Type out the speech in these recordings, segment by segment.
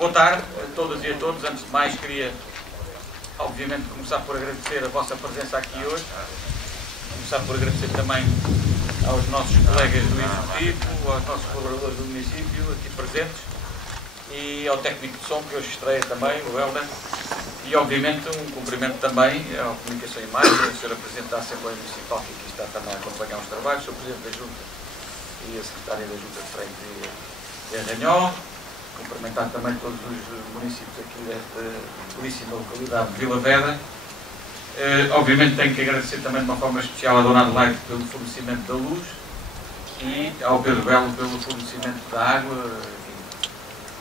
boa tarde a todas e a todos. Antes de mais, queria, obviamente, começar por agradecer a vossa presença aqui hoje. Começar por agradecer também aos nossos colegas do Executivo, aos nossos colaboradores do município aqui presentes e ao técnico de som que hoje estreia também, o Helder. E, obviamente, um cumprimento também à Comunicação e Imagem, ao Sr. Presidente da Assembleia Municipal, que aqui está também a acompanhar os trabalhos, o Sr. Presidente da Junta e a Secretária da Junta de Freguesia de Arranhol. Cumprimentar também todos os municípios aqui desta belíssima localidade de Vila Vedra. Obviamente tenho que agradecer também de uma forma especial à Dona Adelaide pelo fornecimento da luz e ao Pedro Belo pelo fornecimento da água,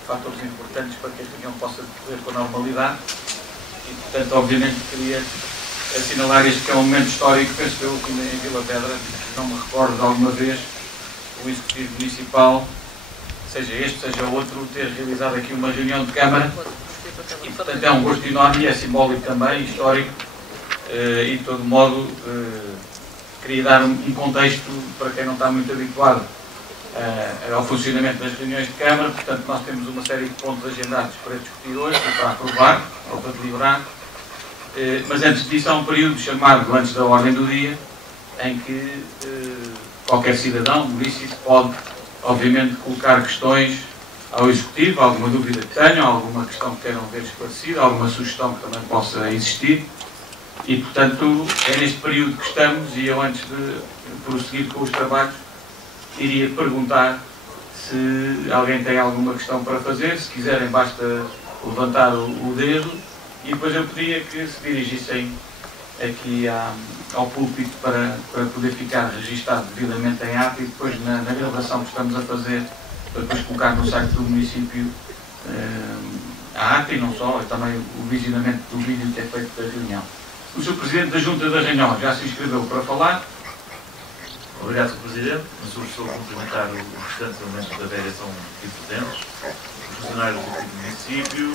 fatores importantes para que a reunião possa decorrer com normalidade. E, portanto, obviamente queria assinalar este que é um momento histórico, penso eu, aqui em Vila Vedra. Não me recordo de alguma vez o Executivo Municipal, seja este, seja outro, ter realizado aqui uma reunião de Câmara. E, portanto, é um gosto enorme e é simbólico também, histórico. E, de todo modo, queria dar um contexto para quem não está muito habituado ao funcionamento das reuniões de Câmara. Portanto, nós temos uma série de pontos agendados para discutir hoje, para aprovar ou para deliberar. Mas antes disso há um período chamado antes da ordem do dia, em que qualquer cidadão, município, pode, obviamente, colocar questões ao Executivo, alguma dúvida que tenham, alguma questão que queiram ver esclarecida, alguma sugestão que também possa existir. E, portanto, é neste período que estamos e eu, antes de prosseguir com os trabalhos, iria perguntar se alguém tem alguma questão para fazer. Se quiserem, basta levantar o dedo e depois eu pedia que se dirigissem aqui ao púlpito para poder ficar registado devidamente em ata e depois na gravação que estamos a fazer, para depois colocar no site do município a ata e não só, também o visionamento do vídeo que é feito da reunião. O Sr. Presidente da Junta de Arranhol já se inscreveu para falar. Obrigado, Sr. Presidente. Mas sobretudo cumprimentar os restantes elementos da direção aqui presentes, os funcionários do município,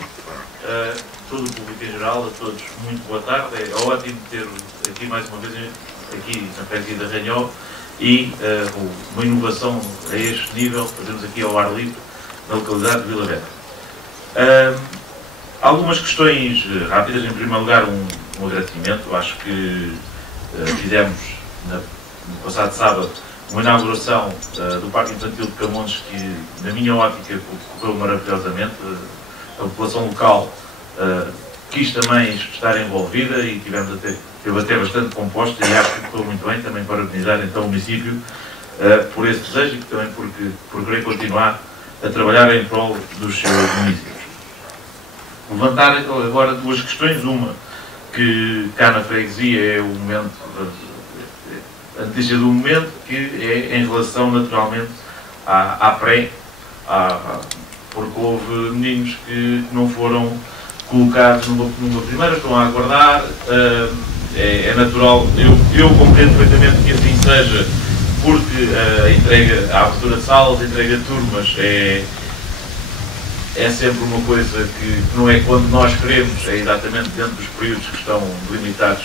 todo o público em geral, a todos muito boa tarde. É ótimo ter aqui mais uma vez, aqui na freguesia de Arranhol, e uma inovação a este nível, fazemos aqui ao ar livre, na localidade de Vila Vedra. Algumas questões rápidas. Em primeiro lugar, um agradecimento. Acho que fizemos no passado sábado uma inauguração do Parque Infantil de Camões que, na minha ótica, correu maravilhosamente. A população local quis também estar envolvida e teve até bastante composta, e acho que correu muito bem. Também parabenizar então o município por esse desejo e também por querer continuar a trabalhar em prol dos seus municípios. Levantar agora duas questões. Uma, que cá na freguesia é o momento, a notícia do momento, que é em relação naturalmente à pré, porque houve meninos que não foram colocados numa primeira, estão a aguardar. É natural, eu compreendo perfeitamente que assim seja, porque a abertura de salas, a entrega de turmas é sempre uma coisa que não é quando nós queremos, é exatamente dentro dos períodos que estão delimitados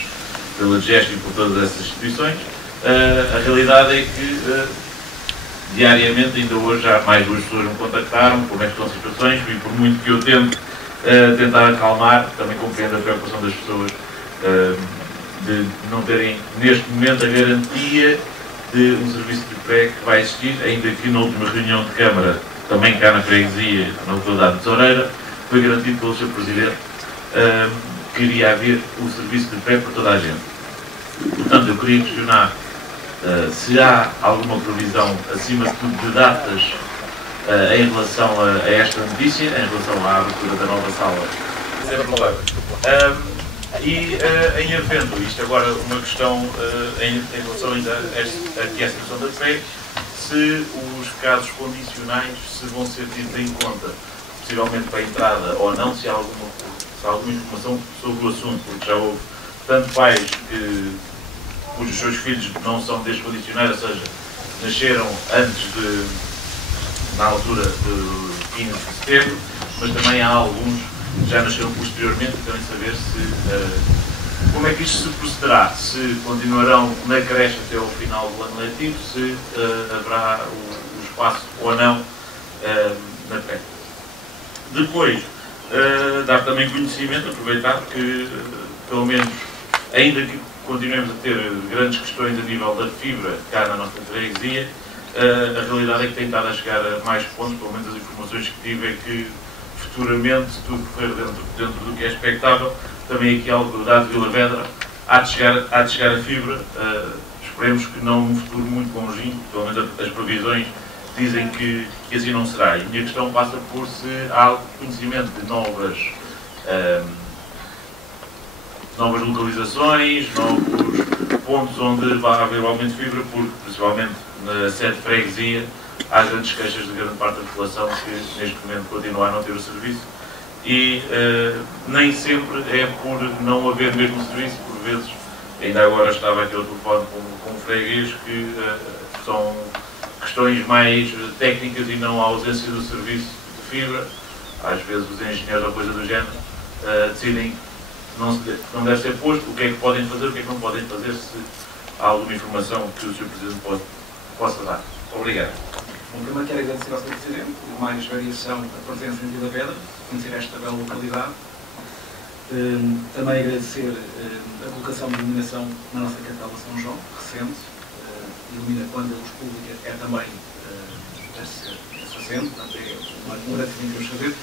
pela GEST e por todas essas instituições. A realidade é que diariamente, ainda hoje, já mais duas pessoas me contactaram como é que estão as situações, e por muito que eu tente tentar acalmar, também compreendo a preocupação das pessoas de não terem neste momento a garantia de um serviço de pré que vai existir, ainda que na última reunião de Câmara, também cá na freguesia, na localidade de Tesoureira, foi garantido pelo Sr. Presidente que iria haver o serviço de pré para toda a gente. Portanto, eu queria questionar se há alguma previsão, acima de tudo, de datas em relação a esta notícia, em relação à abertura da nova sala. Em havendo isto agora uma questão em relação ainda a que é a situação da pré, se os casos condicionais se vão ser tidos em conta, possivelmente para a entrada ou não, se há alguma informação sobre o assunto, porque já houve tanto pais cujos seus filhos não são destes condicionais, ou seja, nasceram na altura de 15 de setembro, mas também há alguns que já nasceram posteriormente, e também saber como é que isto se procederá, se continuarão na creche até ao final do ano letivo, se haverá o espaço ou não na pré. Depois, dar também conhecimento, aproveitar que, pelo menos, ainda que continuemos a ter grandes questões a nível da fibra cá na nossa freguesia, a realidade é que tem estado a chegar a mais pontos, pelo menos as informações que tive é que futuramente, se tudo correr dentro do que é expectável, também aqui algo da Vila Vedra, há de chegar a fibra, esperemos que não num futuro muito longínquo, pelo menos as previsões dizem que assim não será. E a minha questão passa por se há conhecimento de novas localizações, novos pontos onde vai haver aumento de fibra, porque principalmente na sede de freguesia há grandes queixas de grande parte da população que neste momento continua a não ter o serviço e nem sempre é por não haver mesmo serviço, por vezes, ainda agora estava aqui ao telefone com freguês que são questões mais técnicas e não a ausência do serviço de fibra. Às vezes os engenheiros ou coisa do género decidem que não deve ser posto, o que é que podem fazer, o que é que não podem fazer, se há alguma informação que o Sr. Presidente possa dar. Obrigado. Bom, primeiro quero agradecer ao Sr. Presidente por mais variação da presença em Vila Vedra, conhecer esta bela localidade. Também agradecer a colocação de iluminação na nossa capital de São João, recente. Ilumina quando a luz pública é também recente, portanto é um agradecimento que queremos fazer.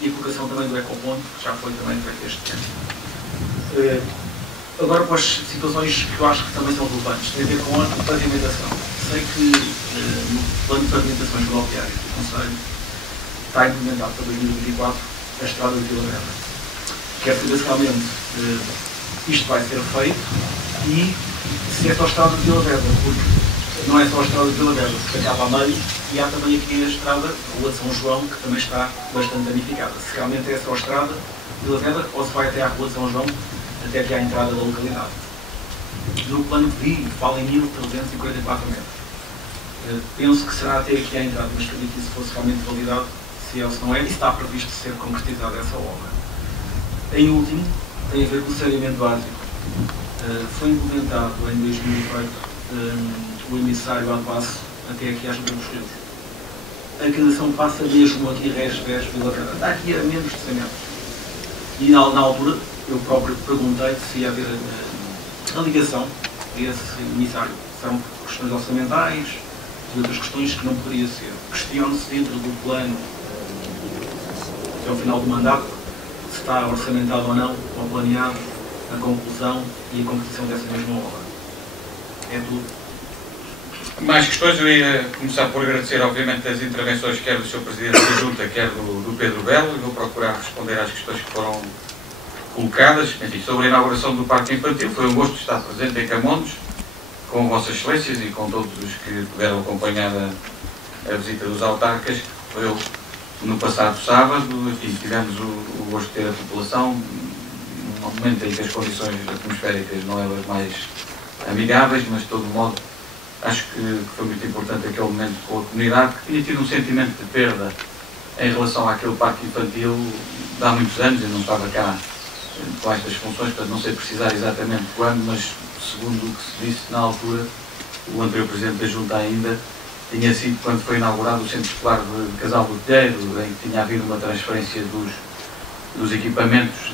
E a colocação também do ecoponto, que já foi também feita este ano. Agora para as situações que eu acho que também são relevantes, tem a ver com a pavimentação. Sei que no plano de pavimentações rodoviárias do Conselho está implementado para 2024 a estrada de Vila Vedra. Quero saber se realmente isto vai ser feito e se é só a estrada de Vila Vedra, porque não é só a estrada de Vila Vedra, que acaba a meio, e há também aqui a estrada, a Rua de São João, que também está bastante danificada. Se realmente é só a estrada de Vila Vedra ou se vai até à Rua de São João, até aqui à entrada da localidade. No plano que vi, fala em 1344 metros. Penso que será até aqui à entrada, mas queria que isso fosse realmente validado, se é ou se não é, e se está previsto ser concretizada essa obra. Em último, tem a ver com o saneamento básico. Foi implementado em 2018 o emissário ao passo até aqui às Juntas dos Rios. A canalização passa mesmo aqui Rés-Vés, Vila Vedra. Está aqui a menos de 100 metros. E na altura, eu próprio perguntei se ia haver a ligação a esse emissário. São questões orçamentais e outras questões que não poderia ser. Questiona-se dentro do plano, até ao final do mandato, se está orçamentado ou não, ou planeado, a conclusão e a concretização dessa mesma obra. É tudo. Mais questões, eu ia começar por agradecer, obviamente, as intervenções quer do Sr. Presidente da Junta, quer do Pedro Belo, e vou procurar responder às questões que foram colocadas. Enfim, sobre a inauguração do Parque Infantil, foi um gosto estar presente em Camondos, com Vossas Excelências e com todos os que puderam acompanhar a visita dos autarcas. Eu, no passado sábado, enfim, tivemos o gosto de ter a população, num momento em que as condições atmosféricas não eram as mais amigáveis, mas de todo modo acho que foi muito importante aquele momento com a comunidade, que tinha tido um sentimento de perda em relação àquele parque infantil de há muitos anos. Eu não estava cá com estas funções, portanto não sei precisar exatamente quando, mas segundo o que se disse na altura, o anterior Presidente da Junta ainda, tinha sido quando foi inaugurado o Centro Escolar de Casal do Telheiro, em que tinha havido uma transferência dos equipamentos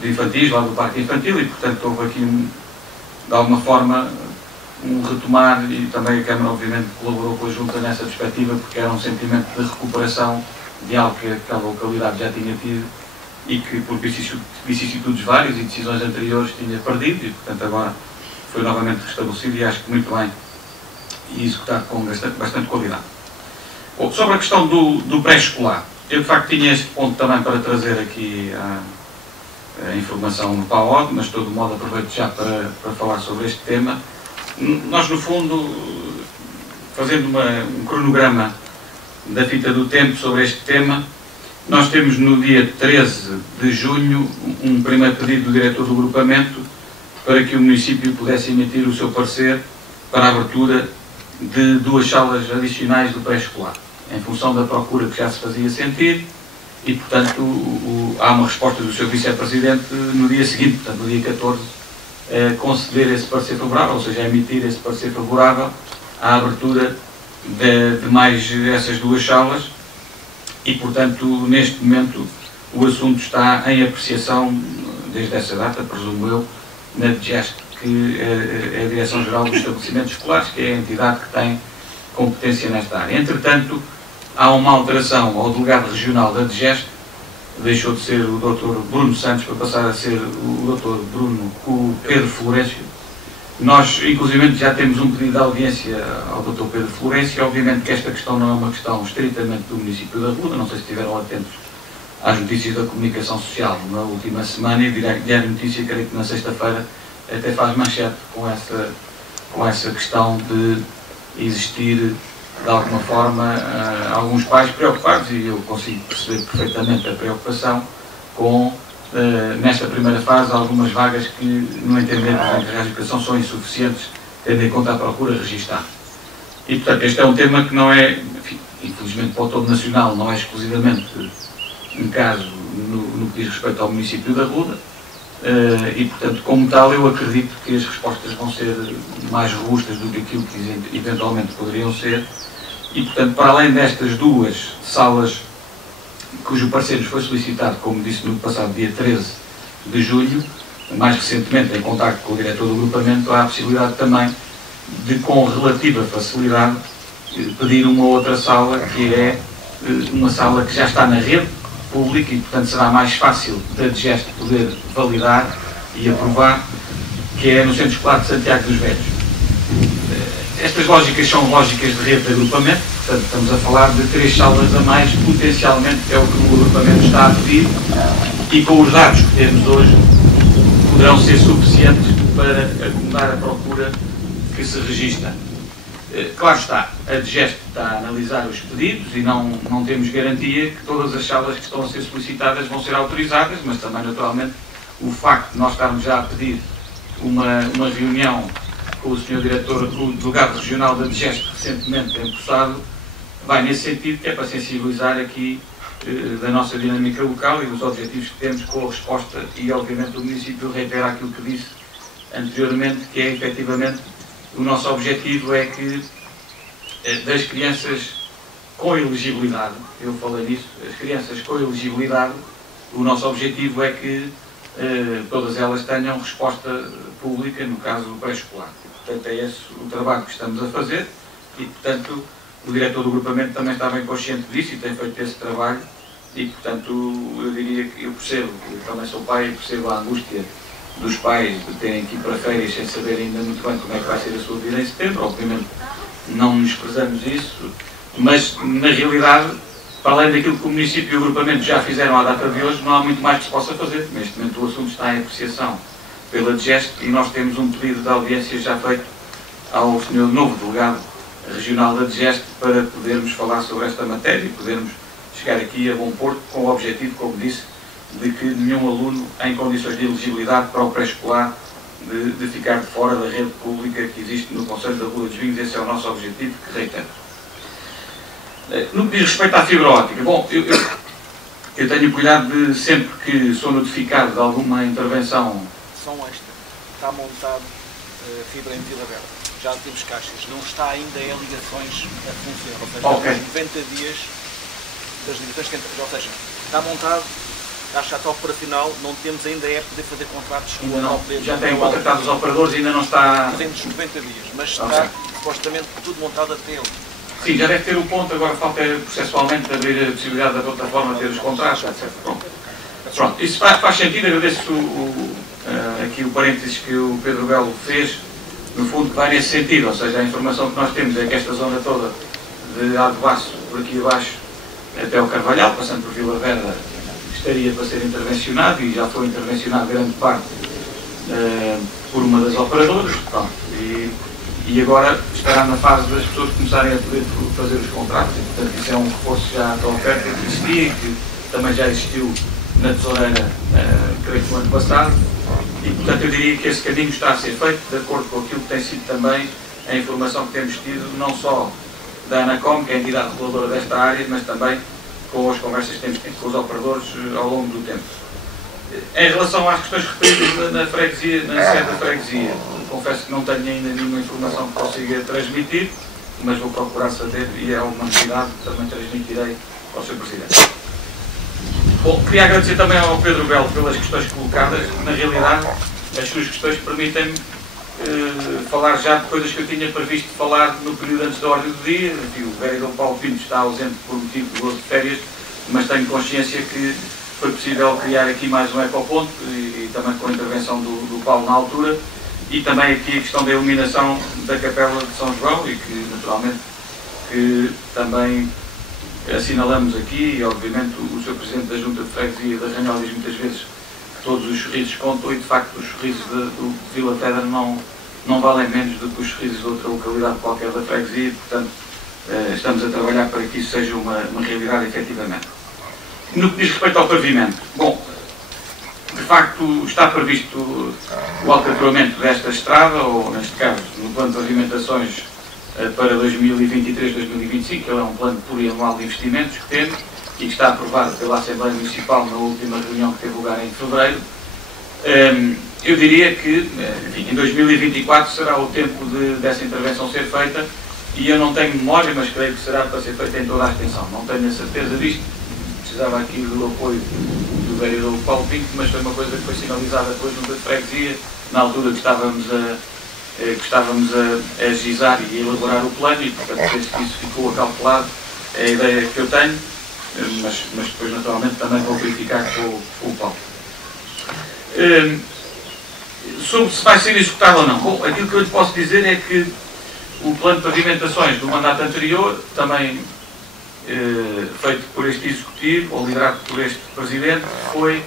de infantis, lá do parque infantil, e portanto houve aqui, de alguma forma, um retomar, e também a Câmara obviamente colaborou com a Junta nessa perspectiva, porque era um sentimento de recuperação de algo que aquela localidade já tinha tido e que por vicissitudes várias e decisões anteriores tinha perdido, e portanto agora foi novamente restabelecido, e acho que muito bem e executado com bastante qualidade. Bom, sobre a questão do pré-escolar, eu de facto tinha este ponto também para trazer aqui a informação no PAOD, mas de todo modo aproveito já para falar sobre este tema. Nós, no fundo, fazendo um cronograma da fita do tempo sobre este tema, nós temos no dia 13 de junho um primeiro pedido do diretor do agrupamento para que o município pudesse emitir o seu parecer para a abertura de 2 salas adicionais do pré-escolar, em função da procura que já se fazia sentir, e, portanto, há uma resposta do Sr. Vice-Presidente no dia seguinte, portanto, no dia 14, conceder esse parecer favorável, ou seja, emitir esse parecer favorável à abertura de mais essas 2 salas, e, portanto, neste momento o assunto está em apreciação, desde essa data, presumo eu, na DGEST, que é a Direção-Geral dos Estabelecimentos Escolares, que é a entidade que tem competência nesta área. Entretanto, há uma alteração ao delegado regional da DGEST, deixou de ser o Dr. Bruno Santos para passar a ser o Dr. o Pedro Florencio. Nós, inclusive, já temos um pedido de audiência ao Dr. Pedro Florencio. Obviamente que esta questão não é uma questão estritamente do município da Ruda, não sei se estiveram atentos às notícias da comunicação social na última semana, e Diário Notícia, creio que na sexta-feira, até faz manchete com essa questão de existir, de alguma forma, alguns pais preocupados, e eu consigo perceber perfeitamente a preocupação com, nesta primeira fase, algumas vagas que, no entender do Secretaria de Educação, são insuficientes, tendo em conta a procura registada. E, portanto, este é um tema que não é, enfim, infelizmente para o todo nacional, não é exclusivamente um caso no que diz respeito ao município da Ruda, e, portanto, como tal, eu acredito que as respostas vão ser mais robustas do que aquilo que eventualmente poderiam ser, e, portanto, para além destas duas salas cujo parecer nos foi solicitado, como disse no passado dia 13 de julho, mais recentemente em contacto com o diretor do agrupamento, há a possibilidade também de, com relativa facilidade, pedir uma outra sala, que é uma sala que já está na rede pública e, portanto, será mais fácil da DGEST poder validar e aprovar, que é no Centro Escolar de Santiago dos Velhos. Estas lógicas são lógicas de rede de agrupamento, portanto, estamos a falar de 3 salas a mais, potencialmente, é o que o agrupamento está a pedir, e com os dados que temos hoje, poderão ser suficientes para acomodar a procura que se registra. Claro está, a DGEST está a analisar os pedidos e não temos garantia que todas as salas que estão a ser solicitadas vão ser autorizadas, mas também, naturalmente, o facto de nós estarmos já a pedir uma reunião com o Sr. Diretor do Delegado Regional da DGEST, recentemente empossado, vai nesse sentido, que é para sensibilizar aqui da nossa dinâmica local e dos objetivos que temos com a resposta, e obviamente o município reitera aquilo que disse anteriormente, que é efetivamente o nosso objetivo é que das crianças com elegibilidade, eu falei nisso, as crianças com elegibilidade, o nosso objetivo é que todas elas tenham resposta pública, no caso do pré-escolar. Portanto, é esse o trabalho que estamos a fazer e, portanto, o diretor do agrupamento também está bem consciente disso e tem feito esse trabalho e, portanto, eu diria que eu percebo, eu também sou pai e percebo a angústia dos pais de terem que ir para férias sem saber ainda muito bem como é que vai ser a sua vida em setembro. Obviamente não nos prezamos isso, mas na realidade, para além daquilo que o município e o agrupamento já fizeram à data de hoje, não há muito mais que se possa fazer. Neste momento o assunto está em apreciação pela DGEST e nós temos um pedido de audiência já feito ao Sr. novo delegado regional da DGEST para podermos falar sobre esta matéria e podermos chegar aqui a bom porto com o objetivo, como disse, de que nenhum aluno em condições de elegibilidade para o pré-escolar de ficar de fora da rede pública que existe no Conselho da Rua dos Vinhos. Esse é o nosso objetivo, que reitero. No que diz respeito à fibra óptica, bom, eu tenho cuidado de, sempre que sou notificado de alguma intervenção... São extra, está montado fibra em Vila Verde, já temos caixas, não está ainda em ligações a funcionar, ou seja, 90 dias das ligações que entram, ou seja, está montado, já está operacional, não temos ainda poder fazer contratos ainda não, já têm contratado os operadores e ainda não está... 290 dias, mas está supostamente tudo montado até ele. Sim, já deve ter o ponto, agora falta processualmente abrir a possibilidade da plataforma ter os contratos, etc. Pronto, isso faz sentido, agradeço aqui o parênteses que o Pedro Belo fez, no fundo que vai nesse sentido, ou seja, a informação que nós temos é que esta zona toda de Alcobaço, por aqui abaixo, até o Carvalhal, passando por Vila Verde, estaria para ser intervencionado e já foi intervencionado grande parte por uma das operadoras, pronto, e agora estará na fase das pessoas começarem a poder fazer os contratos, e portanto isso é um reforço já da oferta que existia e que também já existiu na tesoureira, creio que no ano passado, e portanto eu diria que esse caminho está a ser feito de acordo com aquilo que tem sido também a informação que temos tido, não só da ANACOM, que é a entidade reguladora desta área, mas também com as conversas que temos tido com os operadores ao longo do tempo. Em relação às questões referidas na freguesia, na sede da freguesia, confesso que não tenho ainda nenhuma informação que consiga transmitir, mas vou procurar saber e é uma novidade que também transmitirei ao Sr. Presidente. Bom, queria agradecer também ao Pedro Belo pelas questões colocadas. Na realidade, as suas questões permitem-me falar já de coisas que eu tinha previsto falar no período antes da ordem do dia. Enfim, o vereador Paulo Pinto está ausente por motivo de gozo de férias, mas tenho consciência que foi possível criar aqui mais um ecoponto e também com a intervenção do Paulo na altura, e também aqui a questão da iluminação da Capela de São João, e que naturalmente que também assinalamos aqui, e obviamente o Sr. Presidente da Junta de Freguesia da Ranhola diz muitas vezes que todos os sorrisos contam, e de facto os sorrisos do Vila Pedra não valem menos do que os sorrisos de outra localidade qualquer da freguesia, portanto estamos a trabalhar para que isso seja uma realidade efetivamente. No que diz respeito ao pavimento, bom, de facto está previsto o alcatroamento desta estrada, ou neste caso no plano de pavimentações para 2023-2025, que é um plano plurianual de investimentos que temos e que está aprovado pela Assembleia Municipal na última reunião que teve lugar em fevereiro. Eu diria que, enfim, em 2024 será o tempo dessa intervenção ser feita, e eu não tenho memória, mas creio que será para ser feita em toda a extensão. Não tenho a certeza disto, precisava aqui do apoio do vereador Paulo Pinto, mas foi uma coisa que foi sinalizada pela Junta de Freguesia, na altura que estávamos a ajuizar e a elaborar o plano, e portanto penso que isso ficou acautelado, é a ideia que eu tenho, mas depois naturalmente também vou verificar com o Paulo. Sobre se vai ser executado ou não, bom, aquilo que eu lhe posso dizer é que o plano de pavimentações do mandato anterior, também feito por este Executivo, ou liderado por este Presidente, foi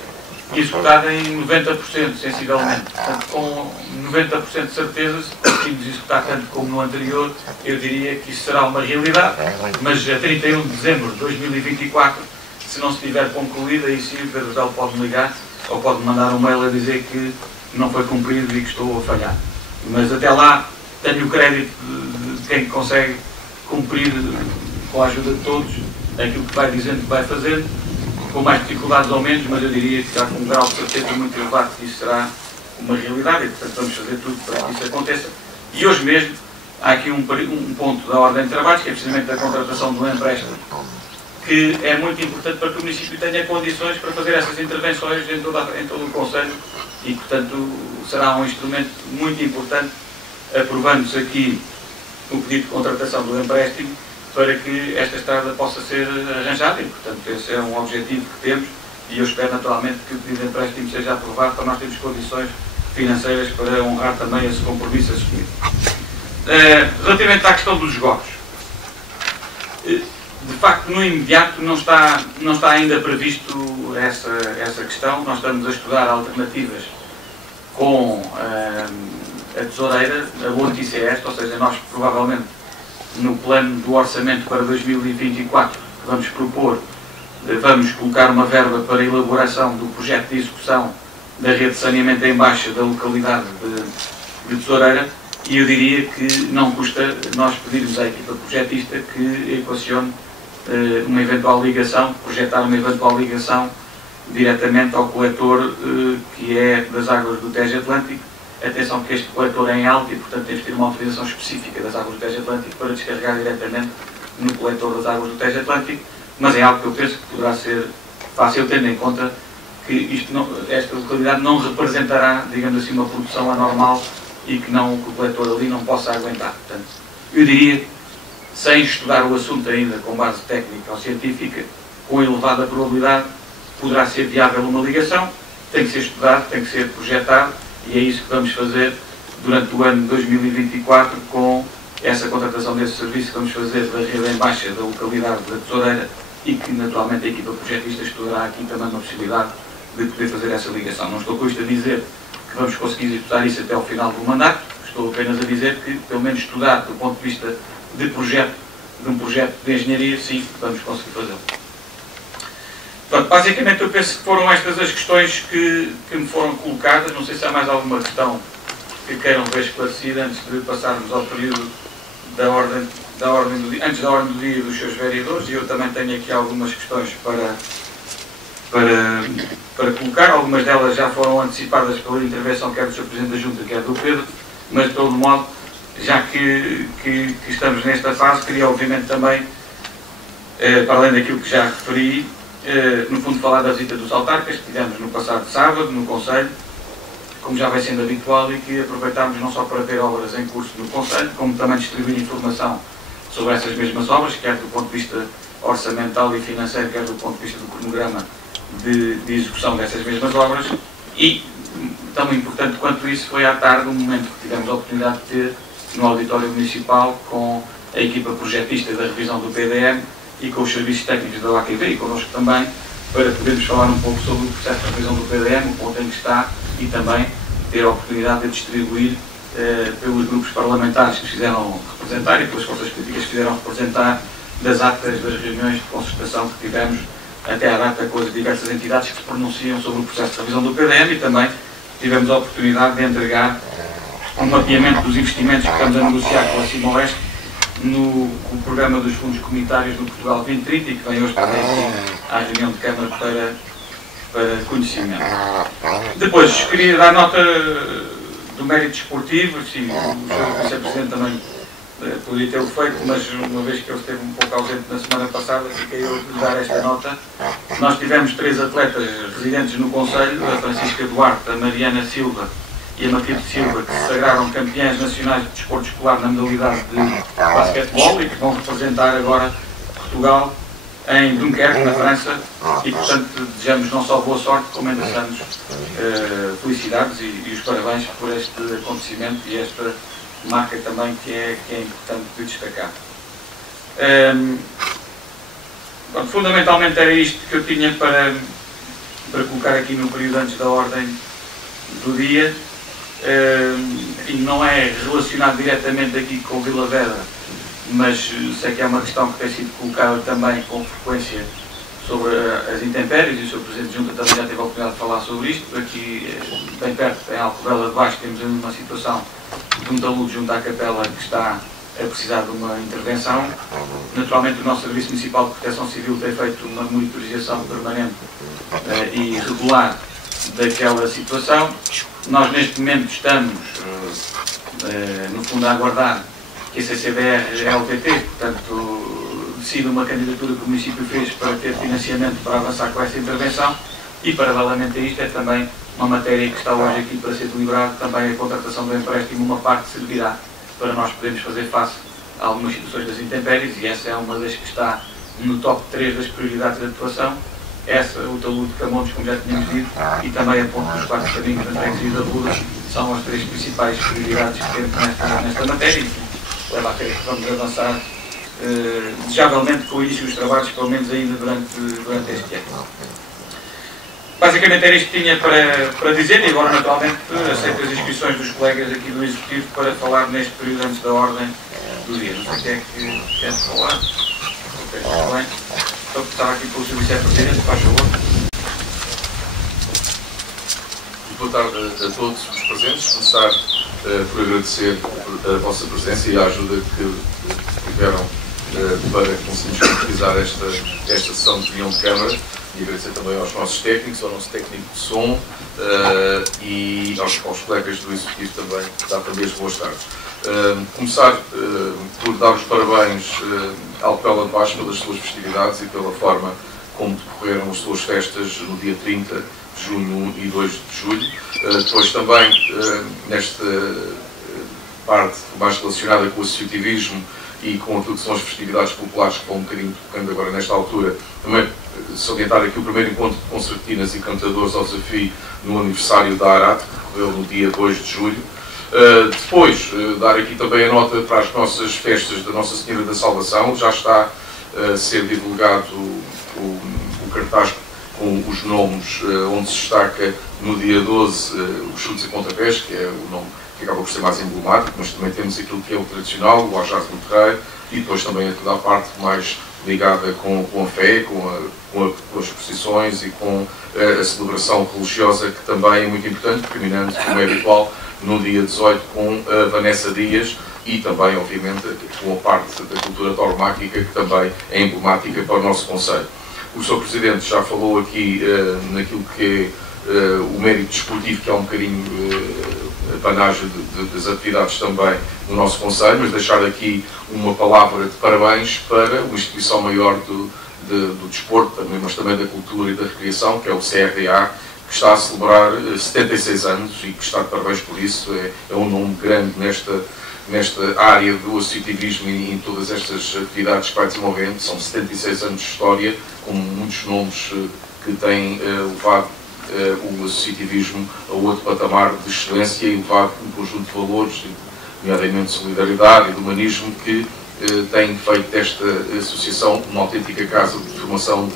executado em 90%, sensivelmente. Portanto, com 90% de certeza, se conseguimos executar tanto como no anterior, eu diria que isso será uma realidade, mas a 31 de dezembro de 2024, se não se tiver concluído, aí sim o Pedro Belo pode me ligar, ou pode mandar um mail a dizer que não foi cumprido e que estou a falhar. Mas até lá, tenho o crédito de quem consegue cumprir, com a ajuda de todos, aquilo que vai dizendo que vai fazer, com mais dificuldades ou menos, mas eu diria que já com um grau de certeza muito elevado que isso será uma realidade, e portanto vamos fazer tudo para que isso aconteça. E hoje mesmo há aqui um ponto da ordem de trabalhos, que é precisamente a contratação do empréstimo, que é muito importante para que o município tenha condições para fazer essas intervenções em todo o Conselho, e portanto será um instrumento muito importante, aprovando-se aqui o pedido de contratação do empréstimo, para que esta estrada possa ser arranjada, e portanto esse é um objetivo que temos, e eu espero naturalmente que o pedido de empréstimo seja aprovado para nós termos condições financeiras para honrar também esse compromisso assumido. Relativamente à questão dos esgotos, de facto no imediato não está ainda previsto essa questão. Nós estamos a estudar alternativas com a tesoureira. A boa notícia é esta, ou seja, nós provavelmente no plano do orçamento para 2024 que vamos propor, vamos colocar uma verba para a elaboração do projeto de execução da rede de saneamento em baixa da localidade de Tesoureira, e eu diria que não custa nós pedirmos à equipa projetista que equacione uma eventual ligação, projetar uma eventual ligação diretamente ao coletor que é das águas do Tejo Atlântico. Atenção que este coletor é em alto e, portanto, temos de ter uma autorização específica das águas do Tejo Atlântico para descarregar diretamente no coletor das águas do Tejo Atlântico, mas é algo que eu penso que poderá ser fácil, tendo em conta que esta localidade não representará, digamos assim, uma produção anormal e que o coletor ali não possa aguentar. Portanto, eu diria, sem estudar o assunto ainda com base técnica ou científica, com elevada probabilidade, poderá ser viável uma ligação. Tem que ser estudado, tem que ser projetado, e é isso que vamos fazer durante o ano de 2024 com essa contratação desse serviço que vamos fazer da rede em baixa da localidade da Tesoureira, e que naturalmente a equipa projetista estudará aqui também uma possibilidade de poder fazer essa ligação. Não estou com isto a dizer que vamos conseguir executar isso até ao final do mandato, estou apenas a dizer que, pelo menos estudar do ponto de vista de projeto, de um projeto de engenharia, sim, vamos conseguir fazê-lo. Portanto, basicamente eu penso que foram estas as questões que me foram colocadas. Não sei se há mais alguma questão que queiram ver esclarecida antes de passarmos ao período da ordem do dia, antes da ordem do dia dos seus vereadores, e eu também tenho aqui algumas questões para colocar. Algumas delas já foram antecipadas pela intervenção quer do Sr. Presidente da Junta, quer do Pedro, mas de todo modo, já que estamos nesta fase, queria obviamente também para além daquilo que já referi, no fundo falar da visita dos autarcas que tivemos no passado sábado no Conselho, como já vai sendo habitual, e que aproveitámos não só para ver obras em curso no Conselho, como também distribuir informação sobre essas mesmas obras, quer do ponto de vista orçamental e financeiro, quer do ponto de vista do cronograma de execução dessas mesmas obras. E, tão importante quanto isso, foi à tarde um momento que tivemos a oportunidade de ter no auditório municipal com a equipa projetista da revisão do PDM e com os serviços técnicos da AQB e connosco também, para podermos falar um pouco sobre o processo de revisão do PDM, o ponto em que está, e também ter a oportunidade de distribuir pelos grupos parlamentares que se fizeram representar e pelas forças políticas que fizeram representar das atas das reuniões de concertação que tivemos até à data com as diversas entidades que se pronunciam sobre o processo de revisão do PDM, e também tivemos a oportunidade de entregar um mapeamento dos investimentos que estamos a negociar com a Cimoeste no programa dos fundos comunitários do Portugal 2030 e que vem hoje também aqui à reunião de Câmara para conhecimento. Depois, queria dar nota do mérito desportivo, sim, o Sr. Vice-Presidente também poderia tê-lo feito, mas uma vez que ele esteve um pouco ausente na semana passada, fiquei eu de dar esta nota. Nós tivemos 3 atletas residentes no Conselho, a Francisca Duarte, a Mariana Silva e a Matilde Silva, que se sagraram campeãs nacionais de desporto escolar na modalidade de basquetebol e que vão representar agora Portugal em Dunkerque, na França, e portanto desejamos não só boa sorte, como endereçamos felicidades e os parabéns por este acontecimento e esta marca também que é importante de destacar. Fundamentalmente era isto que eu tinha para colocar aqui no período antes da ordem do dia. Enfim, não é relacionado diretamente aqui com Vila Vedra, mas sei que é uma questão que tem sido colocada também com frequência sobre as intempéries, e o Sr. Presidente de Junta também já teve a oportunidade de falar sobre isto. Aqui, bem perto, em Alcobendas de Baixo, temos uma situação de um talude junto à capela que está a precisar de uma intervenção. Naturalmente, o nosso Serviço Municipal de Proteção Civil tem feito uma monitorização permanente e regular daquela situação. Nós, neste momento, estamos, no fundo, a aguardar que a CCDR-LTT, portanto, decida uma candidatura que o município fez para ter financiamento para avançar com essa intervenção, e, paralelamente a isto, é também uma matéria que está hoje aqui para ser deliberada, também a contratação do empréstimo, uma parte servirá para nós podermos fazer face a algumas situações das intempéries, e essa é uma das que está no top 3 das prioridades de atuação. Essa, o talude de Camões, como já tínhamos dito, e também a ponte dos 4 caminhos da freguesia da Ruda, são as 3 principais prioridades que temos nesta matéria, e leva a crer que vamos avançar desejavelmente com o início dos trabalhos, pelo menos ainda durante este ano. Basicamente era isto que tinha para dizer, e agora naturalmente aceito as inscrições dos colegas aqui do Executivo para falar neste período antes da ordem do dia. Não sei o que é que quer falar. Ok, está bem. Estou a começar aqui pelo Sr. Vice-Presidente, faz favor. Boa tarde a todos os presentes. Começar por agradecer a vossa presença e a ajuda que tiveram para conseguirmos concretizar esta sessão de reunião de Câmara, e agradecer também aos nossos técnicos, ao nosso técnico de som e aos colegas do Executivo também, dar também as boas tardes. Começar por dar os parabéns à Alcobendas de Baixo pelas suas festividades e pela forma como decorreram as suas festas no dia 30 de junho e 2 de julho. Depois também, nesta parte mais relacionada com o associativismo e com aquilo que são as festividades populares, que vão um bocadinho tocando agora nesta altura, também salientar aqui o primeiro encontro de concertinas e cantadores ao desafio no aniversário da ARAT, que ocorreu no dia 2 de julho. Depois, dar aqui também a nota para as nossas festas da Nossa Senhora da Salvação. Já está a ser divulgado o cartaz com os nomes, onde se destaca no dia 12 os chutes e pontapés, que é o nome que acaba por ser mais emblemático, mas também temos aquilo que é o tradicional, o Ajar do Terreiro, e depois também toda a parte mais ligada com a fé, com as procissões e com a celebração religiosa, que também é muito importante, terminando, como é habitual, no dia 18 com a Vanessa Dias e também, obviamente, com a parte da cultura tauromáquica, que também é emblemática para o nosso Conselho. O Sr. Presidente já falou aqui naquilo que o mérito desportivo, que é um bocadinho panagem das atividades também no nosso Conselho, mas deixar aqui uma palavra de parabéns para uma instituição maior do desporto, mas também da cultura e da recreação, que é o CRDA, que está a celebrar 76 anos e que está de parabéns por isso. É um nome grande nesta área do associativismo e em todas estas atividades que vai desenvolvendo. São 76 anos de história, com muitos nomes que têm levado o associativismo a outro patamar de excelência e levado um conjunto de valores, nomeadamente de solidariedade e de humanismo, que tem feito desta associação uma autêntica casa de formação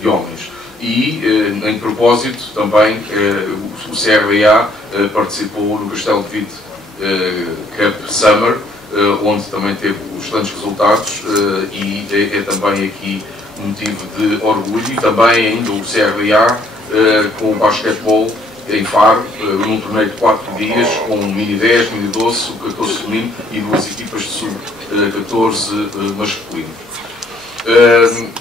de homens. E, em propósito, também o CRDA participou no Castelo de Vite Cup Summer, onde também teve excelentes resultados, e é também aqui um motivo de orgulho. E também ainda o CRDA com o basquetebol em Faro, num torneio de 4 dias, com mini 10, mini 12, sub-14 feminino e 2 equipas de sub-14 masculino.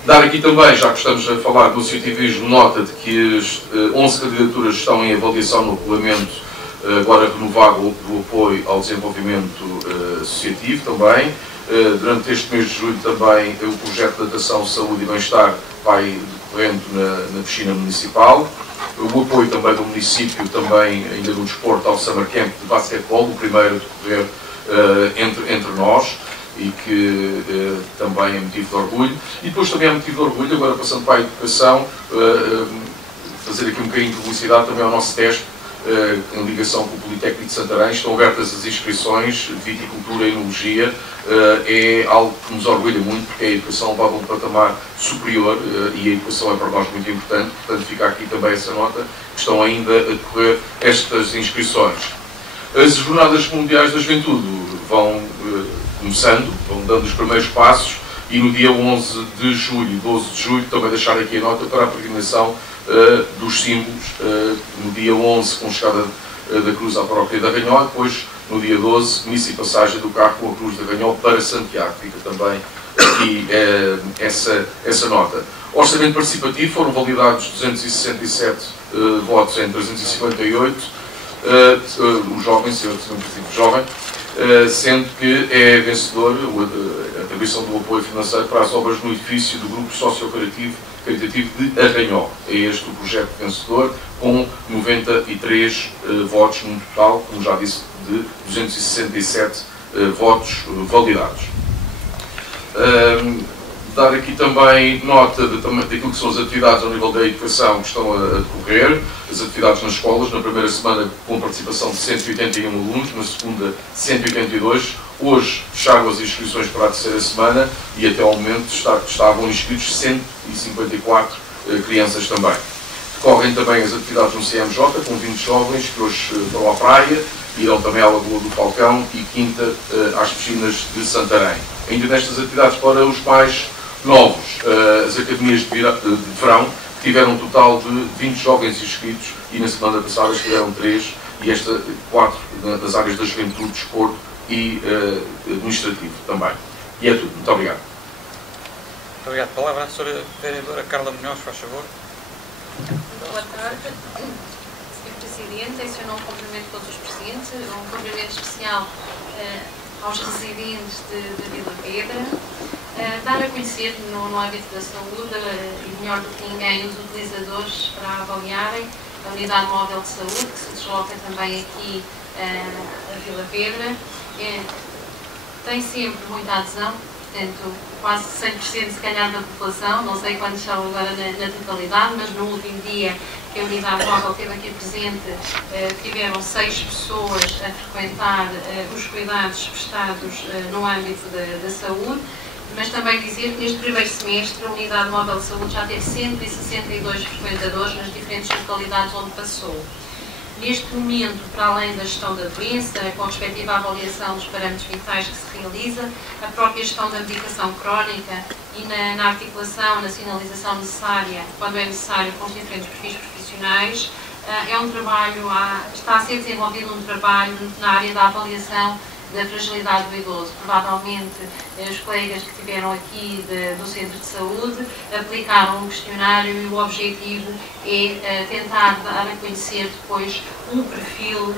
Dar aqui também, já que estamos a falar do associativismo, nota de que as 11 candidaturas estão em avaliação no regulamento agora renovado do apoio ao desenvolvimento associativo também. Durante este mês de julho também o projeto de natação, saúde e bem-estar vai decorrendo na piscina municipal. O apoio também do município, também ainda no desporto, ao Summer Camp de basquetebol, o primeiro a decorrer entre nós, e que também é motivo de orgulho. E depois também é motivo de orgulho, agora passando para a educação, fazer aqui um bocadinho de publicidade também ao nosso teste, em ligação com o Politécnico de Santarém. Estão abertas as inscrições de viticultura e enologia. É algo que nos orgulha muito, porque a educação leva a um patamar superior e a educação é para nós muito importante. Portanto, fica aqui também essa nota, que estão ainda a decorrer estas inscrições. As Jornadas Mundiais da Juventude vão começando, vão dando os primeiros passos, e no dia 11 de julho e 12 de julho também deixar aqui a nota para a peregrinação dos símbolos, no dia 11 com chegada da Cruz à Paróquia da Ranhol, depois no dia 12 missa e passagem do carro com a Cruz da Ranhol para Santiago. Fica também aqui essa nota. Orçamento participativo, foram validados 267 votos em 358, os jovens, eu jovem, sendo que é vencedor a atribuição do apoio financeiro para as obras no edifício do Grupo Socio-Caritativo de Arranhol. É este o projeto vencedor, com 93 votos no total, como já disse, de 267 votos validados. Dar aqui também nota daquilo que são as atividades ao nível da educação que estão a decorrer, as atividades nas escolas, na primeira semana com participação de 181 alunos, na segunda 182, hoje fecharam as inscrições para a terceira semana e até ao momento estavam inscritos 154 crianças também. Decorrem também as atividades no CMJ, com 20 jovens que hoje vão à praia, irão também à Lagoa do Falcão e quinta às piscinas de Santarém. Ainda nestas atividades para os mais novos, as academias de verão tiveram um total de 20 jovens inscritos e na semana passada tiveram 3 e 4 das áreas da juventude, desporto e administrativo também. E é tudo. Muito obrigado. Muito obrigado. Palavra à senhora vereadora Carla Munhoz, faz favor. Boa tarde, Sr. Presidente. Tenciono um cumprimento a todos os presentes, um cumprimento especial aos residentes de Vila Pedra. Dar a conhecer no âmbito da saúde, e melhor do que ninguém, os utilizadores para avaliarem a unidade móvel de saúde, que se desloca também aqui a Vila Pedra. Tem sempre muita adesão, portanto, quase 100% se calhar da população, não sei quantos são agora na totalidade, mas no último dia que a unidade móvel esteve aqui presente, tiveram 6 pessoas a frequentar os cuidados prestados no âmbito da saúde. Mas também dizer que neste primeiro semestre a Unidade Móvel de Saúde já teve 162 frequentadores nas diferentes localidades onde passou. Neste momento, para além da gestão da doença, com a respectiva avaliação dos parâmetros vitais que se realiza, a própria gestão da medicação crónica e na articulação, na sinalização necessária, quando é necessário, com os diferentes perfis profissionais, é um trabalho, está a ser desenvolvido um trabalho na área da avaliação da fragilidade do idoso. Provavelmente os colegas que estiveram aqui do Centro de Saúde aplicaram um questionário e o objetivo é tentar dar a conhecer depois um perfil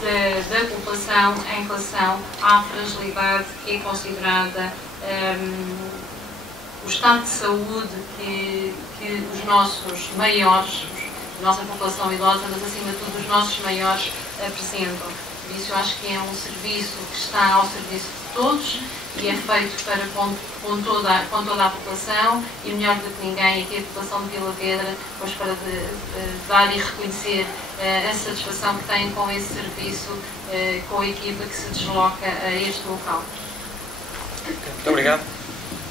da população em relação à fragilidade que é considerada o estado de saúde que os nossos maiores, a nossa população idosa, mas acima de tudo os nossos maiores apresentam. Por isso eu acho que é um serviço que está ao serviço de todos e é feito para com toda a população e melhor do que ninguém aqui a população de Vila Vedra, pois para dar e reconhecer a satisfação que têm com esse serviço, com a equipa que se desloca a este local. Muito obrigado.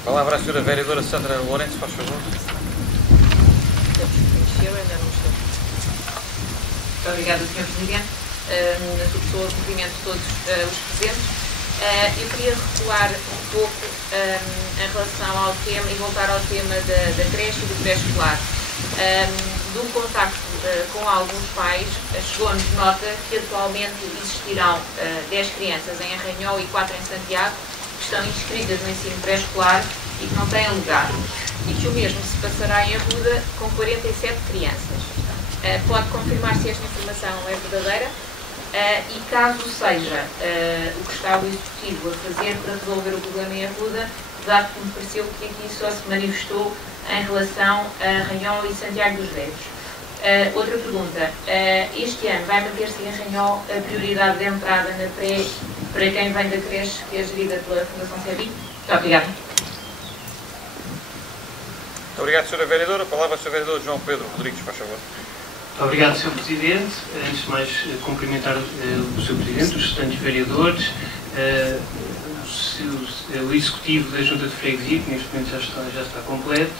Palavra à Sra. Vereadora Sandra Lourenço, faz favor. Muito obrigada, Sr. Presidente. Na sua pessoa, cumprimento todos os presentes. Eu queria recuar um pouco em relação ao tema e voltar ao tema da creche e do pré-escolar. Do contacto com alguns pais, chegou-nos nota que atualmente existirão 10 crianças em Arranhol e 4 em Santiago que estão inscritas no ensino pré-escolar e que não têm lugar. E que o mesmo se passará em Arruda com 47 crianças. Pode confirmar se esta informação é verdadeira? E caso seja, o que está o Executivo a fazer para resolver o problema em Arruda, dado que me pareceu que aqui só se manifestou em relação a Arranhol e Santiago dos Velhos. Outra pergunta, este ano vai manter-se em Arranhol a prioridade de entrada na pré para quem vem da creche que é gerida pela Fundação CEBI? Muito obrigada. Muito obrigado, Sra. Vereadora. A palavra ao Sr. Vereador João Pedro Rodrigues, faz favor. Obrigado, Sr. Presidente. Antes de mais, cumprimentar o Sr. Presidente, os restantes vereadores, o Executivo da Junta de Freguesia, que neste momento já está completo,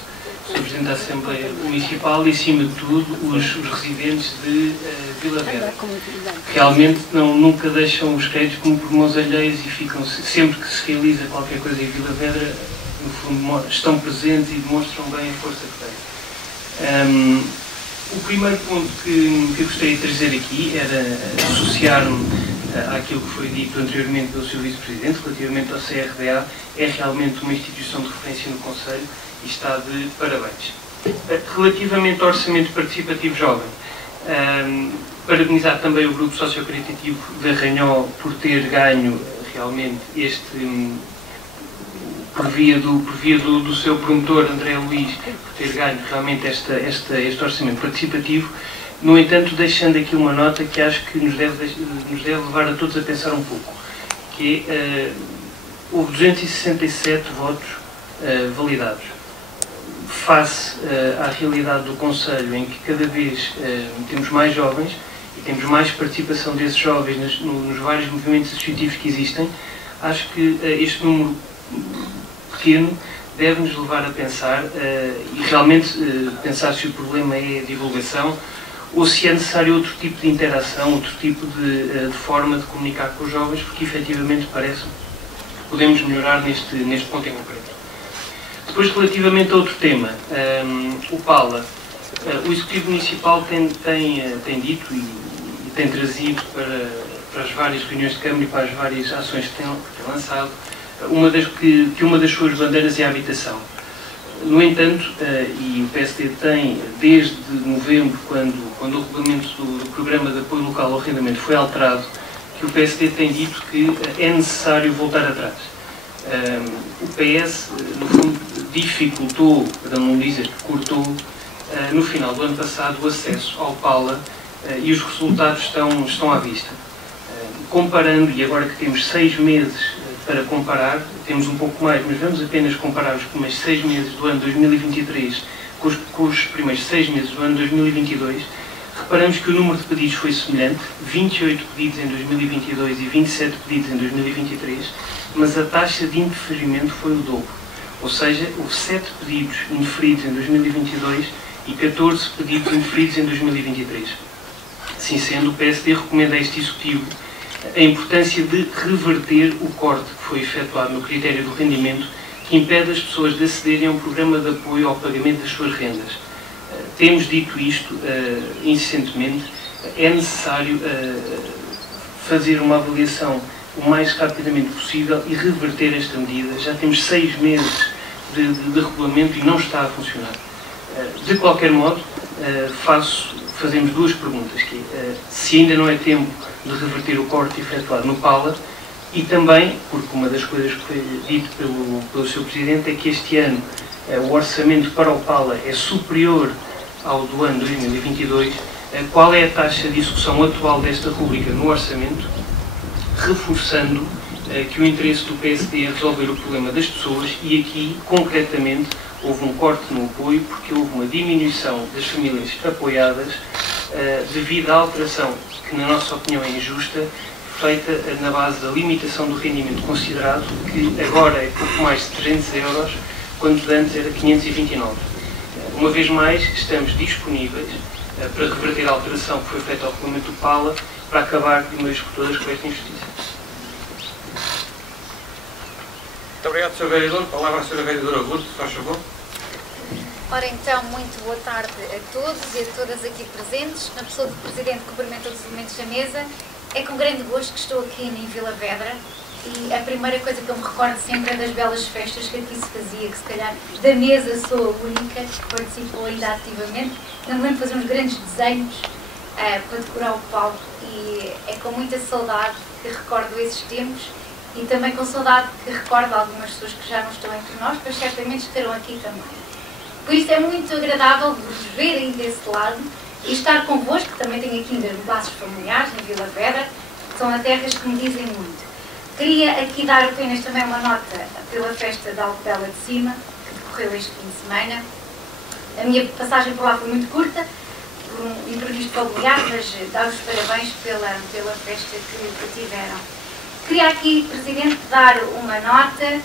o Sr. Presidente da Assembleia Municipal e, acima de tudo, os residentes de Vila Vedra. Realmente nunca deixam os créditos como por mãos alheias e ficam, sempre que se realiza qualquer coisa em Vila Vedra, no fundo, estão presentes e demonstram bem a força que têm. O primeiro ponto que eu gostaria de trazer aqui era associar-me àquilo que foi dito anteriormente pelo Sr. Vice-Presidente relativamente ao CRDA. É realmente uma instituição de referência no Conselho e está de parabéns. Relativamente ao Orçamento Participativo Jovem, parabenizar também o Grupo Sociocaritativo de Arranhol por ter ganho realmente por via do seu promotor André Luís, por ter ganho realmente este orçamento participativo. No entanto, deixando aqui uma nota que acho que nos deve levar a todos a pensar um pouco, que é, houve 267 votos validados. Face à realidade do Conselho, em que cada vez temos mais jovens e temos mais participação desses jovens nos vários movimentos associativos que existem, acho que este número pequeno deve-nos levar a pensar e realmente pensar se o problema é a divulgação ou se é necessário outro tipo de interação, outro tipo de forma de comunicar com os jovens, porque efetivamente parece que podemos melhorar neste ponto em concreto. Depois, relativamente a outro tema, o PALA, o Executivo Municipal tem dito e tem trazido para as várias reuniões de Câmara e para as várias ações que tem lançado, que uma das suas bandeiras é a habitação. No entanto, e o PSD tem, desde novembro, quando o regulamento do Programa de Apoio Local ao Arrendamento foi alterado, que o PSD tem dito que é necessário voltar atrás. O PS, no fundo, dificultou, para não dizer que cortou, no final do ano passado, o acesso ao PALA e os resultados estão à vista. Comparando, e agora que temos 6 meses para comparar, temos um pouco mais, mas vamos apenas comparar os primeiros 6 meses do ano 2023 com os primeiros 6 meses do ano 2022, reparamos que o número de pedidos foi semelhante, 28 pedidos em 2022 e 27 pedidos em 2023, mas a taxa de indeferimento foi o dobro, ou seja, houve 7 pedidos indeferidos em 2022 e 14 pedidos indeferidos em 2023. Assim sendo, o PSD recomenda a este Executivo a importância de reverter o corte que foi efetuado no critério do rendimento que impede as pessoas de acederem a um programa de apoio ao pagamento das suas rendas. Temos dito isto insistentemente, é necessário fazer uma avaliação o mais rapidamente possível e reverter esta medida. Já temos 6 meses de regulamento e não está a funcionar. De qualquer modo, fazemos 2 perguntas, que se ainda não é tempo de reverter o corte efetuado no PALA, e também, porque uma das coisas que foi dito pelo Sr. Presidente é que este ano o orçamento para o PALA é superior ao do ano 2022, qual é a taxa de execução atual desta rubrica no orçamento, reforçando que o interesse do PSD é resolver o problema das pessoas e aqui, concretamente, houve um corte no apoio porque houve uma diminuição das famílias apoiadas devido à alteração, que na nossa opinião é injusta, feita na base da limitação do rendimento considerado, que agora é pouco mais de 300 euros, quando antes era 529. Uma vez mais, estamos disponíveis para reverter a alteração que foi feita ao regulamento do PALA para acabar de uma vez por todas com esta injustiça. Muito obrigado, Sr. Vereador. Palavra à Sra. Vereadora Ruth, se faz favor. Ora então, muito boa tarde a todos e a todas aqui presentes. Na pessoa do Presidente, cumprimento todos os elementos da mesa. É com grande gosto que estou aqui em Vila Vedra e a primeira coisa que eu me recordo sempre é das belas festas que aqui se fazia, que se calhar da mesa sou a única que participou ainda ativamente. Eu me lembro de fazer uns grandes desenhos para decorar o palco e é com muita saudade que recordo esses tempos e também com saudade que recordo algumas pessoas que já não estão entre nós, mas certamente estarão aqui também. Por isso é muito agradável vos ver aí desse lado e estar convosco, que também tenho aqui ainda laços familiares em Vila Vedra, que são terras que me dizem muito. Queria aqui dar apenas também uma nota pela festa da Alcobela de Cima, que decorreu este fim de semana. A minha passagem por lá foi muito curta, por um imprevisto familiar, mas dar-vos parabéns pela festa que tiveram. Queria aqui, Presidente, dar uma nota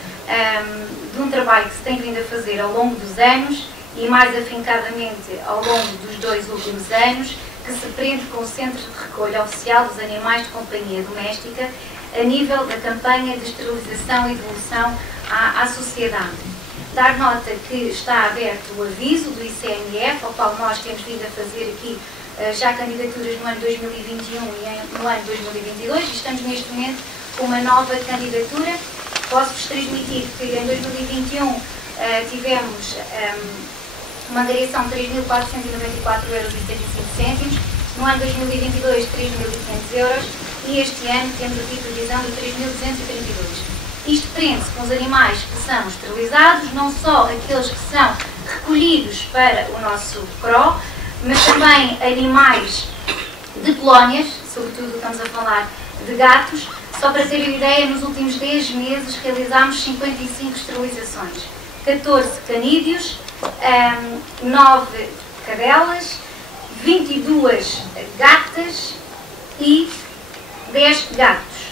de um trabalho que se tem vindo a fazer ao longo dos anos e mais afincadamente ao longo dos 2 últimos anos, que se prende com o Centro de Recolha Oficial dos Animais de Companhia Doméstica a nível da campanha de esterilização e devolução à sociedade. Dar nota que está aberto o aviso do ICMF, ao qual nós temos vindo a fazer aqui já candidaturas no ano 2021 e no ano 2022 e estamos neste momento com uma nova candidatura. Posso-vos transmitir que em 2021 tivemos uma angariação de 3.494,75 euros, no ano 2022 3.500 euros e este ano temos aqui previsão de 3.232. Isto prende-se com os animais que são esterilizados, não só aqueles que são recolhidos para o nosso CRO, mas também animais de colónias, sobretudo estamos a falar de gatos. Só para terem ideia, nos últimos 10 meses realizámos 55 esterilizações, 14 canídeos, 9 cadelas, 22 gatas e 10 gatos.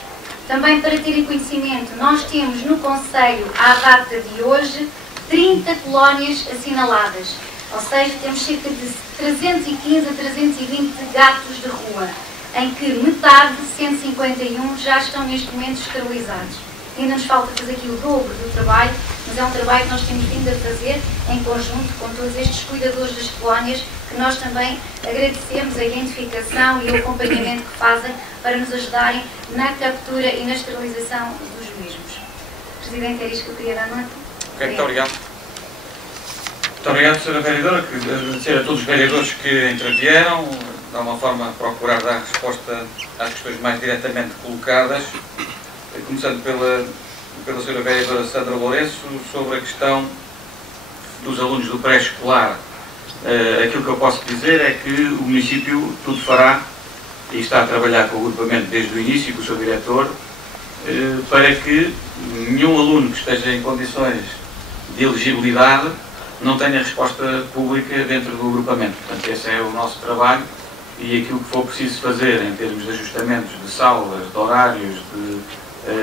Também para terem conhecimento, nós temos no Conselho, à data de hoje, 30 colónias assinaladas, ou seja, temos cerca de 315 a 320 gatos de rua, em que metade, 151, já estão neste momento esterilizados. Ainda nos falta fazer aqui o dobro do trabalho, mas é um trabalho que nós temos vindo a fazer em conjunto com todos estes cuidadores das colónias, que nós também agradecemos a identificação e o acompanhamento que fazem para nos ajudarem na captura e na esterilização dos mesmos. Presidente, era isto que eu queria dar nota. Ok, muito obrigado. Muito obrigado, Sra. Vereadora. Queria agradecer a todos os vereadores que intervieram, de alguma forma procurar dar resposta às questões mais diretamente colocadas, começando pela Sra. Vereadora Sandra Lourenço, sobre a questão dos alunos do pré-escolar. Aquilo que eu posso dizer é que o município tudo fará, e está a trabalhar com o agrupamento desde o início, com o seu diretor, para que nenhum aluno que esteja em condições de elegibilidade não tenha resposta pública dentro do agrupamento. Portanto, esse é o nosso trabalho e aquilo que for preciso fazer em termos de ajustamentos de salas, de horários, de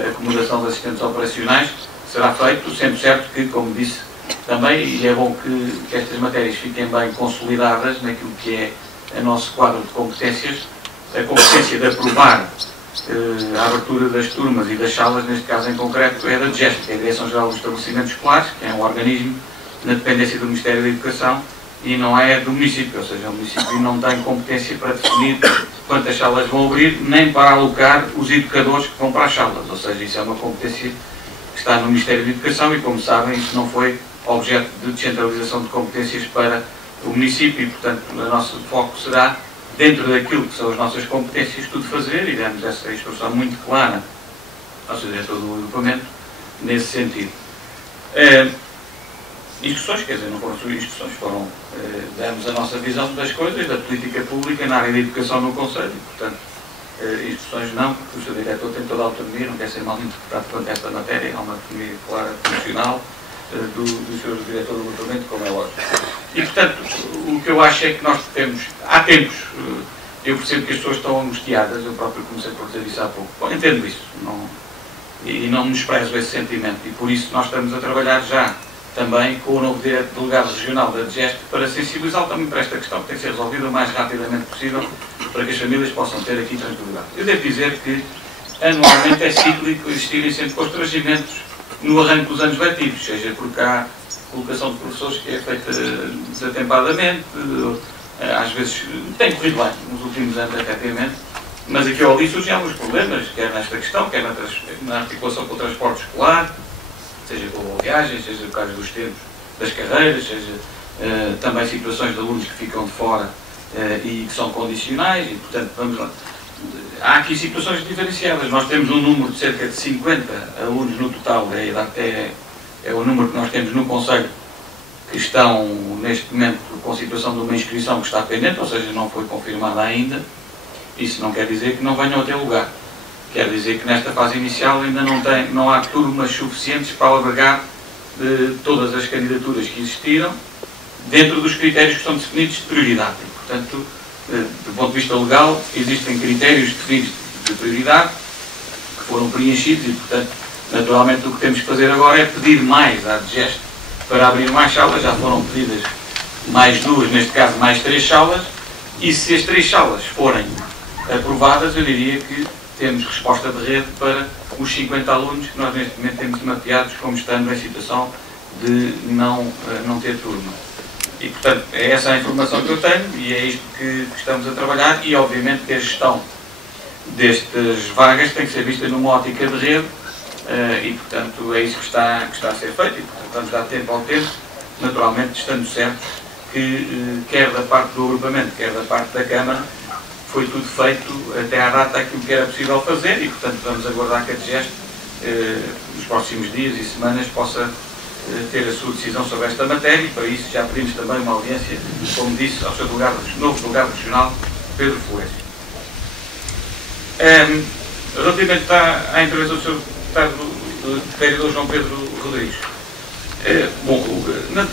acomodação de assistentes operacionais, será feito, sendo certo que, como disse também, e é bom que estas matérias fiquem bem consolidadas naquilo que é o nosso quadro de competências, a competência de aprovar a abertura das turmas e das salas, neste caso em concreto, é da DGESP, que é a Direção-Geral dos Estabelecimentos Escolares, que é um organismo na dependência do Ministério da Educação e não é do município, ou seja, o município não tem competência para definir quantas salas vão abrir, nem para alocar os educadores que vão para as salas. Ou seja, isso é uma competência que está no Ministério da Educação e, como sabem, isso não foi objeto de descentralização de competências para o município e, portanto, o nosso foco será, dentro daquilo que são as nossas competências, tudo fazer, e demos essa instrução muito clara ao seu diretor do agrupamento, nesse sentido. Instruções, quer dizer, não foram só instruções, demos a nossa visão das coisas, da política pública na área da educação no Conselho, e, portanto, instruções não, porque o seu diretor tem toda a autonomia, não quer ser mal interpretado quanto a esta matéria, há uma autonomia clara, funcional, do seu diretor do agrupamento, como é lógico. E, portanto, o que eu acho é que nós temos, há tempos, eu percebo que as pessoas estão angustiadas, eu próprio comecei por dizer isso há pouco, bom, entendo isso, e não menosprezo esse sentimento, e por isso nós estamos a trabalhar já também com o novo delegado regional da DGEST para sensibilizá-lo também para esta questão que tem que ser resolvida o mais rapidamente possível para que as famílias possam ter aqui tranquilidade. Eu devo dizer que anualmente é cíclico existirem sempre constrangimentos no arranque dos anos letivos, seja porque há colocação de professores que é feita desatempadamente, às vezes tem corrido bem nos últimos anos efetivamente, mas aqui ou ali surgem alguns problemas, quer nesta questão, quer na articulação com o transporte escolar, seja com viagens, seja por causa dos tempos das carreiras, seja também situações de alunos que ficam de fora e que são condicionais, e portanto vamos lá. Há aqui situações diferenciadas. Nós temos um número de cerca de 50 alunos no total, é o número que nós temos no Conselho, que estão neste momento com a situação de uma inscrição que está pendente, ou seja, não foi confirmada ainda. Isso não quer dizer que não venham a ter lugar. Quer dizer que nesta fase inicial ainda não há turmas suficientes para albergar todas as candidaturas que existiram dentro dos critérios que são definidos de prioridade. E, portanto, do ponto de vista legal, existem critérios definidos de prioridade que foram preenchidos e, portanto, naturalmente o que temos que fazer agora é pedir mais à DGEST para abrir mais salas. Já foram pedidas mais 2, neste caso mais 3 salas, e se as 3 salas forem aprovadas, eu diria que temos resposta de rede para os 50 alunos que nós neste momento temos mapeados como estando em situação de não ter turma. E, portanto, é essa a informação que eu tenho e é isto que estamos a trabalhar e, obviamente, que a gestão destas vagas tem que ser vista numa ótica de rede e, portanto, é isso que está a ser feito e, portanto, vamos dar tempo ao tempo, naturalmente, estando certos que, quer da parte do agrupamento, quer da parte da Câmara, foi tudo feito até à data aquilo que era possível fazer e, portanto, vamos aguardar que a DGEST, nos próximos dias e semanas, possa ter a sua decisão sobre esta matéria e, para isso, já pedimos também uma audiência, como disse, ao seu novo delegado regional, Pedro Florencio. Relativamente à intervenção do Sr. Deputado Vereador João Pedro Rodrigues, bom,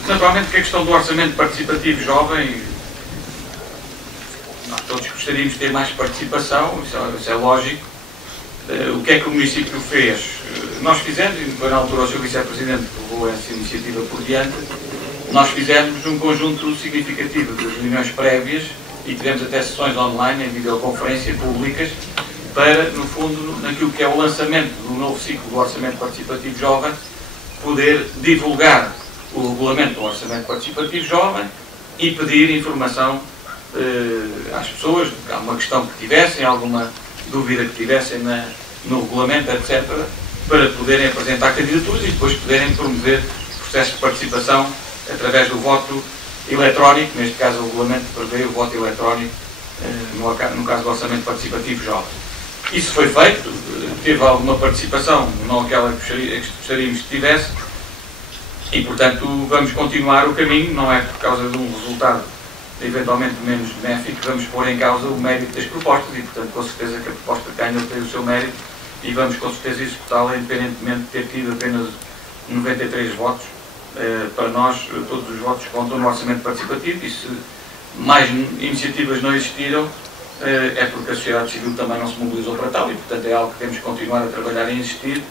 naturalmente que a questão do orçamento participativo jovem, nós todos gostaríamos de ter mais participação, isso é lógico. O que é que o município fez? Nós fizemos, e na altura o Sr. Vice-Presidente levou essa iniciativa por diante, nós fizemos um conjunto significativo de reuniões prévias e tivemos até sessões online, em videoconferência, públicas, para, no fundo, naquilo que é o lançamento do novo ciclo do Orçamento Participativo Jovem, poder divulgar o regulamento do Orçamento Participativo Jovem e pedir informação às pessoas, alguma questão que tivessem, alguma dúvida que tivessem no regulamento, etc., para poderem apresentar candidaturas e depois poderem promover processos de participação através do voto eletrónico. Neste caso, o regulamento prevê o voto eletrónico no caso do Orçamento Participativo Jovem. Isso foi feito, teve alguma participação, não aquela que gostaríamos que tivesse, e, portanto, vamos continuar o caminho, não é por causa de um resultado eventualmente menos benéfico, vamos pôr em causa o mérito das propostas e, portanto, com certeza que a proposta ganha tem o seu mérito e vamos com certeza executá-la independentemente de ter tido apenas 93 votos. Para nós, todos os votos contam no orçamento participativo e se mais iniciativas não existiram, é porque a sociedade civil também não se mobilizou para tal e, portanto, é algo que temos que continuar a trabalhar em insistir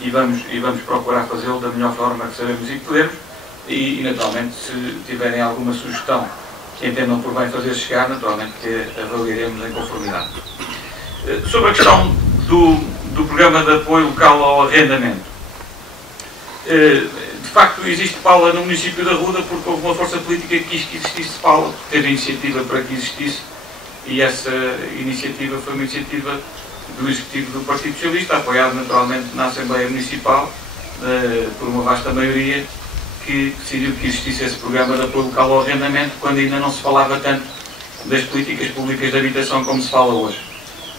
e vamos procurar fazê-lo da melhor forma que sabemos e que podemos e, naturalmente, se tiverem alguma sugestão que entendam por bem fazer chegar, naturalmente que avaliaremos em conformidade. Sobre a questão do programa de apoio local ao arrendamento, de facto existe PALA no município da Ruda porque houve uma força política que quis que existisse PALA, teve iniciativa para que existisse e essa iniciativa foi uma iniciativa do Executivo do Partido Socialista, apoiado naturalmente na Assembleia Municipal por uma vasta maioria, que decidiu que existisse esse programa de apoio local ao arrendamento, quando ainda não se falava tanto das políticas públicas de habitação como se fala hoje.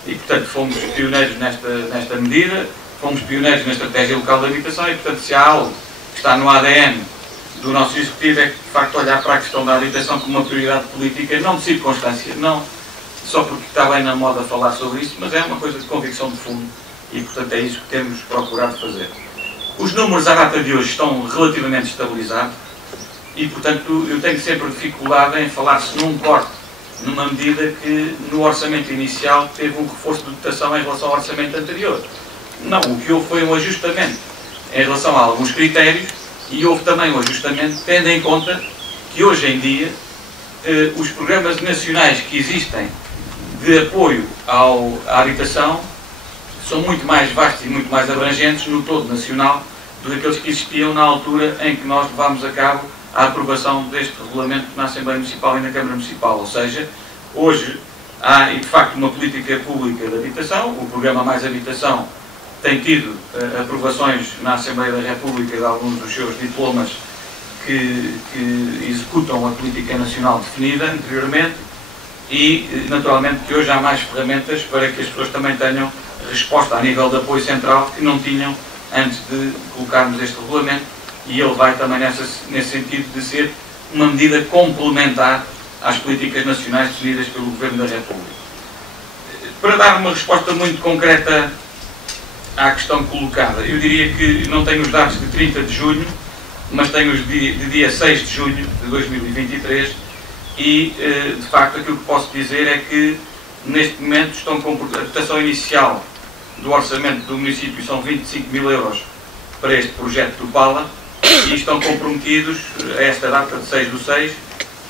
E, portanto, fomos pioneiros nesta medida, fomos pioneiros na estratégia local de habitação e, portanto, se há algo que está no ADN do nosso Executivo é que, de facto, olhar para a questão da habitação como uma prioridade política, não de circunstância, não só porque está bem na moda falar sobre isso, mas é uma coisa de convicção de fundo e, portanto, é isso que temos procurado fazer. Os números à data de hoje estão relativamente estabilizados e, portanto, eu tenho sempre dificuldade em falar-se num corte, numa medida que no orçamento inicial teve um reforço de dotação em relação ao orçamento anterior. Não, o que houve foi um ajustamento em relação a alguns critérios e houve também um ajustamento tendo em conta que hoje em dia os programas nacionais que existem de apoio à habitação são muito mais vastos e muito mais abrangentes no todo nacional do que aqueles que existiam na altura em que nós levámos a cabo a aprovação deste regulamento na Assembleia Municipal e na Câmara Municipal. Ou seja, hoje há, de facto, uma política pública de habitação. O programa Mais Habitação tem tido aprovações na Assembleia da República de alguns dos seus diplomas que executam a política nacional definida anteriormente e, naturalmente, que hoje há mais ferramentas para que as pessoas também tenham resposta a nível de apoio central que não tinham antes de colocarmos este regulamento, e ele vai também nesse sentido de ser uma medida complementar às políticas nacionais definidas pelo Governo da República. Para dar uma resposta muito concreta à questão colocada, eu diria que não tenho os dados de 30 de junho, mas tenho os de dia 6 de junho de 2023 e, de facto, aquilo que posso dizer é que neste momento estão com a dotação inicial do orçamento do município são 25 mil euros para este projeto do PALA e estão comprometidos a esta data de 6/6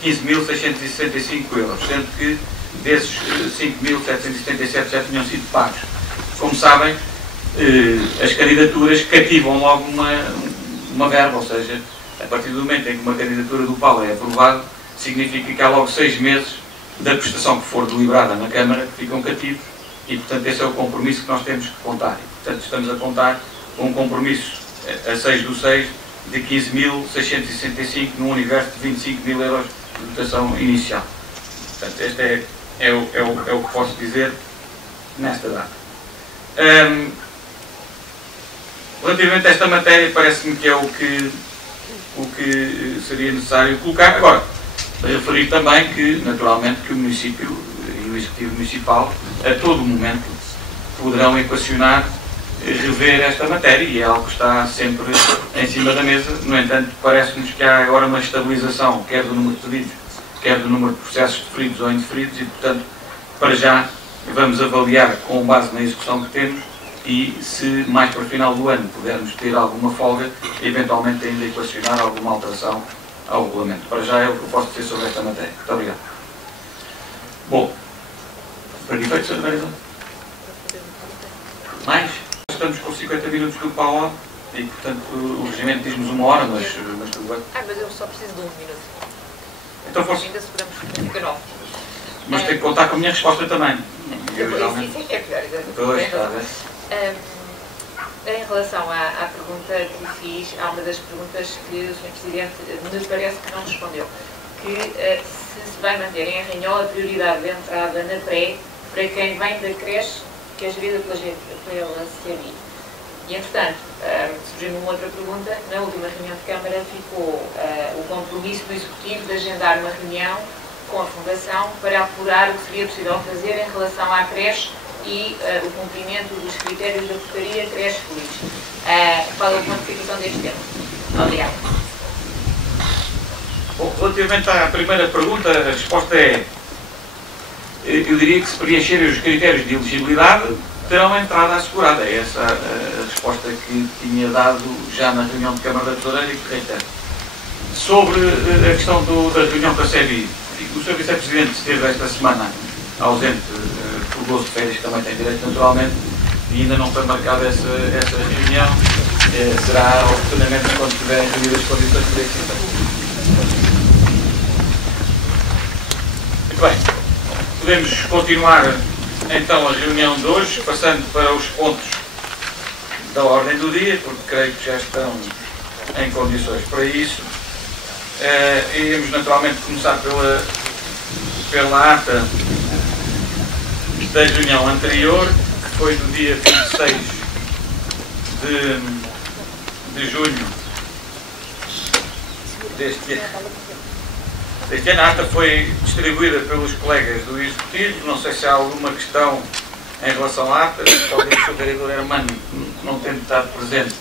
15.665 euros, sendo que desses 5.777 já tinham sido pagos. Como sabem, as candidaturas cativam logo uma verba, ou seja, a partir do momento em que uma candidatura do PALA é aprovada, significa que há logo 6 meses da prestação que for deliberada na Câmara que ficam cativos e, portanto, esse é o compromisso que nós temos que contar. E, portanto, estamos a contar com um compromisso a 6/6 de 15.665 num universo de 25 mil euros de dotação inicial. Portanto, este é o que posso dizer nesta data. Relativamente a esta matéria, parece-me que é o que seria necessário colocar. Agora, referir também que, naturalmente, que o município e o Executivo Municipal, a todo momento, poderão equacionar, rever esta matéria, e é algo que está sempre em cima da mesa. No entanto, parece-nos que há agora uma estabilização, quer do número de pedidos, quer do número de processos deferidos ou indeferidos, e, portanto, para já, vamos avaliar com base na execução que temos, e se mais para o final do ano pudermos ter alguma folga, eventualmente ainda equacionar alguma alteração ao regulamento. Para já é o que eu posso dizer sobre esta matéria. Muito obrigado. Bom, para que efeito, Sr. Vereador? Mais? Estamos com 50 minutos do PAO e, portanto, o regimento diz-nos 1 hora, mas tudo bem. Mas eu só preciso de 1 minuto. Então força. Ainda seguramos 59. Mas tem que contar com a minha resposta também. Sim, é pior. Pois, está bem. Em relação à pergunta que fiz, há uma das perguntas que o Sr. Presidente me parece que não respondeu, que se vai manter em Arranhol a prioridade de entrada na pré para quem vem da creche que é gerida pela CMI. E, entretanto, surgiu uma outra pergunta. Na última reunião de Câmara ficou o compromisso do Executivo de agendar uma reunião com a Fundação para apurar o que seria possível fazer em relação à creche e o cumprimento dos critérios da portaria Creche Feliz. Qual é a quantificação deste tema? Obrigada. Bom, relativamente à primeira pergunta, a resposta é: eu diria que se preencherem os critérios de elegibilidade, terão entrada assegurada. É essa a resposta que tinha dado já na reunião de Câmara da Tesoureira e que reitero. Sobre a questão da reunião com a SEBI, o Sr. Vice-Presidente esteve esta semana ausente por gozo de férias, que também tem direito naturalmente, e ainda não foi marcada essa reunião. Será oportunamente quando estiverem reunidas as condições para isso. Muito bem. podemos continuar então a reunião de hoje, passando para os pontos da ordem do dia, porque creio que já estão em condições para isso. Iremos naturalmente começar pela ata da reunião anterior, que foi do dia 26 de junho deste ano. A ata foi distribuída pelos colegas do Executivo. Não sei se há alguma questão em relação à ata. Talvez o Sr. Vereador Hermano, não tendo estado presente,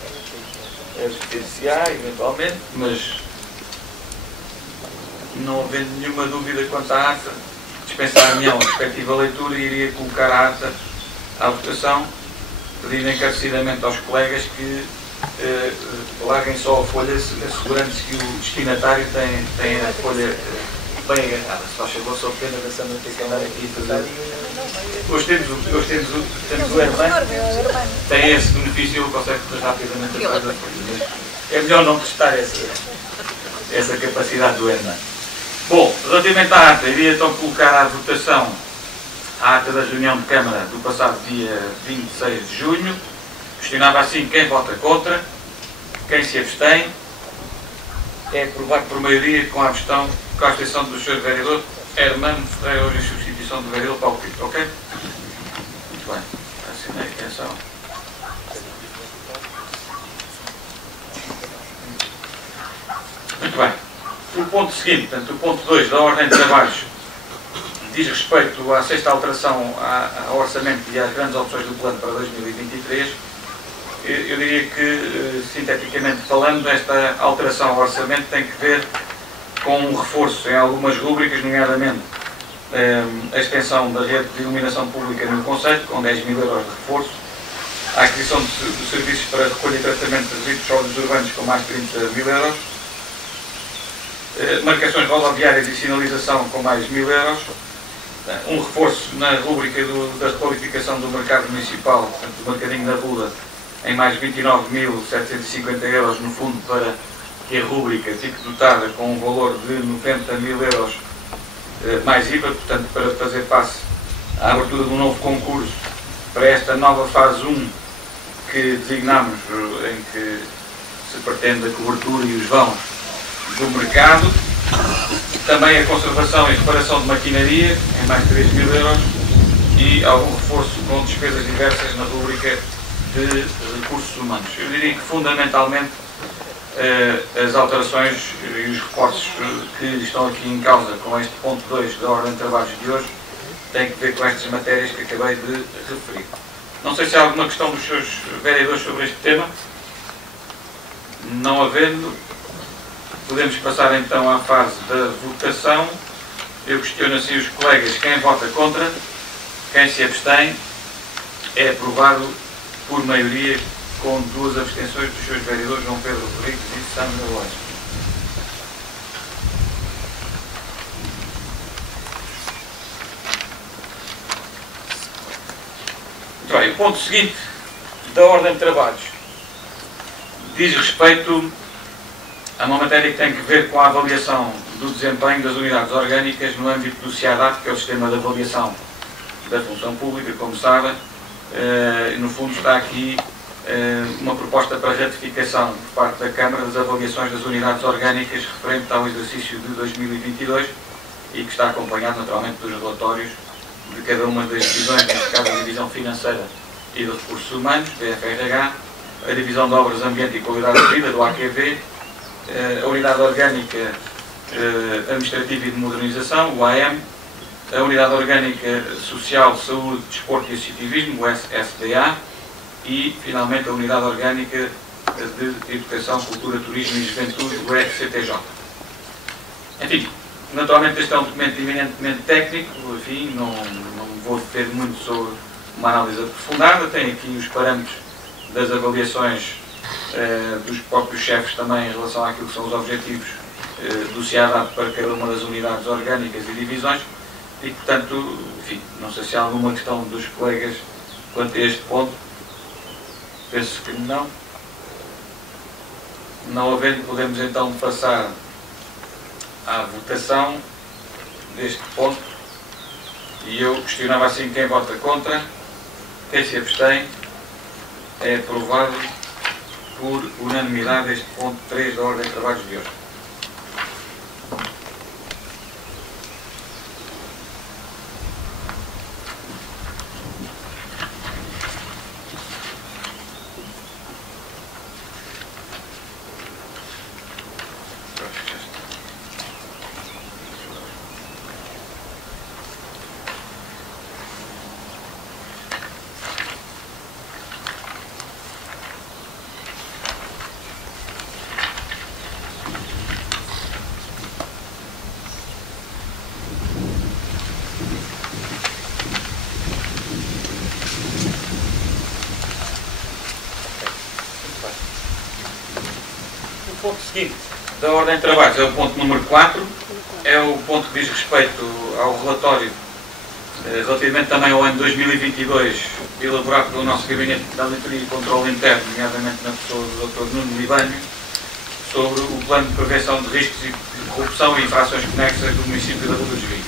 evidenciar eventualmente, mas não havendo nenhuma dúvida quanto à ata, dispensar-me a respectiva leitura e iria colocar a ata à votação, pedindo encarecidamente aos colegas que larguem só a folha, assegurando-se que o destinatário tem a folha bem agarrada. Se faz favor, só pena da Sandra ter que andar aqui a fazer. Hoje temos o Hermano, tem esse benefício, ele consegue rapidamente atrás da folha. É melhor não testar essa capacidade do Hermano. Bom, relativamente à ata, iria então colocar à votação a ata da reunião de Câmara do passado dia 26 de junho. Questionava assim quem vota contra, quem se abstém. É aprovado por maioria com a abstenção do Sr. Vereador Hermano Ferreira, hoje em substituição do Vereador Paulo Pinto. Ok? Muito bem. Assinei a atenção. Muito bem. O ponto seguinte, portanto, o ponto 2 da ordem de trabalhos diz respeito à sexta alteração ao orçamento e às grandes opções do plano para 2023. Eu diria que, sinteticamente falando, esta alteração ao orçamento tem que ver com um reforço em algumas rúbricas, nomeadamente a extensão da rede de iluminação pública no concelho, com 10 mil euros de reforço, a aquisição de serviços para recolha e tratamento de resíduos sólidos urbanos com mais de 30 mil euros, marcações rodoviárias e sinalização com mais 1.000 euros, um reforço na rúbrica da requalificação do mercado municipal, portanto, do mercadinho da Ruda, em mais 29.750 euros, no fundo, para que a rúbrica fique dotada com um valor de 90 mil euros mais IVA, portanto, para fazer face à abertura de um novo concurso para esta nova fase 1 que designamos, em que se pretende a cobertura e os vãos do mercado. Também a conservação e reparação de maquinaria, em mais 3 mil euros, e algum reforço com despesas diversas na rúbrica de recursos humanos. Eu diria que, fundamentalmente, as alterações e os reforços que estão aqui em causa com este ponto 2 da ordem de trabalhos de hoje têm que ver com estas matérias que acabei de referir. Não sei se há alguma questão dos seus vereadores sobre este tema. Não havendo, podemos passar então à fase da votação. Eu questiono assim os colegas: quem vota contra, quem se abstém. É aprovado por maioria, com 2 abstenções dos seus vereadores João Pedro Rodrigues e Sandra Lois. Muito bem, o ponto seguinte da ordem de trabalhos diz respeito a uma matéria que tem que ver com a avaliação do desempenho das unidades orgânicas no âmbito do SIADAT, que é o Sistema de Avaliação da Função Pública, como sabem. No fundo está aqui uma proposta para ratificação por parte da Câmara das avaliações das unidades orgânicas referente ao exercício de 2022 e que está acompanhado naturalmente dos relatórios de cada uma das divisões, neste caso a Divisão Financeira e de Recursos Humanos, DFRH, a Divisão de Obras, Ambiente e Qualidade de Vida, do AQV, a Unidade Orgânica Administrativa e de Modernização, o AM, a Unidade Orgânica Social, Saúde, Desporto e Associativismo, o SDA, e, finalmente, a Unidade Orgânica de Educação, Cultura, Turismo e Juventude, o ECTJ. Enfim, naturalmente este é um documento eminentemente técnico, enfim, não vou ter muito sobre uma análise aprofundada. Tem aqui os parâmetros das avaliações dos próprios chefes também em relação àquilo que são os objetivos do SIADAT para cada uma das unidades orgânicas e divisões. E, portanto, enfim, não sei se há alguma questão dos colegas quanto a este ponto. Penso que não. Não havendo, podemos então passar à votação deste ponto. E eu questionava assim quem vota contra, quem se abstém. É aprovado por unanimidade este ponto 3 da ordem de trabalhos de hoje. O ponto seguinte da ordem de trabalhos é o ponto número 4, é o ponto que diz respeito ao relatório relativamente também ao ano 2022, elaborado pelo nosso Gabinete de Auditoria e Controle Interno, nomeadamente na pessoa do Dr. Nuno Libânio, sobre o plano de prevenção de riscos de corrupção e infrações conexas do município da Rua dos Vinhos.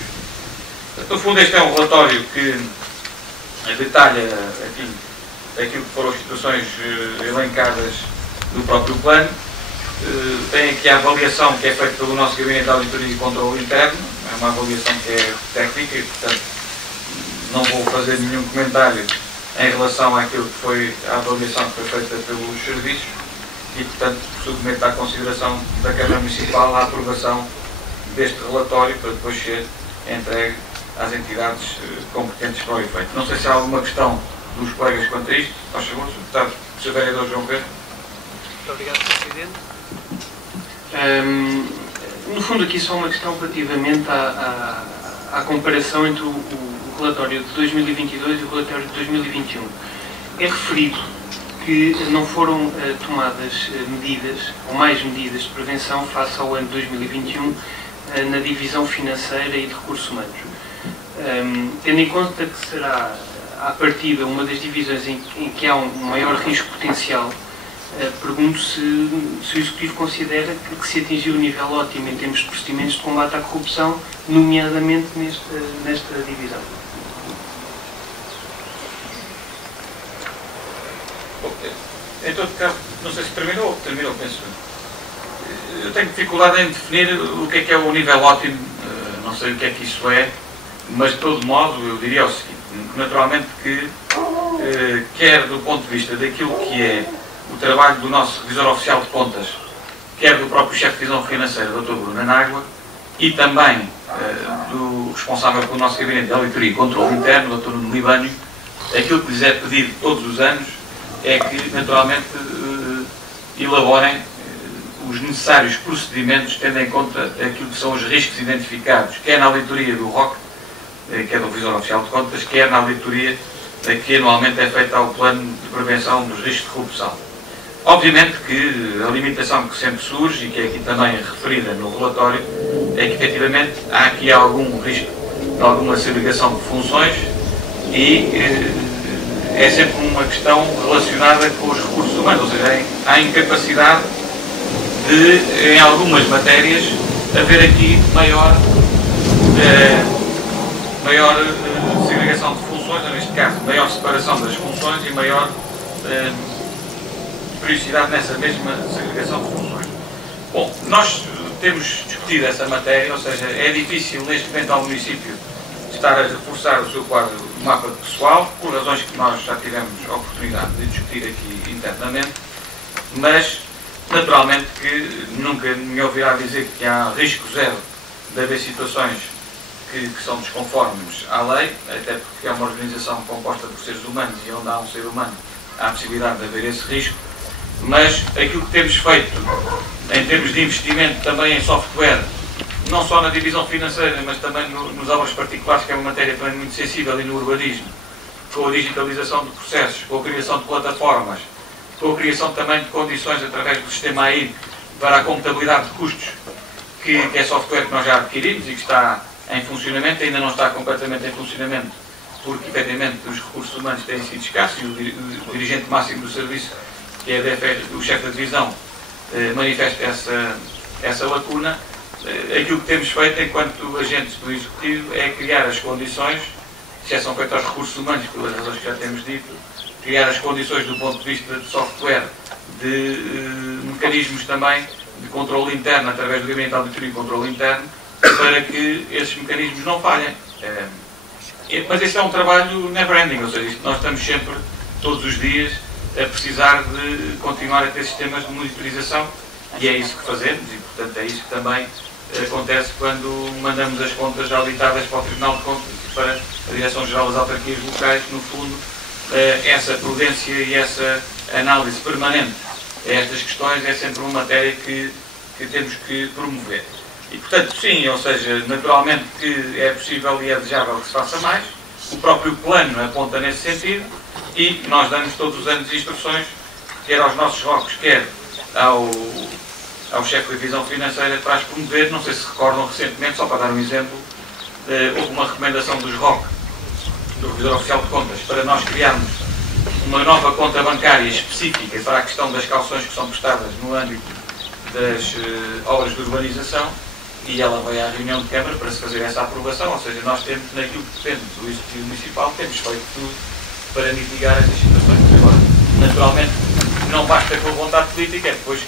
No fundo, este é um relatório que detalha, enfim, aquilo que foram as situações elencadas do próprio plano. Tem aqui a avaliação que é feita pelo nosso Gabinete de Auditoria e Controle Interno, é uma avaliação que é técnica e, portanto, não vou fazer nenhum comentário em relação àquilo que foi a avaliação que foi feita pelos serviços e, portanto, submeto à consideração da Câmara Municipal a aprovação deste relatório para depois ser entregue às entidades competentes para o efeito. Não sei se há alguma questão dos colegas quanto a isto. Faz favor, Deputado, Sr. Vereador João Pedro. Muito obrigado, Sr. Presidente. No fundo, aqui só uma questão relativamente à comparação entre o relatório de 2022 e o relatório de 2021. É referido que não foram tomadas medidas, ou mais medidas de prevenção face ao ano 2021 na divisão financeira e de recursos humanos. Tendo em conta que será, à partida, uma das divisões em que há um maior risco potencial, pergunto se o Executivo considera que se atingiu o nível ótimo em termos de procedimentos de combate à corrupção, nomeadamente nesta divisão. Em todo caso, não sei se terminou, penso. Eu tenho dificuldade em definir o que é o nível ótimo, não sei o que é que isso é, mas de todo modo eu diria o seguinte, naturalmente que, quer do ponto de vista daquilo que é o trabalho do nosso Revisor Oficial de Contas, quer do próprio Chefe de Divisão Financeira, Dr. Bruno Anágua, e também do responsável pelo nosso Gabinete de Auditoria e Controle Interno, Dr. Nuno Libânio, aquilo que lhes é pedido todos os anos é que, naturalmente, elaborem os necessários procedimentos, tendo em conta aquilo que são os riscos identificados, quer na auditoria do ROC, que é do Revisor Oficial de Contas, quer na auditoria que anualmente é feita ao Plano de Prevenção dos Riscos de Corrupção. Obviamente que a limitação que sempre surge, e que é aqui também referida no relatório, é que efetivamente há aqui algum risco de alguma segregação de funções e é sempre uma questão relacionada com os recursos humanos, ou seja, há incapacidade de, em algumas matérias, haver aqui maior segregação de funções, ou neste caso, maior separação das funções e maior periodicidade nessa mesma segregação de funções. Bom, nós temos discutido essa matéria, ou seja, é difícil neste momento ao município estar a reforçar o seu quadro de mapa pessoal, por razões que nós já tivemos a oportunidade de discutir aqui internamente, mas naturalmente que nunca me ouvirá dizer que há risco zero de haver situações que são desconformes à lei, até porque é uma organização composta por seres humanos e onde há um ser humano há a possibilidade de haver esse risco, mas aquilo que temos feito em termos de investimento também em software, não só na divisão financeira, mas também nos obras particulares, que é uma matéria também muito sensível, e no urbanismo, com a digitalização de processos, com a criação de plataformas, com a criação também de condições através do sistema AI para a computabilidade de custos, que é software que nós já adquirimos e que está em funcionamento, ainda não está completamente em funcionamento, porque efetivamente os recursos humanos têm sido escassos e o dirigente máximo do serviço, que é o chefe da divisão, manifesta essa lacuna. Aquilo que temos feito enquanto agentes do Executivo é criar as condições exceção feita aos recursos humanos, pelas razões que já temos dito, criar as condições do ponto de vista de software, de mecanismos também de controle interno, através do gabinete de auditoria e controle interno, para que esses mecanismos não falhem. Mas este é um trabalho never-ending, ou seja, nós estamos sempre, todos os dias, a precisar de continuar a ter sistemas de monitorização, e é isso que fazemos, e portanto é isso que também acontece quando mandamos as contas auditadas para o Tribunal de Contas e para a Direção-Geral das Autarquias Locais. No fundo, essa prudência e essa análise permanente a estas questões é sempre uma matéria que temos que promover. E, portanto, sim, ou seja, naturalmente que é possível e é desejável que se faça mais, o próprio plano aponta nesse sentido e nós damos todos os anos instruções, quer aos nossos ROCs, quer ao chefe de divisão financeira, para as promover. Não sei se recordam recentemente, só para dar um exemplo, houve uma recomendação dos ROC, do Revisor Oficial de Contas, para nós criarmos uma nova conta bancária específica para a questão das calções que são prestadas no âmbito das obras de urbanização, e ela veio à reunião de Câmara para se fazer essa aprovação, ou seja, nós temos, naquilo que depende do Executivo Municipal, temos feito tudo para mitigar estas situações. Agora, naturalmente, não basta com a vontade política, é depois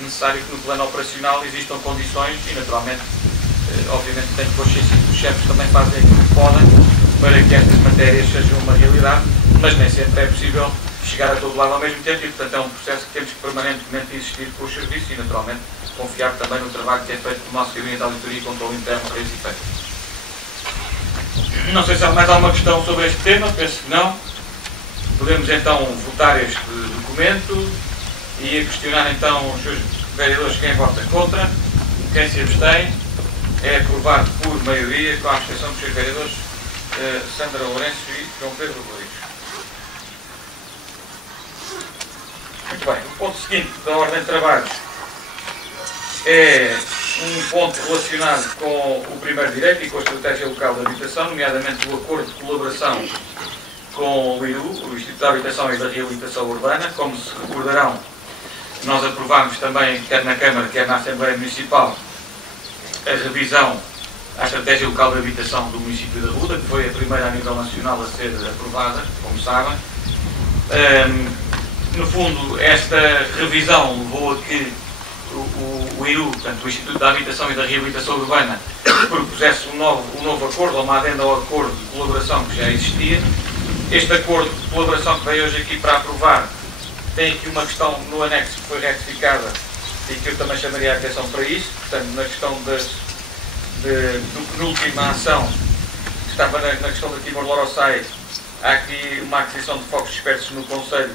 necessário que no plano operacional existam condições e, naturalmente, obviamente tenho consciência que os chefes também fazem aquilo que podem para que estas matérias sejam uma realidade, mas nem sempre é possível chegar a todo lado ao mesmo tempo e, portanto, é um processo que temos que permanentemente existir com os serviços e, naturalmente, confiar também no trabalho que é feito pelo nosso Gabinete de Auditoria e Controle Interno para esse efeito. Não sei se há mais alguma questão sobre este tema, penso que não. Podemos então votar este documento e questionar então os seus vereadores quem vota contra, quem se abstém. É aprovado por maioria, com a abstenção dos seus vereadores Sandra Lourenço e João Pedro Rodrigues. Muito bem, o ponto seguinte da ordem de trabalhos é um ponto relacionado com o primeiro direito e com a estratégia local de habitação, nomeadamente o acordo de colaboração com o IRU, o Instituto da Habitação e da Reabilitação Urbana. Como se recordarão, nós aprovámos também, quer na Câmara, quer na Assembleia Municipal, a revisão à estratégia local de habitação do município da Ruda, que foi a primeira a nível nacional a ser aprovada, como sabem. No fundo, esta revisão levou a que o IRU, portanto, o Instituto da Habitação e da Reabilitação Urbana, propusesse um novo acordo, ou uma adenda ao acordo de colaboração que já existia. Este acordo de colaboração que veio hoje aqui para aprovar tem aqui uma questão no anexo que foi retificada e que eu também chamaria a atenção para isso. Portanto, na questão do penúltima ação, que estava na questão da Timor-Leste, há aqui uma aquisição de focos dispersos no Conselho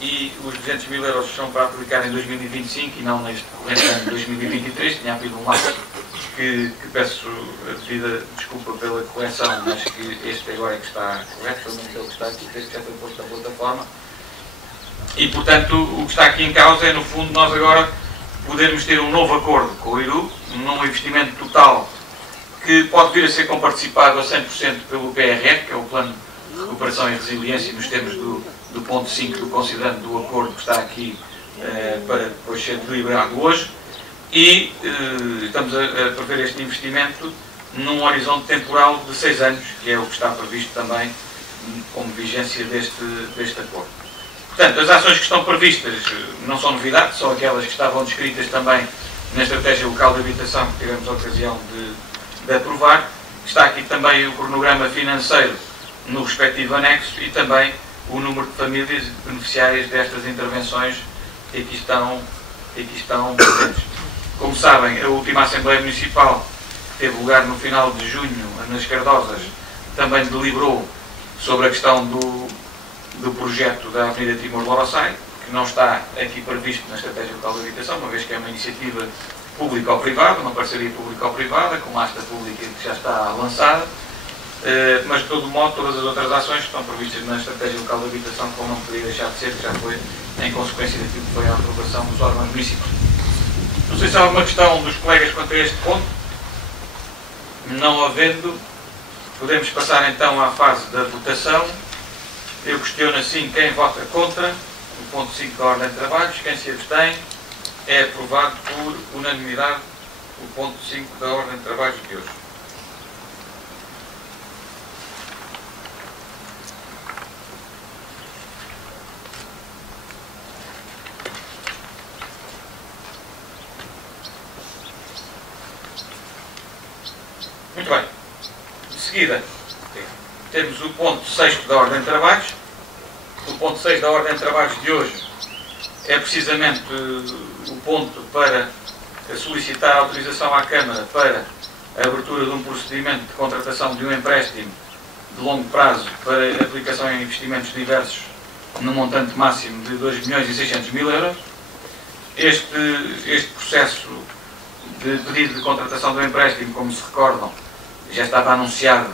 e os 200 mil euros são para aplicar em 2025 e não neste corrente ano de 2023. Tinha havido um lapso que peço a devida desculpa pela correção, mas que este agora é que está correto, pelo menos ele que está aqui, desde que já foi posto na plataforma. E, portanto, o que está aqui em causa é, no fundo, nós agora podermos ter um novo acordo com o IRU, num investimento total que pode vir a ser comparticipado a 100% pelo PRR, que é o Plano de Recuperação e Resiliência, nos termos do ponto 5 do considerando do acordo que está aqui para depois ser deliberado hoje, e estamos a prever este investimento num horizonte temporal de 6 anos, que é o que está previsto também como vigência deste acordo. Portanto, as ações que estão previstas não são novidades, são aquelas que estavam descritas também na Estratégia Local de Habitação que tivemos a ocasião de aprovar. Está aqui também o cronograma financeiro no respectivo anexo e também o número de famílias beneficiárias destas intervenções que aqui estão presentes. Como sabem, a última Assembleia Municipal, que teve lugar no final de junho, nas Cardosas, também deliberou sobre a questão do projeto da Avenida Timor-Leste, que não está aqui previsto na Estratégia Local de Habitação, uma vez que é uma iniciativa público-privada, uma parceria público-privada, com uma asta pública que já está lançada, mas de todo modo todas as outras ações que estão previstas na Estratégia Local de Habitação, como não poderia deixar de ser, que já foi em consequência daquilo que foi a aprovação dos órgãos municipais. Não sei se há alguma questão dos colegas quanto a este ponto. Não havendo, podemos passar então à fase da votação. Eu questiono assim quem vota contra o ponto 5 da ordem de trabalhos, quem se abstém. É aprovado por unanimidade o ponto 5 da ordem de trabalhos de hoje. Muito bem. De seguida, temos o ponto 6º da ordem de trabalhos. O ponto 6 da ordem de trabalhos de hoje é precisamente o ponto para solicitar autorização à Câmara para a abertura de um procedimento de contratação de um empréstimo de longo prazo para aplicação em investimentos diversos no montante máximo de 2.600.000 euros. Este processo de pedido de contratação do empréstimo, como se recordam, já estava anunciado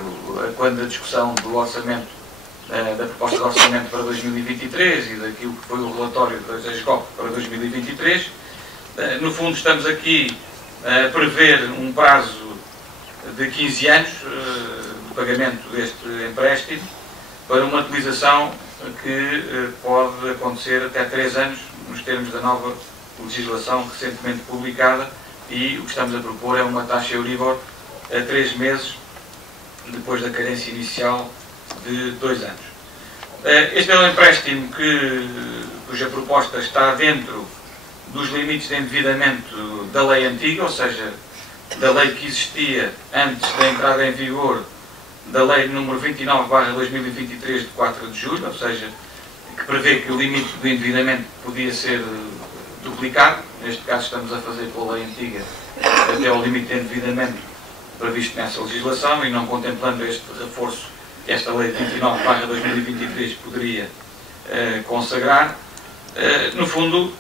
quando a discussão do orçamento, da proposta de orçamento para 2023 e daquilo que foi o relatório da SGOP para 2023. No fundo, estamos aqui a prever um prazo de 15 anos de pagamento deste empréstimo para uma utilização que pode acontecer até 3 anos, nos termos da nova legislação recentemente publicada, e o que estamos a propor é uma taxa Euribor a 3 meses depois da carência inicial de 2 anos. Este é um empréstimo cuja proposta está dentro dos limites de endividamento da lei antiga, ou seja, da lei que existia antes da entrada em vigor da lei número 29/2023 de 4 de julho, ou seja, que prevê que o limite do endividamento podia ser duplicado. Neste caso estamos a fazer pela lei antiga até ao limite de endividamento previsto nessa legislação e não contemplando este reforço que esta lei 29/2023 poderia consagrar. No fundo,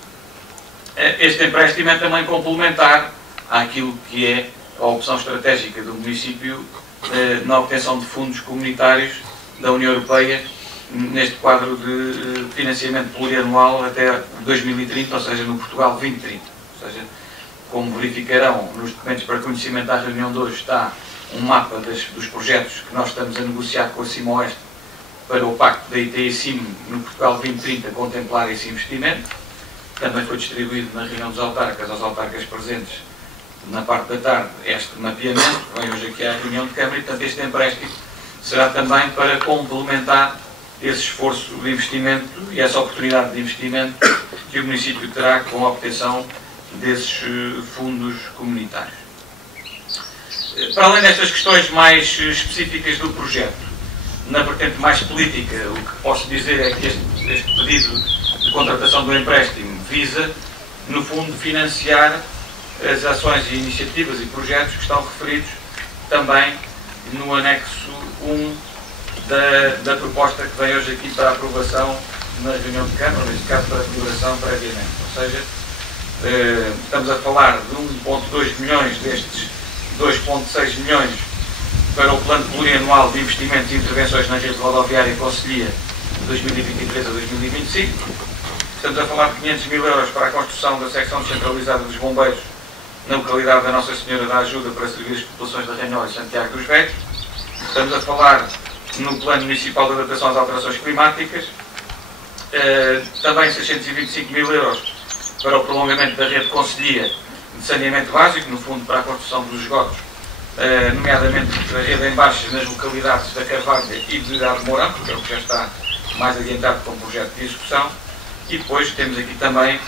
este empréstimo é também complementar àquilo que é a opção estratégica do município na obtenção de fundos comunitários da União Europeia neste quadro de financiamento plurianual até 2030, ou seja, no Portugal 2030. Ou seja, como verificarão nos documentos para conhecimento da reunião de hoje, está um mapa dos projetos que nós estamos a negociar com a CIMOeste para o Pacto da ITI-CIM no Portugal 2030 contemplar esse investimento. Também foi distribuído na reunião dos autarcas, aos autarcas presentes na parte da tarde, este mapeamento. Vem hoje aqui à reunião de Câmara e, portanto, este empréstimo será também para complementar esse esforço de investimento e essa oportunidade de investimento que o município terá com a obtenção desses fundos comunitários. Para além destas questões mais específicas do projeto, na vertente mais política, o que posso dizer é que este pedido de contratação do empréstimo visa, no fundo, financiar as ações e iniciativas e projetos que estão referidos também no anexo 1 da proposta que vem hoje aqui para aprovação na reunião de Câmara, neste caso para deliberação previamente. Ou seja, estamos a falar de 1,2 milhões destes 2,6 milhões para o plano plurianual de investimentos e intervenções na rede rodoviária e concelhia de 2023 a 2025. Estamos a falar de 500 mil euros para a construção da secção descentralizada dos bombeiros na localidade da Nossa Senhora da Ajuda para servir as populações de Arranhol e Santiago dos Velhos. Estamos a falar no Plano Municipal de Adaptação às Alterações Climáticas, também 625 mil euros para o prolongamento da rede de concelhia de saneamento básico, no fundo para a construção dos esgotos, nomeadamente a rede em baixas nas localidades da Carvalha e de Idade Mourão, que é o que já está mais adiantado como projeto de execução. E depois temos aqui também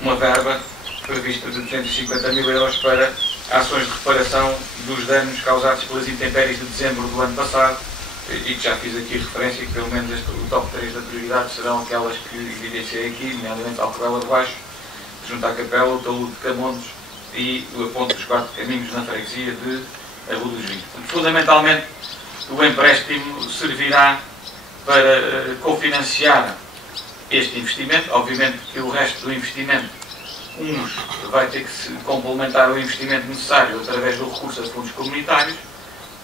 uma verba prevista de 250 mil euros para ações de reparação dos danos causados pelas intempéries de dezembro do ano passado, e que já fiz aqui referência que pelo menos o top 3 da prioridade serão aquelas que evidenciei aqui, nomeadamente Alcoela de Baixo, junto à Capela, o talude de Camontes e o Ponte dos 4 Caminhos na freguesia de Rua dos Vinhos. Fundamentalmente, o empréstimo servirá para cofinanciar este investimento. Obviamente que o resto do investimento, uns vai ter que se complementar o investimento necessário através do recurso a fundos comunitários,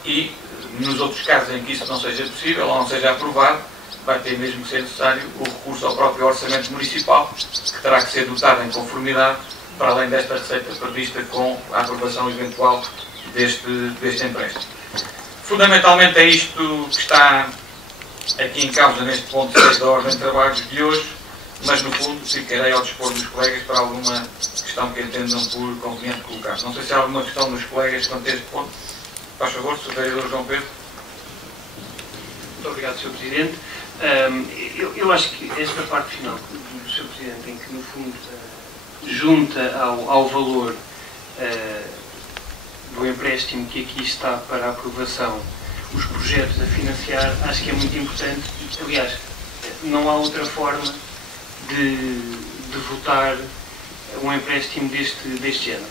e nos outros casos em que isso não seja possível ou não seja aprovado, vai ter mesmo que ser necessário o recurso ao próprio orçamento municipal, que terá que ser dotado em conformidade, para além desta receita prevista com a aprovação eventual deste empréstimo. Fundamentalmente é isto que está aqui em causa neste ponto 6 da ordem de trabalhos de hoje, mas no fundo ficarei ao dispor dos colegas para alguma questão que entendam por conveniente colocar. Não sei se há alguma questão dos colegas quanto a este ponto. Faz favor, Sr. Vereador João Pedro. Muito obrigado, Sr. Presidente. Eu acho que esta parte final do Sr. Presidente, em que no fundo junta ao valor do empréstimo que aqui está para aprovação, os projetos a financiar, acho que é muito importante. Aliás, não há outra forma de votar um empréstimo deste género.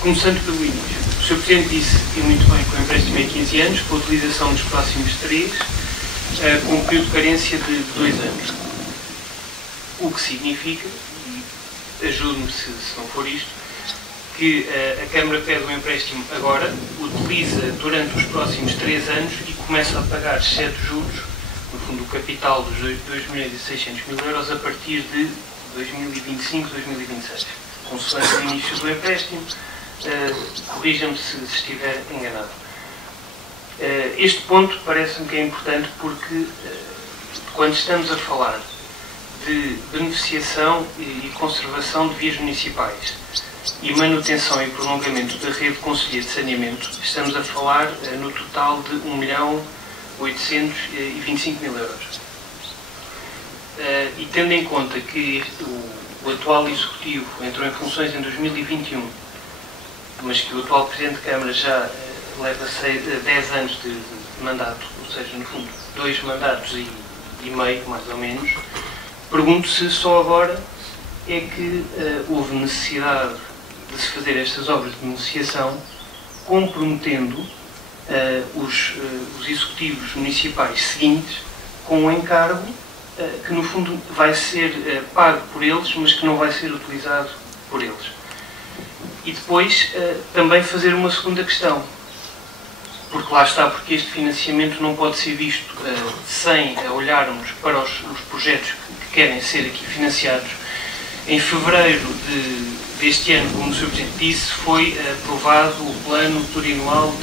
Começando pelo início. O Sr. Presidente disse, e muito bem, que o empréstimo é 15 anos, com a utilização dos próximos 3, com um período de carência de 2 anos. O que significa, e ajude-me se não for isto, que a Câmara pede um empréstimo agora, utiliza durante os próximos 3 anos e começa a pagar, exceto juros, no fundo o capital dos 2.600.000 euros a partir de 2025, 2026. Consoante o início do empréstimo, corrijam-me se estiver enganado. Este ponto parece-me que é importante porque quando estamos a falar de beneficiação e conservação de vias municipais e manutenção e prolongamento da rede concelhia de saneamento, estamos a falar no total de 1.825.000 euros. E tendo em conta que o atual Executivo entrou em funções em 2021, mas que o atual Presidente de Câmara já leva 10 anos de mandato, ou seja, no fundo, 2 mandatos e meio, mais ou menos, pergunto se só agora é que houve necessidade de se fazer estas obras de beneficiação, comprometendo os executivos municipais seguintes com um encargo que, no fundo, vai ser pago por eles, mas que não vai ser utilizado por eles. E depois também fazer uma segunda questão, porque lá está, porque este financiamento não pode ser visto sem olharmos para os projetos que querem ser aqui financiados. Em fevereiro deste ano, como o Sr. Presidente disse, foi aprovado o plano plurianual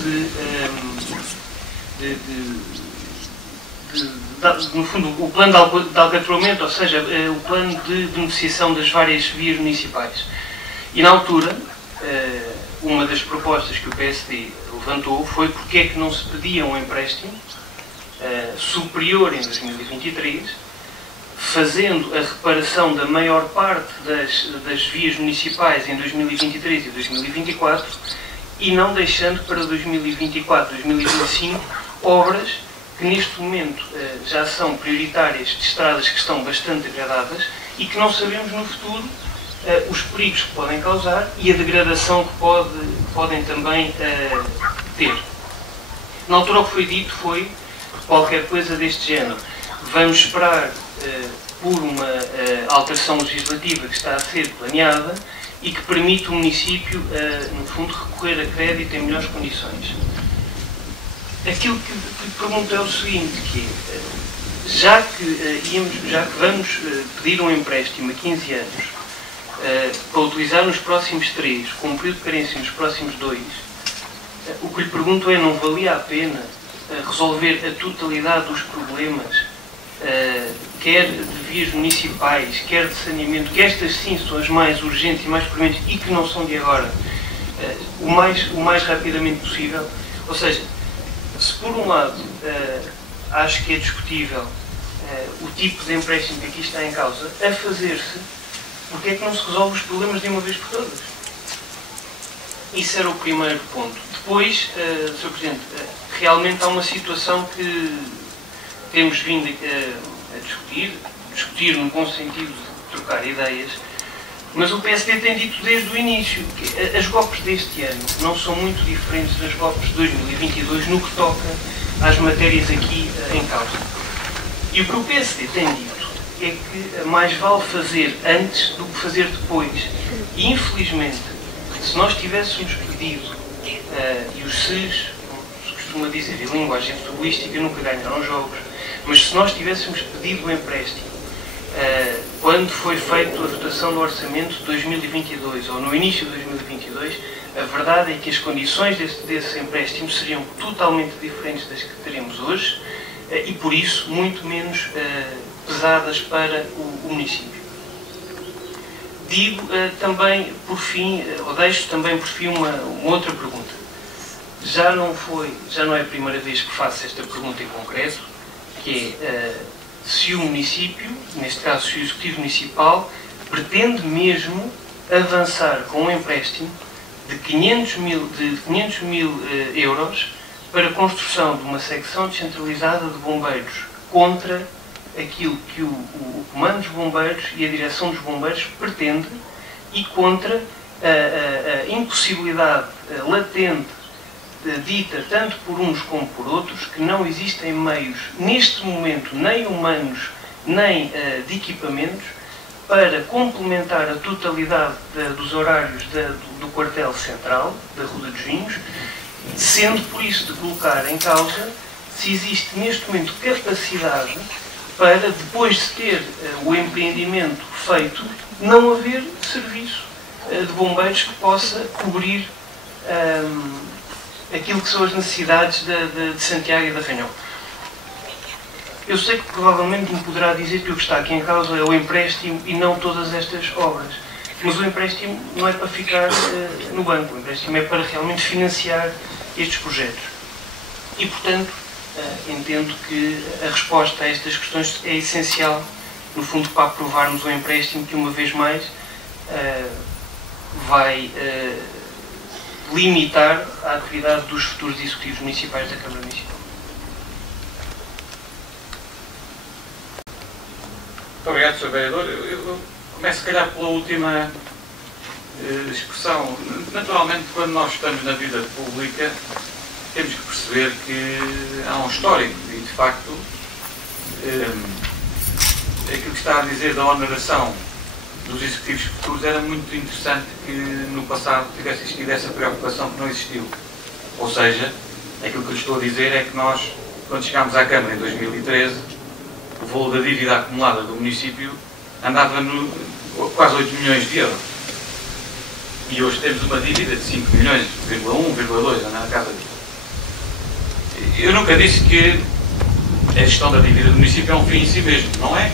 no fundo, o plano de alcatramento, ou seja, o plano de beneficiação das várias vias municipais. E na altura, uma das propostas que o PSD levantou foi porque é que não se pedia um empréstimo superior em 2023, fazendo a reparação da maior parte das vias municipais em 2023 e 2024 e não deixando para 2024, 2025 obras que neste momento já são prioritárias de estradas que estão bastante degradadas e que não sabemos no futuro os perigos que podem causar e a degradação que podem também ter. Na altura o que foi dito foi qualquer coisa deste género. Vamos esperar por uma alteração legislativa que está a ser planeada e que permite o município, no fundo, recorrer a crédito em melhores condições. Aquilo que pergunto é o seguinte, que é, já que vamos pedir um empréstimo a 15 anos, para utilizar nos próximos 3, com um período de carência nos próximos 2, o que lhe pergunto é, não valia a pena resolver a totalidade dos problemas, quer de vias municipais, quer de saneamento, que estas sim são as mais urgentes e mais prementes e que não são de agora, o mais rapidamente possível? Ou seja, se por um lado acho que é discutível o tipo de empréstimo que aqui está em causa, a fazer-se, porque é que não se resolve os problemas de uma vez por todas? Isso era o primeiro ponto. Depois, Sr. Presidente, realmente há uma situação que temos vindo a discutir no bom sentido de trocar ideias, mas o PSD tem dito desde o início que as GOPs deste ano não são muito diferentes das GOPs de 2022 no que toca às matérias aqui em causa. E o que o PSD tem dito é que mais vale fazer antes do que fazer depois. E, infelizmente, se nós tivéssemos pedido, e os SES, se costuma dizer, em linguagem futebolística, nunca ganharam jogos, mas se nós tivéssemos pedido o empréstimo quando foi feita a votação do orçamento de 2022, ou no início de 2022, a verdade é que as condições desse empréstimo seriam totalmente diferentes das que teremos hoje e, por isso, muito menos pesadas para o município. Digo também, por fim, ou deixo também por fim uma outra pergunta. Já não é a primeira vez que faço esta pergunta em concreto, que é se o município, neste caso se o Executivo Municipal, pretende mesmo avançar com um empréstimo de 500 mil euros para a construção de uma secção descentralizada de bombeiros contra aquilo que o Comando dos Bombeiros e a Direção dos Bombeiros pretende e contra a impossibilidade latente dita tanto por uns como por outros, que não existem meios, neste momento, nem humanos, nem de equipamentos, para complementar a totalidade dos horários do quartel central, da Ruda dos Vinhos, sendo por isso de colocar em causa se existe neste momento capacidade para, depois de ter o empreendimento feito, não haver serviço de bombeiros que possa cobrir aquilo que são as necessidades de Santiago e de Arranhão. Eu sei que provavelmente me poderá dizer que o que está aqui em causa é o empréstimo e não todas estas obras. Mas o empréstimo não é para ficar no banco, o empréstimo é para realmente financiar estes projetos. E, portanto, entendo que a resposta a estas questões é essencial, no fundo, para aprovarmos um empréstimo que, uma vez mais, vai limitar a atividade dos futuros executivos municipais da Câmara Municipal. Muito obrigado, Sr. Vereador. Eu começo, se calhar, pela última expressão. Naturalmente, quando nós estamos na vida pública, temos que perceber que há um histórico e, de facto, aquilo que está a dizer da oneração dos executivos futuros era muito interessante que no passado tivesse existido essa preocupação que não existiu. Ou seja, aquilo que eu estou a dizer é que nós, quando chegámos à Câmara em 2013, o valor da dívida acumulada do município andava no quase 8 milhões de euros. E hoje temos uma dívida de 5 milhões, 1,2, anda na casa disso. Eu nunca disse que a gestão da dívida do município é um fim em si mesmo, não é?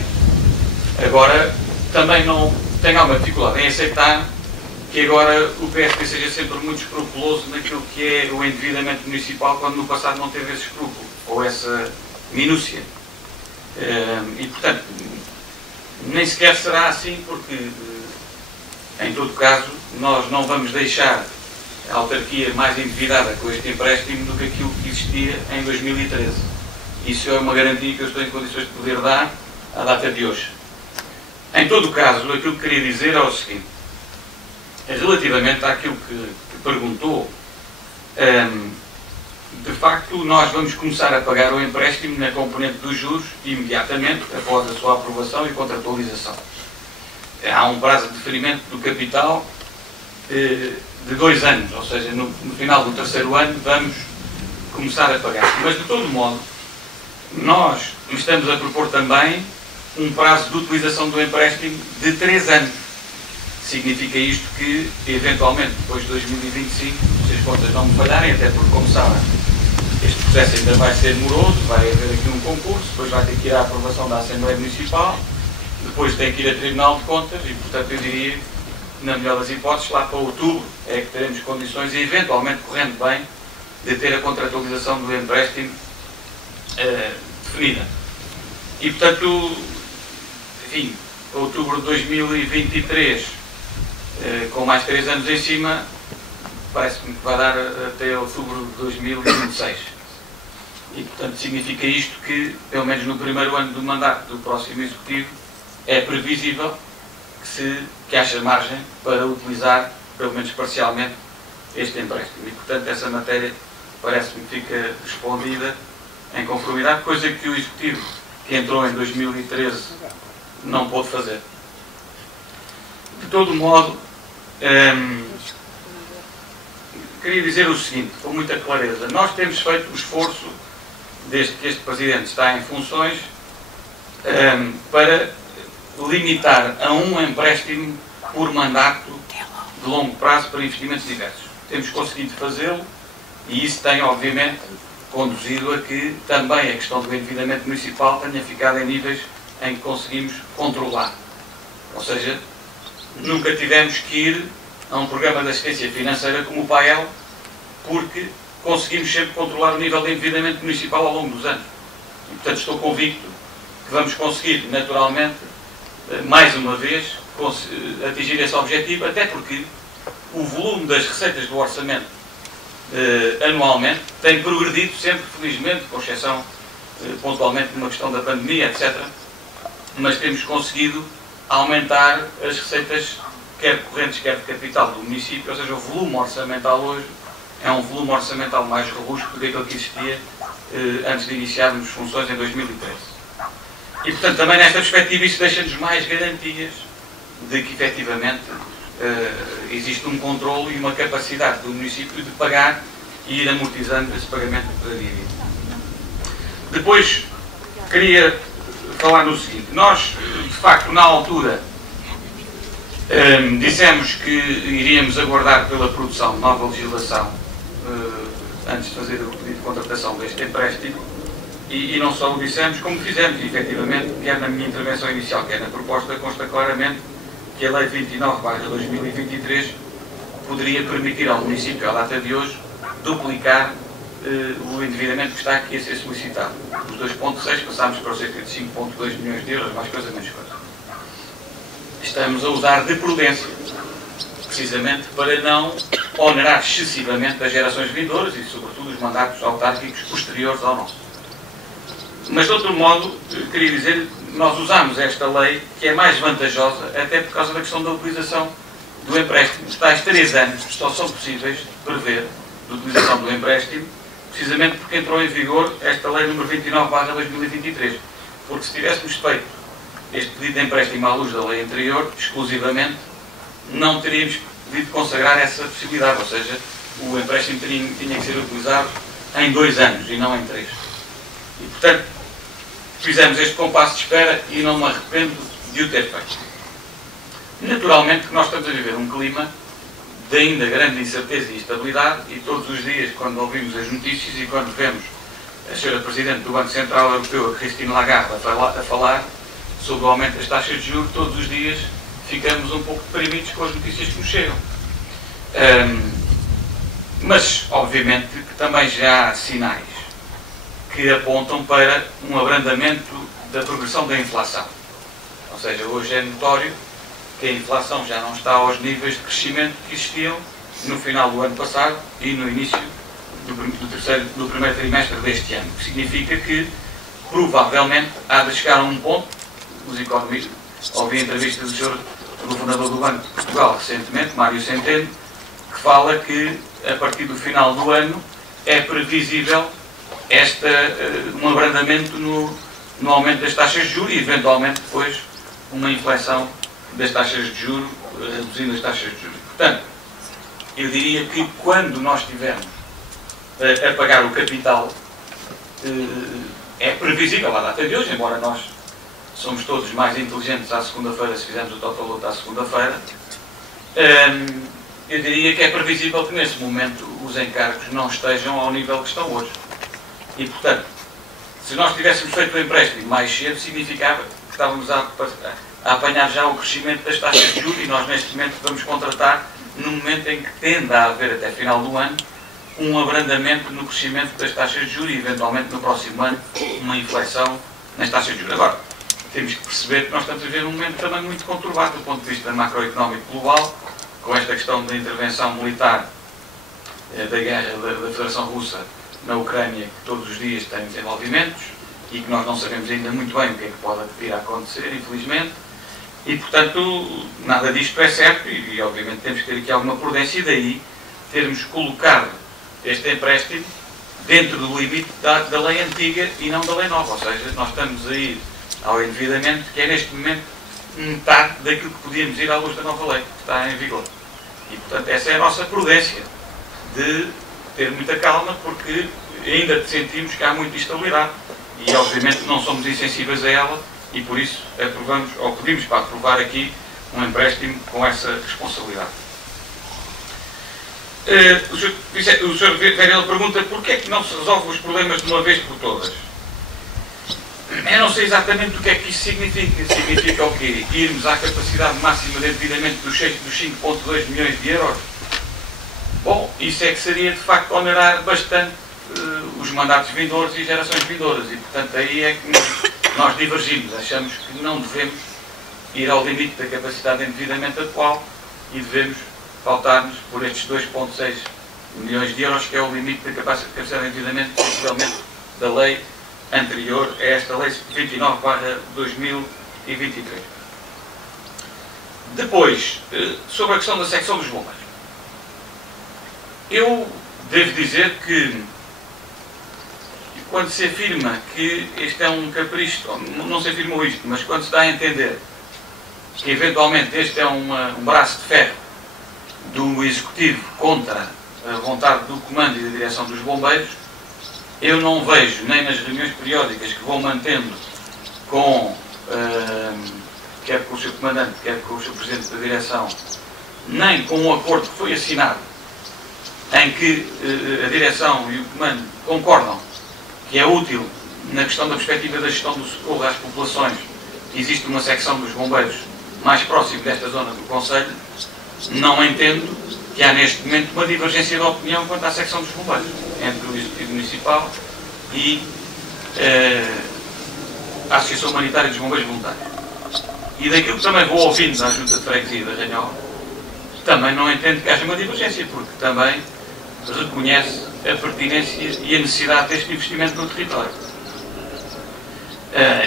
Agora, também não tenho alguma dificuldade em aceitar que agora o PSP seja sempre muito escrupuloso naquilo que é o endividamento municipal, quando no passado não teve esse escrúpulo, ou essa minúcia. E, portanto, nem sequer será assim, porque, em todo caso, nós não vamos deixar a autarquia mais endividada com este empréstimo do que aquilo que existia em 2013. Isso é uma garantia que eu estou em condições de poder dar à data de hoje. Em todo caso, aquilo que queria dizer é o seguinte: relativamente àquilo que perguntou, de facto, nós vamos começar a pagar o empréstimo na componente dos juros imediatamente após a sua aprovação e contratualização. Há um prazo de deferimento do capital de 2 anos, ou seja, no final do 3º ano vamos começar a pagar. Mas, de todo modo, nós estamos a propor também um prazo de utilização do empréstimo de 3 anos. Significa isto que, eventualmente, depois de 2025, se as contas não me falharem, até porque, como sabem, este processo ainda vai ser moroso, vai haver aqui um concurso, depois vai ter que ir à aprovação da Assembleia Municipal, depois tem que ir a Tribunal de Contas e, portanto, eu diria, na melhor das hipóteses, lá para outubro é que teremos condições, eventualmente correndo bem, de ter a contratualização do empréstimo definida. E, portanto, enfim, outubro de 2023, com mais 3 anos em cima, parece-me que vai dar até outubro de 2026. E, portanto, significa isto que, pelo menos no primeiro ano do mandato do próximo Executivo, é previsível que haja margem para utilizar, pelo menos parcialmente, este empréstimo. E, portanto, essa matéria parece-me que fica respondida em conformidade, coisa que o Executivo, que entrou em 2013, não pôde fazer. De todo modo, queria dizer o seguinte, com muita clareza: nós temos feito o esforço, desde que este Presidente está em funções, para limitar a um empréstimo por mandato de longo prazo para investimentos diversos. Temos conseguido fazê-lo e isso tem, obviamente, conduzido a que também a questão do endividamento municipal tenha ficado em níveis em que conseguimos controlar. Ou seja, nunca tivemos que ir a um programa de assistência financeira como o PAEL, porque conseguimos sempre controlar o nível de endividamento municipal ao longo dos anos. E, portanto, estou convicto que vamos conseguir, naturalmente, mais uma vez, atingir esse objetivo, até porque o volume das receitas do orçamento anualmente tem progredido sempre, felizmente, com exceção pontualmente de uma questão da pandemia, etc. Mas temos conseguido aumentar as receitas, quer correntes, quer de capital do município, ou seja, o volume orçamental hoje é um volume orçamental mais robusto do que aquele que existia antes de iniciarmos funções em 2013. E, portanto, também nesta perspectiva, isso deixa-nos mais garantias de que, efetivamente, existe um controle e uma capacidade do município de pagar e ir amortizando esse pagamento da dívida. Depois, queria falar no seguinte. Nós, de facto, na altura, dissemos que iríamos aguardar pela produção de nova legislação antes de fazer o pedido de contratação deste empréstimo e não só o dissemos, como fizemos, e, efetivamente, quer na minha intervenção inicial, quer na proposta, consta claramente que a Lei 29/2023 poderia permitir ao município, à data de hoje, duplicar o endividamento que está aqui a ser solicitado. Dos 2,6 passámos para cerca de 5,2 milhões de euros, mais coisa, menos coisa. Estamos a usar de prudência, precisamente para não onerar excessivamente as gerações vindouras e, sobretudo, os mandatos autárquicos posteriores ao nosso. Mas, de outro modo, queria dizer, nós usamos esta lei que é mais vantajosa até por causa da questão da utilização do empréstimo. Os tais 3 anos só são possíveis de prever de utilização do empréstimo, precisamente porque entrou em vigor esta lei número 29/2023. Porque se tivéssemos feito este pedido de empréstimo à luz da lei anterior, exclusivamente, não teríamos podido consagrar essa possibilidade, ou seja, o empréstimo tinha que ser utilizado em 2 anos e não em 3. E, portanto, fizemos este compasso de espera e não me arrependo de o ter feito. Naturalmente que nós estamos a viver um clima de ainda grande incerteza e instabilidade e todos os dias, quando ouvimos as notícias e quando vemos a senhora Presidente do Banco Central Europeu, a Christine Lagarde, a falar sobre o aumento das taxas de juros, todos os dias ficamos um pouco deprimidos com as notícias que nos chegam. Mas, obviamente, que também já há sinais que apontam para um abrandamento da progressão da inflação. Ou seja, hoje é notório que a inflação já não está aos níveis de crescimento que existiam no final do ano passado e no início do primeiro trimestre deste ano. O que significa que, provavelmente, há de chegar a um ponto, os economistas, ouvi a entrevista do governador do Banco de Portugal recentemente, Mário Centeno, que fala que, a partir do final do ano, é previsível um abrandamento no aumento das taxas de juros e, eventualmente, depois, uma inflexão das taxas de juros, reduzindo as taxas de juros. Portanto, eu diria que quando nós estivermos a pagar o capital, é previsível à data de hoje, embora nós somos todos mais inteligentes à segunda-feira, se fizermos o total lote à segunda-feira, eu diria que é previsível que nesse momento os encargos não estejam ao nível que estão hoje. E, portanto, se nós tivéssemos feito o empréstimo mais cedo, significava que estávamos a apanhar já o crescimento das taxas de juros e nós neste momento vamos contratar no momento em que tende a haver até final do ano um abrandamento no crescimento das taxas de juros e eventualmente no próximo ano uma inflexão nas taxas de juros. Agora, temos que perceber que nós estamos a viver um momento também muito conturbado do ponto de vista macroeconómico global, com esta questão da intervenção militar da guerra da Federação Russa na Ucrânia, que todos os dias tem desenvolvimentos e que nós não sabemos ainda muito bem o que é que pode vir a acontecer, infelizmente. E, portanto, nada disto é certo e obviamente, temos que ter aqui alguma prudência e daí termos colocado este empréstimo dentro do limite da lei antiga e não da lei nova. Ou seja, nós estamos a ir ao endividamento que é, neste momento, metade daquilo que podíamos ir à luz da nova lei, que está em vigor. E, portanto, essa é a nossa prudência de ter muita calma, porque ainda sentimos que há muita instabilidade e, obviamente, não somos insensíveis a ela e, por isso, aprovamos, ou pedimos para aprovar aqui um empréstimo com essa responsabilidade. O Sr. Vereador pergunta porquê é que não se resolve os problemas de uma vez por todas. Eu não sei exatamente o que é que isso significa. Significa o quê? Irmos à capacidade máxima de endividamento dos 5,2 milhões de euros? Bom, isso é que seria, de facto, onerar bastante os mandatos vindouros e gerações vindouras. E, portanto, aí é que nós divergimos. Achamos que não devemos ir ao limite da capacidade de endividamento atual e devemos faltar-nos por estes 2,6 milhões de euros, que é o limite da capacidade de endividamento, possivelmente, da lei anterior a esta lei 29/2023. Depois, sobre a questão da secção dos bombeiros. Eu devo dizer que quando se afirma que este é um capricho, não se afirmou isto, mas quando se dá a entender que eventualmente este é um braço de ferro do Executivo contra a vontade do Comando e da Direção dos Bombeiros, eu não vejo, nem nas reuniões periódicas que vou mantendo com, quer com o Sr. Comandante, quer com o Sr. Presidente da Direção, nem com um acordo que foi assinado, em que a Direção e o Comando concordam que é útil, na questão da perspectiva da gestão do socorro às populações, que existe uma secção dos bombeiros mais próximo desta zona do Conselho, não entendo que há neste momento uma divergência de opinião quanto à secção dos bombeiros, entre o Executivo Municipal e a Associação Humanitária dos Bombeiros Voluntários. E daquilo que também vou ouvindo da Junta de Freguesia da Ranhol, também não entendo que haja uma divergência, porque também reconhece a pertinência e a necessidade deste investimento no território.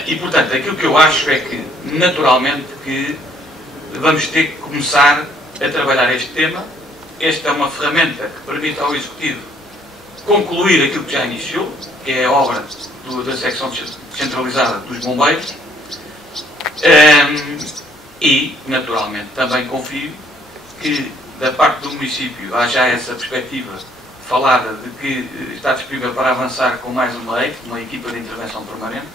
E, portanto, aquilo que eu acho é que, naturalmente, que vamos ter que começar a trabalhar este tema. Esta é uma ferramenta que permite ao Executivo concluir aquilo que já iniciou, que é a obra da secção descentralizada dos bombeiros. E, naturalmente, também confio que, da parte do município, há já essa perspectiva falada de que está disponível para avançar com mais uma EIC, uma equipa de intervenção permanente,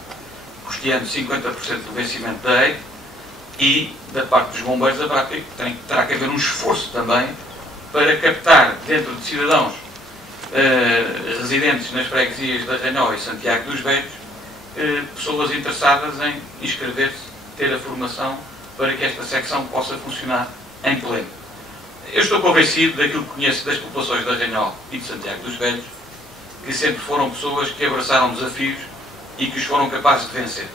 custeando 50% do vencimento da EIC, e, da parte dos bombeiros, terá que haver um esforço também para captar, dentro de cidadãos residentes nas freguesias da Ranhol e Santiago dos Velhos, pessoas interessadas em inscrever-se, ter a formação para que esta secção possa funcionar em pleno. Eu estou convencido daquilo que conheço das populações da Ranhol e de Santiago dos Velhos, que sempre foram pessoas que abraçaram desafios e que os foram capazes de vencer.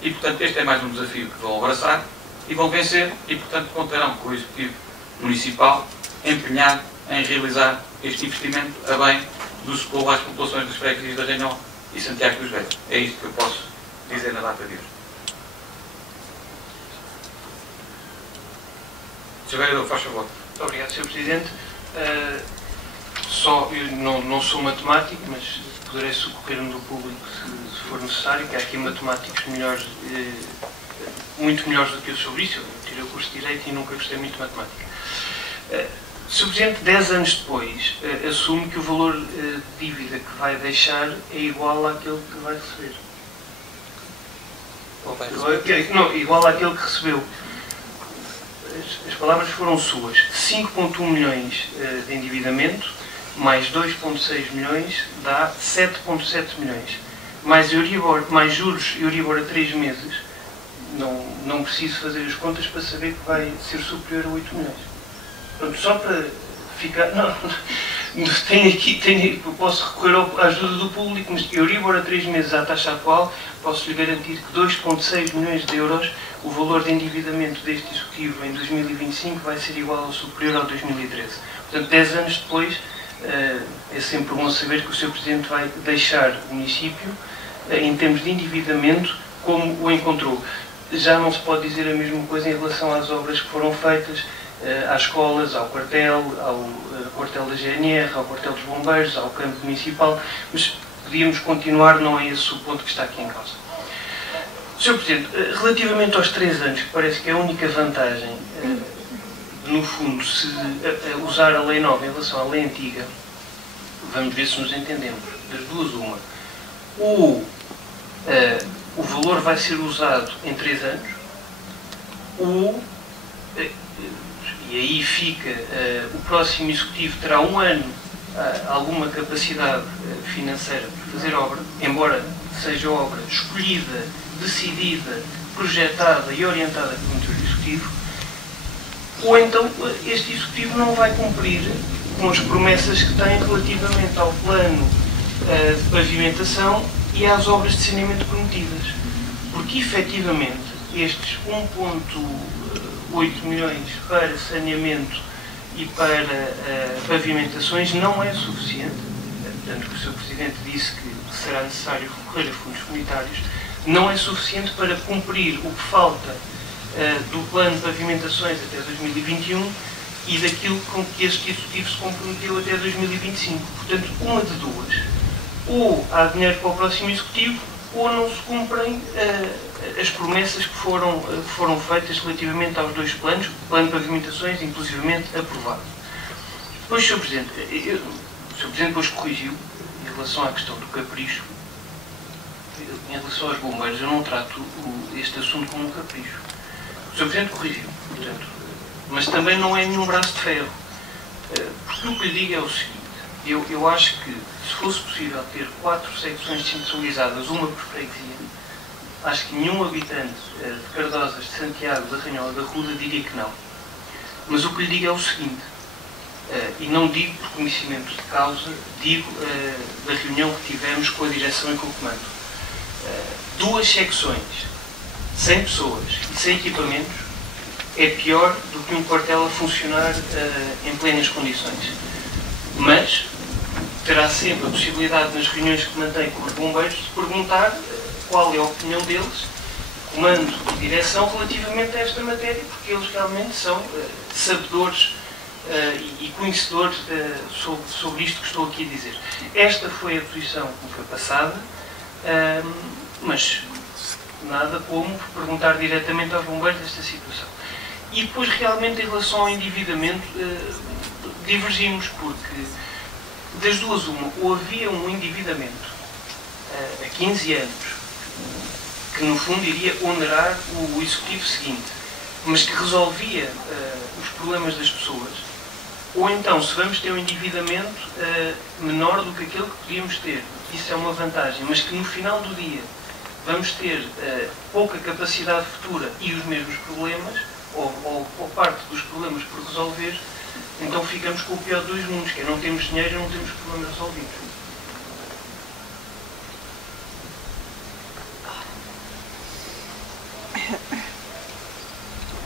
E, portanto, este é mais um desafio que vão abraçar e vão vencer e, portanto, contarão com o Executivo Municipal empenhado em realizar este investimento a bem do socorro às populações das freguesias da Ranhol e Santiago dos Velhos. É isto que eu posso dizer na data de hoje. Sr. Vereador, faz favor. Muito obrigado, Sr. Presidente. Eu não sou matemático, mas poderei socorrer-me do público se for necessário, que há aqui matemáticos melhores, muito melhores do que eu sobre isso. Eu tirei o curso de Direito e nunca gostei muito de matemática. Sr. Presidente, 10 anos depois, assume que o valor de dívida que vai deixar é igual àquele que vai receber. Não, igual àquele que recebeu. As palavras foram suas. 5,1 milhões de endividamento, mais 2,6 milhões, dá 7,7 milhões. Mais Euribor, mais juros Euribor a 3 meses, não preciso fazer as contas para saber que vai ser superior a 8 milhões. Pronto, só para ficar... Eu posso recorrer à ajuda do público, mas Euribor a 3 meses à taxa atual, posso-lhe garantir que 2,6 milhões de euros, o valor de endividamento deste Executivo em 2025 vai ser igual ou superior ao 2013. Portanto, 10 anos depois, é sempre bom saber que o Sr. Presidente vai deixar o município, em termos de endividamento, como o encontrou. Já não se pode dizer a mesma coisa em relação às obras que foram feitas, às escolas, ao quartel da GNR, ao quartel dos bombeiros, ao campo municipal, mas podíamos continuar, não é esse o ponto que está aqui em causa. Sr. Presidente, relativamente aos 3 anos, que parece que é a única vantagem, no fundo, se usar a lei nova em relação à lei antiga, vamos ver se nos entendemos. Das duas, uma. O valor vai ser usado em 3 anos, e aí fica, o próximo Executivo terá 1 ano alguma capacidade financeira para fazer obra, embora seja obra escolhida, decidida, projetada e orientada pelo anterior Executivo, ou então este Executivo não vai cumprir com as promessas que tem relativamente ao plano de pavimentação e às obras de saneamento prometidas. Porque, efetivamente, estes 1,8 milhões para saneamento e para pavimentações não é suficiente. Portanto, o Sr. Presidente disse que será necessário recorrer a fundos comunitários, não é suficiente para cumprir o que falta do plano de pavimentações até 2021 e daquilo com que este Executivo se comprometeu até 2025. Portanto, uma de duas. Ou há dinheiro para o próximo Executivo, ou não se cumprem as promessas que foram feitas relativamente aos dois planos, o plano de pavimentações, inclusivamente aprovado. Depois, Sr. Presidente, o Sr. Presidente depois corrigiu, em relação à questão do capricho, em relação aos bombeiros, eu não trato este assunto como um capricho. O Sr. Presidente corrigiu, portanto, mas também não é nenhum braço de ferro. Porque o que lhe digo é o seguinte, eu acho que se fosse possível ter 4 secções descentralizadas, uma por freguesia, acho que nenhum habitante de Cardosas, de Santiago, da Ranhola, da Ruda diria que não. Mas o que lhe digo é o seguinte, e não digo por conhecimento de causa, digo da reunião que tivemos com a direção e com o comando. 2 secções, 100 pessoas e 100 equipamentos, é pior do que um quartel a funcionar em plenas condições. Mas terá sempre a possibilidade, nas reuniões que mantém com os bombeiros, de perguntar qual é a opinião deles, comando e direção, relativamente a esta matéria, porque eles realmente são sabedores e conhecedores sobre isto que estou aqui a dizer. Esta foi a posição que me foi passada, mas nada como perguntar diretamente aos bombeiros desta situação. E depois, realmente, em relação ao endividamento, divergimos, porque das duas uma, ou havia um endividamento há 15 anos, que no fundo iria onerar o Executivo seguinte, mas que resolvia os problemas das pessoas, ou então, se vamos ter um endividamento menor do que aquele que podíamos ter, isso é uma vantagem, mas que no final do dia vamos ter pouca capacidade futura e os mesmos problemas, ou parte dos problemas por resolver, então ficamos com o pior dos dois mundos, que é não temos dinheiro e não temos problemas resolvidos.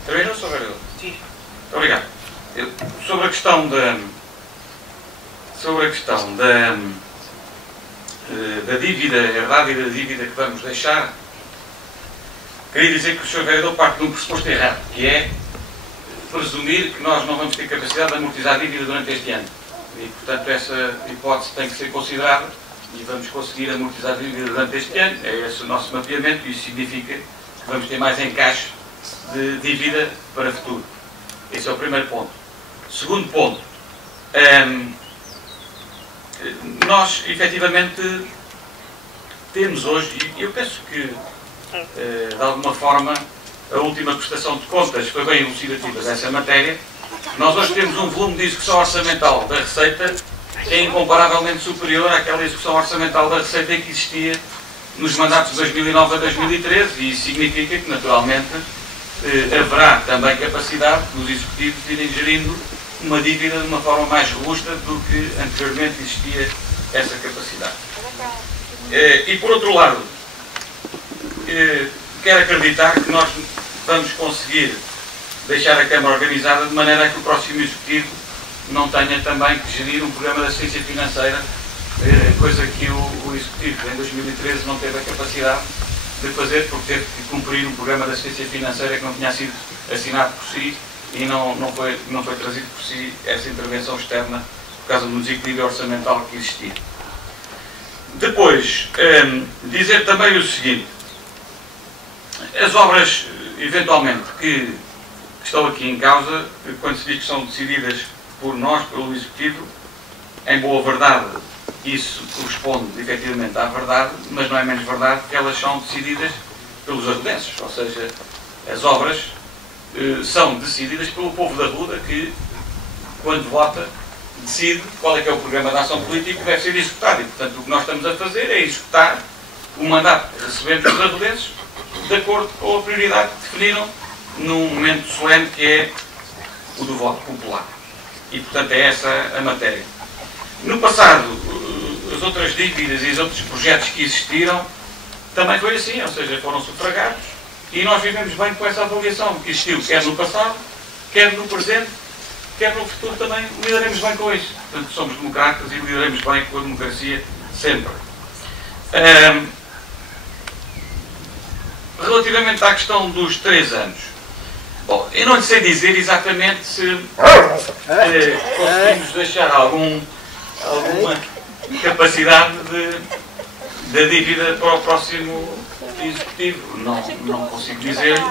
Terminou, Sr. Vereador? Sim. Obrigado. Sobre a questão da dívida herdada e da dívida que vamos deixar, queria dizer que o Sr. Vereador parte de um pressuposto errado, que é presumir que nós não vamos ter capacidade de amortizar a dívida durante este ano. E, portanto, essa hipótese tem que ser considerada e vamos conseguir amortizar a dívida durante este ano. É esse o nosso mapeamento e isso significa que vamos ter mais encaixe de dívida para o futuro. Esse é o primeiro ponto. Segundo ponto, nós, efetivamente, temos hoje, e eu penso que, de alguma forma, a última prestação de contas foi bem elucidativa dessa matéria. Nós hoje temos um volume de execução orçamental da Receita que é incomparavelmente superior àquela execução orçamental da Receita que existia nos mandatos de 2009 a 2013 e isso significa que, naturalmente, haverá também capacidade dos executivos de irem gerindo uma dívida de uma forma mais robusta do que anteriormente existia essa capacidade. E, por outro lado, quero acreditar que nós vamos conseguir deixar a Câmara organizada de maneira a que o próximo Executivo não tenha também que gerir um programa de assistência financeira, coisa que o Executivo em 2013 não teve a capacidade de fazer porque teve que cumprir um programa de assistência financeira que não tinha sido assinado por si e não foi trazido por si essa intervenção externa por causa do desequilíbrio orçamental que existia. Depois, dizer também o seguinte, as obras, eventualmente, que estão aqui em causa, quando se diz que são decididas por nós, pelo Executivo, em boa verdade, isso corresponde efetivamente à verdade, mas não é menos verdade que elas são decididas pelos arrudenses, ou seja, as obras são decididas pelo povo da Ruda que, quando vota, decide qual é que é o programa de ação política que deve ser executado. E, portanto, o que nós estamos a fazer é executar o mandato que recebemos dos arrudenses de acordo com a prioridade que definiram num momento solene que é o do voto popular. E, portanto, é essa a matéria. No passado, as outras dívidas e os outros projetos que existiram também foi assim, ou seja, foram sufragados e nós vivemos bem com essa avaliação que existiu, quer no passado, quer no presente quer no futuro também lidaremos bem com isso. Portanto, somos democratas e lidaremos bem com a democracia sempre. Relativamente à questão dos 3 anos, bom, eu não lhe sei dizer exatamente se conseguimos deixar alguma capacidade da dívida para o próximo executivo. Não consigo dizer.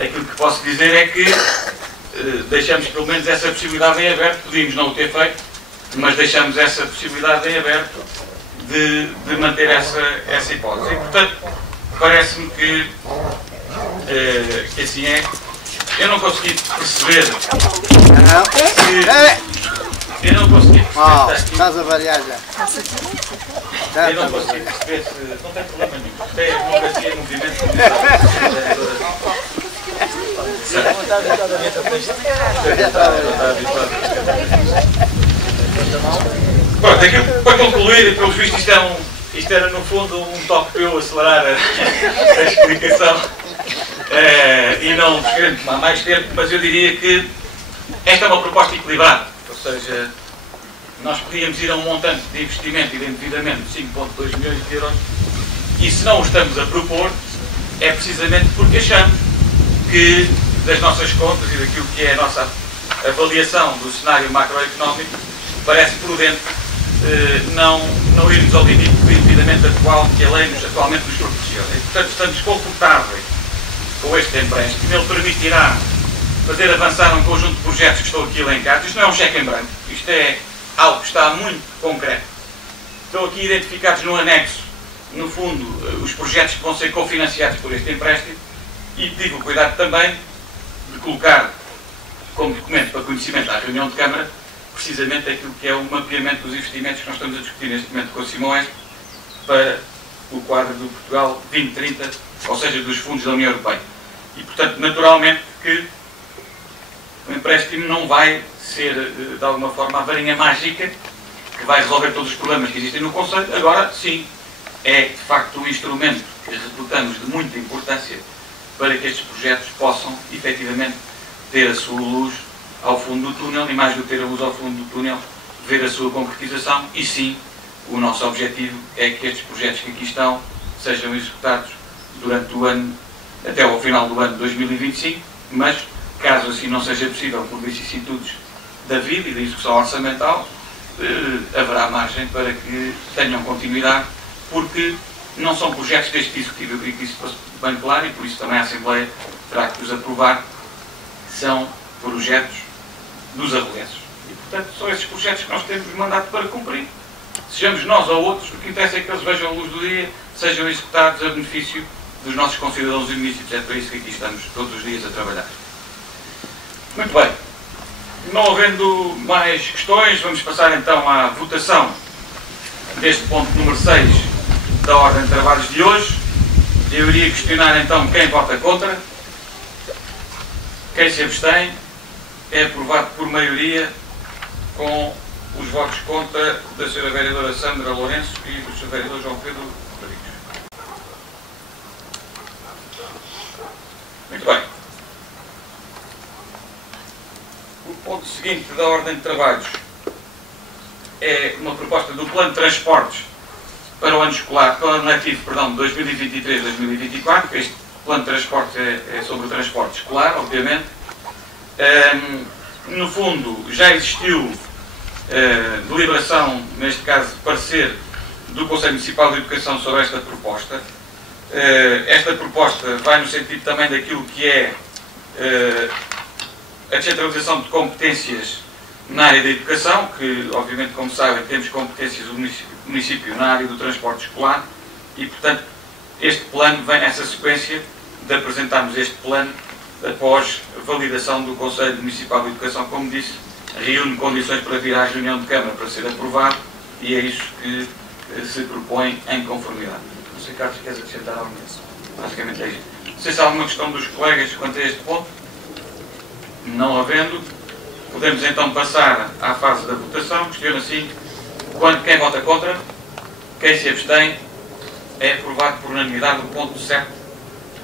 Aquilo que posso dizer é que deixamos pelo menos essa possibilidade em aberto. Podíamos não o ter feito, mas deixamos essa possibilidade em aberto de manter essa hipótese. E, portanto, parece-me que assim é. Eu não consegui perceber se... Eu não consegui perceber... Estás a variar já. Eu não consegui perceber se... Não tem problema nenhum. Isto é a democracia em movimento. Pronto, aqui, para concluir, pelos vistos isto era no fundo um toque para eu acelerar a explicação e não querendo tomar mais tempo, mas eu diria que esta é uma proposta equilibrada, ou seja, nós podíamos ir a um montante de investimento e de endividamento de 5,2 milhões de euros e se não o estamos a propor é precisamente porque achamos que das nossas contas e daquilo que é a nossa avaliação do cenário macroeconómico parece prudente não irmos ao limite do endividamento atual que a lei atualmente nos proporciona. E, portanto, estamos confortáveis com este empréstimo. Ele permitirá fazer avançar um conjunto de projetos que estão aqui elencados. Isto não é um cheque em branco, isto é algo que está muito concreto. Estão aqui identificados no anexo, no fundo, os projetos que vão ser cofinanciados por este empréstimo e tive o cuidado também de colocar como documento para conhecimento à reunião de Câmara precisamente aquilo que é o mapeamento dos investimentos que nós estamos a discutir neste momento com o Simões para o quadro do Portugal 2030, ou seja, dos fundos da União Europeia. E, portanto, naturalmente que o empréstimo não vai ser, de alguma forma, a varinha mágica que vai resolver todos os problemas que existem no Conselho. Agora, sim, é, de facto, um instrumento que reputamos de muita importância para que estes projetos possam, efetivamente, ter a sua luz ao fundo do túnel e, mais do que ter a luz ao fundo do túnel, ver a sua concretização e, sim, o nosso objetivo é que estes projetos que aqui estão sejam executados durante o ano, até ao final do ano de 2025, mas, caso assim não seja possível por vicissitudes da vida e da execução orçamental, haverá margem para que tenham continuidade, porque não são projetos deste Executivo. Eu queria que isso fosse bem claro e por isso também a Assembleia terá que os aprovar. São projetos dos arrolessos. E, portanto, são esses projetos que nós temos mandato para cumprir. Sejamos nós ou outros, o que interessa é que eles vejam a luz do dia, sejam executados a benefício dos nossos concidadãos e municípios. É para isso que aqui estamos todos os dias a trabalhar. Muito bem. Não havendo mais questões, vamos passar então à votação deste ponto número 6 da ordem de trabalhos de hoje. Eu iria questionar então quem vota contra. Quem se abstém. É aprovado por maioria com os votos contra da Sra. Vereadora Sandra Lourenço e do Sr. Vereador João Pedro Rodrigues. Muito bem. O ponto seguinte da ordem de trabalhos é uma proposta do Plano de Transportes para o ano escolar, para o ano letivo, perdão, de 2023-2024. Este Plano de Transportes é sobre o transporte escolar, obviamente. No fundo, já existiu deliberação, neste caso, parecer do Conselho Municipal de Educação sobre esta proposta. Esta proposta vai no sentido também daquilo que é a descentralização de competências na área da educação, que, obviamente, como sabem, temos competências do município na área do transporte escolar e, portanto, este plano vem nessa sequência de apresentarmos este plano após validação do Conselho Municipal de Educação, como disse, reúne condições para vir à reunião de Câmara para ser aprovado e é isso que se propõe em conformidade. Não sei, Carlos, queres acrescentar alguma coisa? Basicamente é isso. Não sei se há alguma questão dos colegas quanto a este ponto. Não havendo, podemos então passar à fase da votação. Questiono assim, quem vota contra, quem se abstém, é aprovado por unanimidade o ponto 7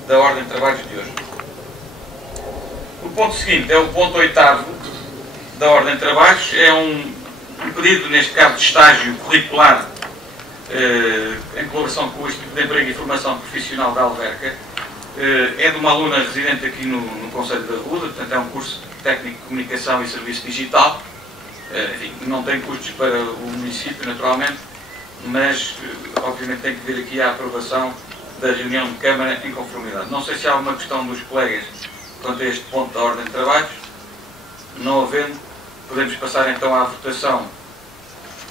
da ordem de trabalhos de hoje. O ponto seguinte é o ponto 8º, da Ordem de Trabalhos é um pedido, neste caso, de estágio curricular em colaboração com o Instituto de Emprego e Formação Profissional da Alverca. É de uma aluna residente aqui no Concelho da Ruda, portanto é um curso técnico de comunicação e serviço digital. Enfim, não tem custos para o município, naturalmente, mas obviamente tem que vir aqui a aprovação da reunião de Câmara em conformidade. Não sei se há alguma questão dos colegas quanto a este ponto da Ordem de Trabalhos. Não havendo, podemos passar então à votação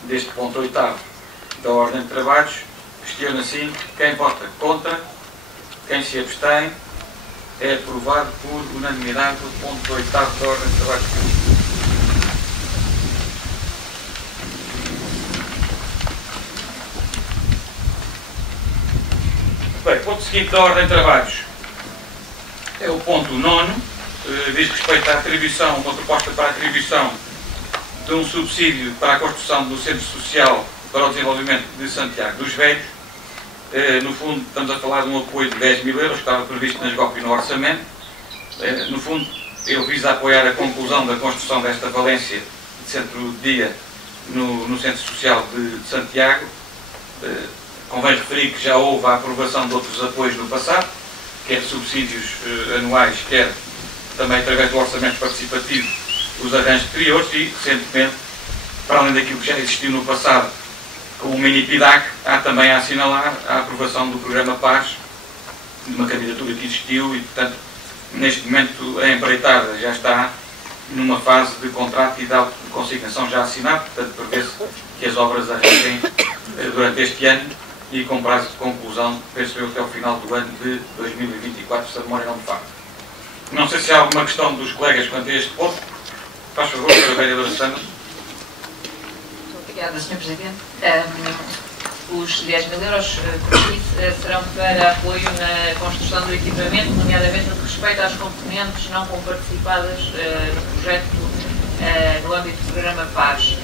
deste ponto 8º da Ordem de Trabalhos. Questiono assim: quem vota contra, quem se abstém, é aprovado por unanimidade o ponto 8º da Ordem de Trabalhos. Bem, o ponto seguinte da Ordem de Trabalhos é o ponto 9º, diz respeito à atribuição, uma proposta para a atribuição de um subsídio para a construção do Centro Social para o Desenvolvimento de Santiago dos Velhos. No fundo, estamos a falar de um apoio de 10 mil euros, que estava previsto na SGOP e no orçamento. No fundo, ele visa apoiar a conclusão da construção desta valência de centro de dia no Centro Social de Santiago. Convém referir que já houve a aprovação de outros apoios no passado, quer subsídios anuais, quer também através do orçamento participativo, os arranjos anteriores, e recentemente, para além daquilo que já existiu no passado com o mini-PIDAC, há também a assinalar a aprovação do programa Paz, de uma candidatura que existiu, e portanto neste momento a empreitada já está numa fase de contrato e de autoconsignação já assinado, portanto prevê-se que as obras arranquem durante este ano e com prazo de conclusão, penso eu, até o final do ano de 2024, se a memória não me falha. Não sei se há alguma questão dos colegas quanto a este ponto. Faz favor, Sra. Vereadora Sandra. Obrigada, Sr. Presidente. Os 10 mil euros, como disse, serão para apoio na construção do equipamento, nomeadamente no que respeita às componentes não comparticipadas no projeto no âmbito do programa Paz.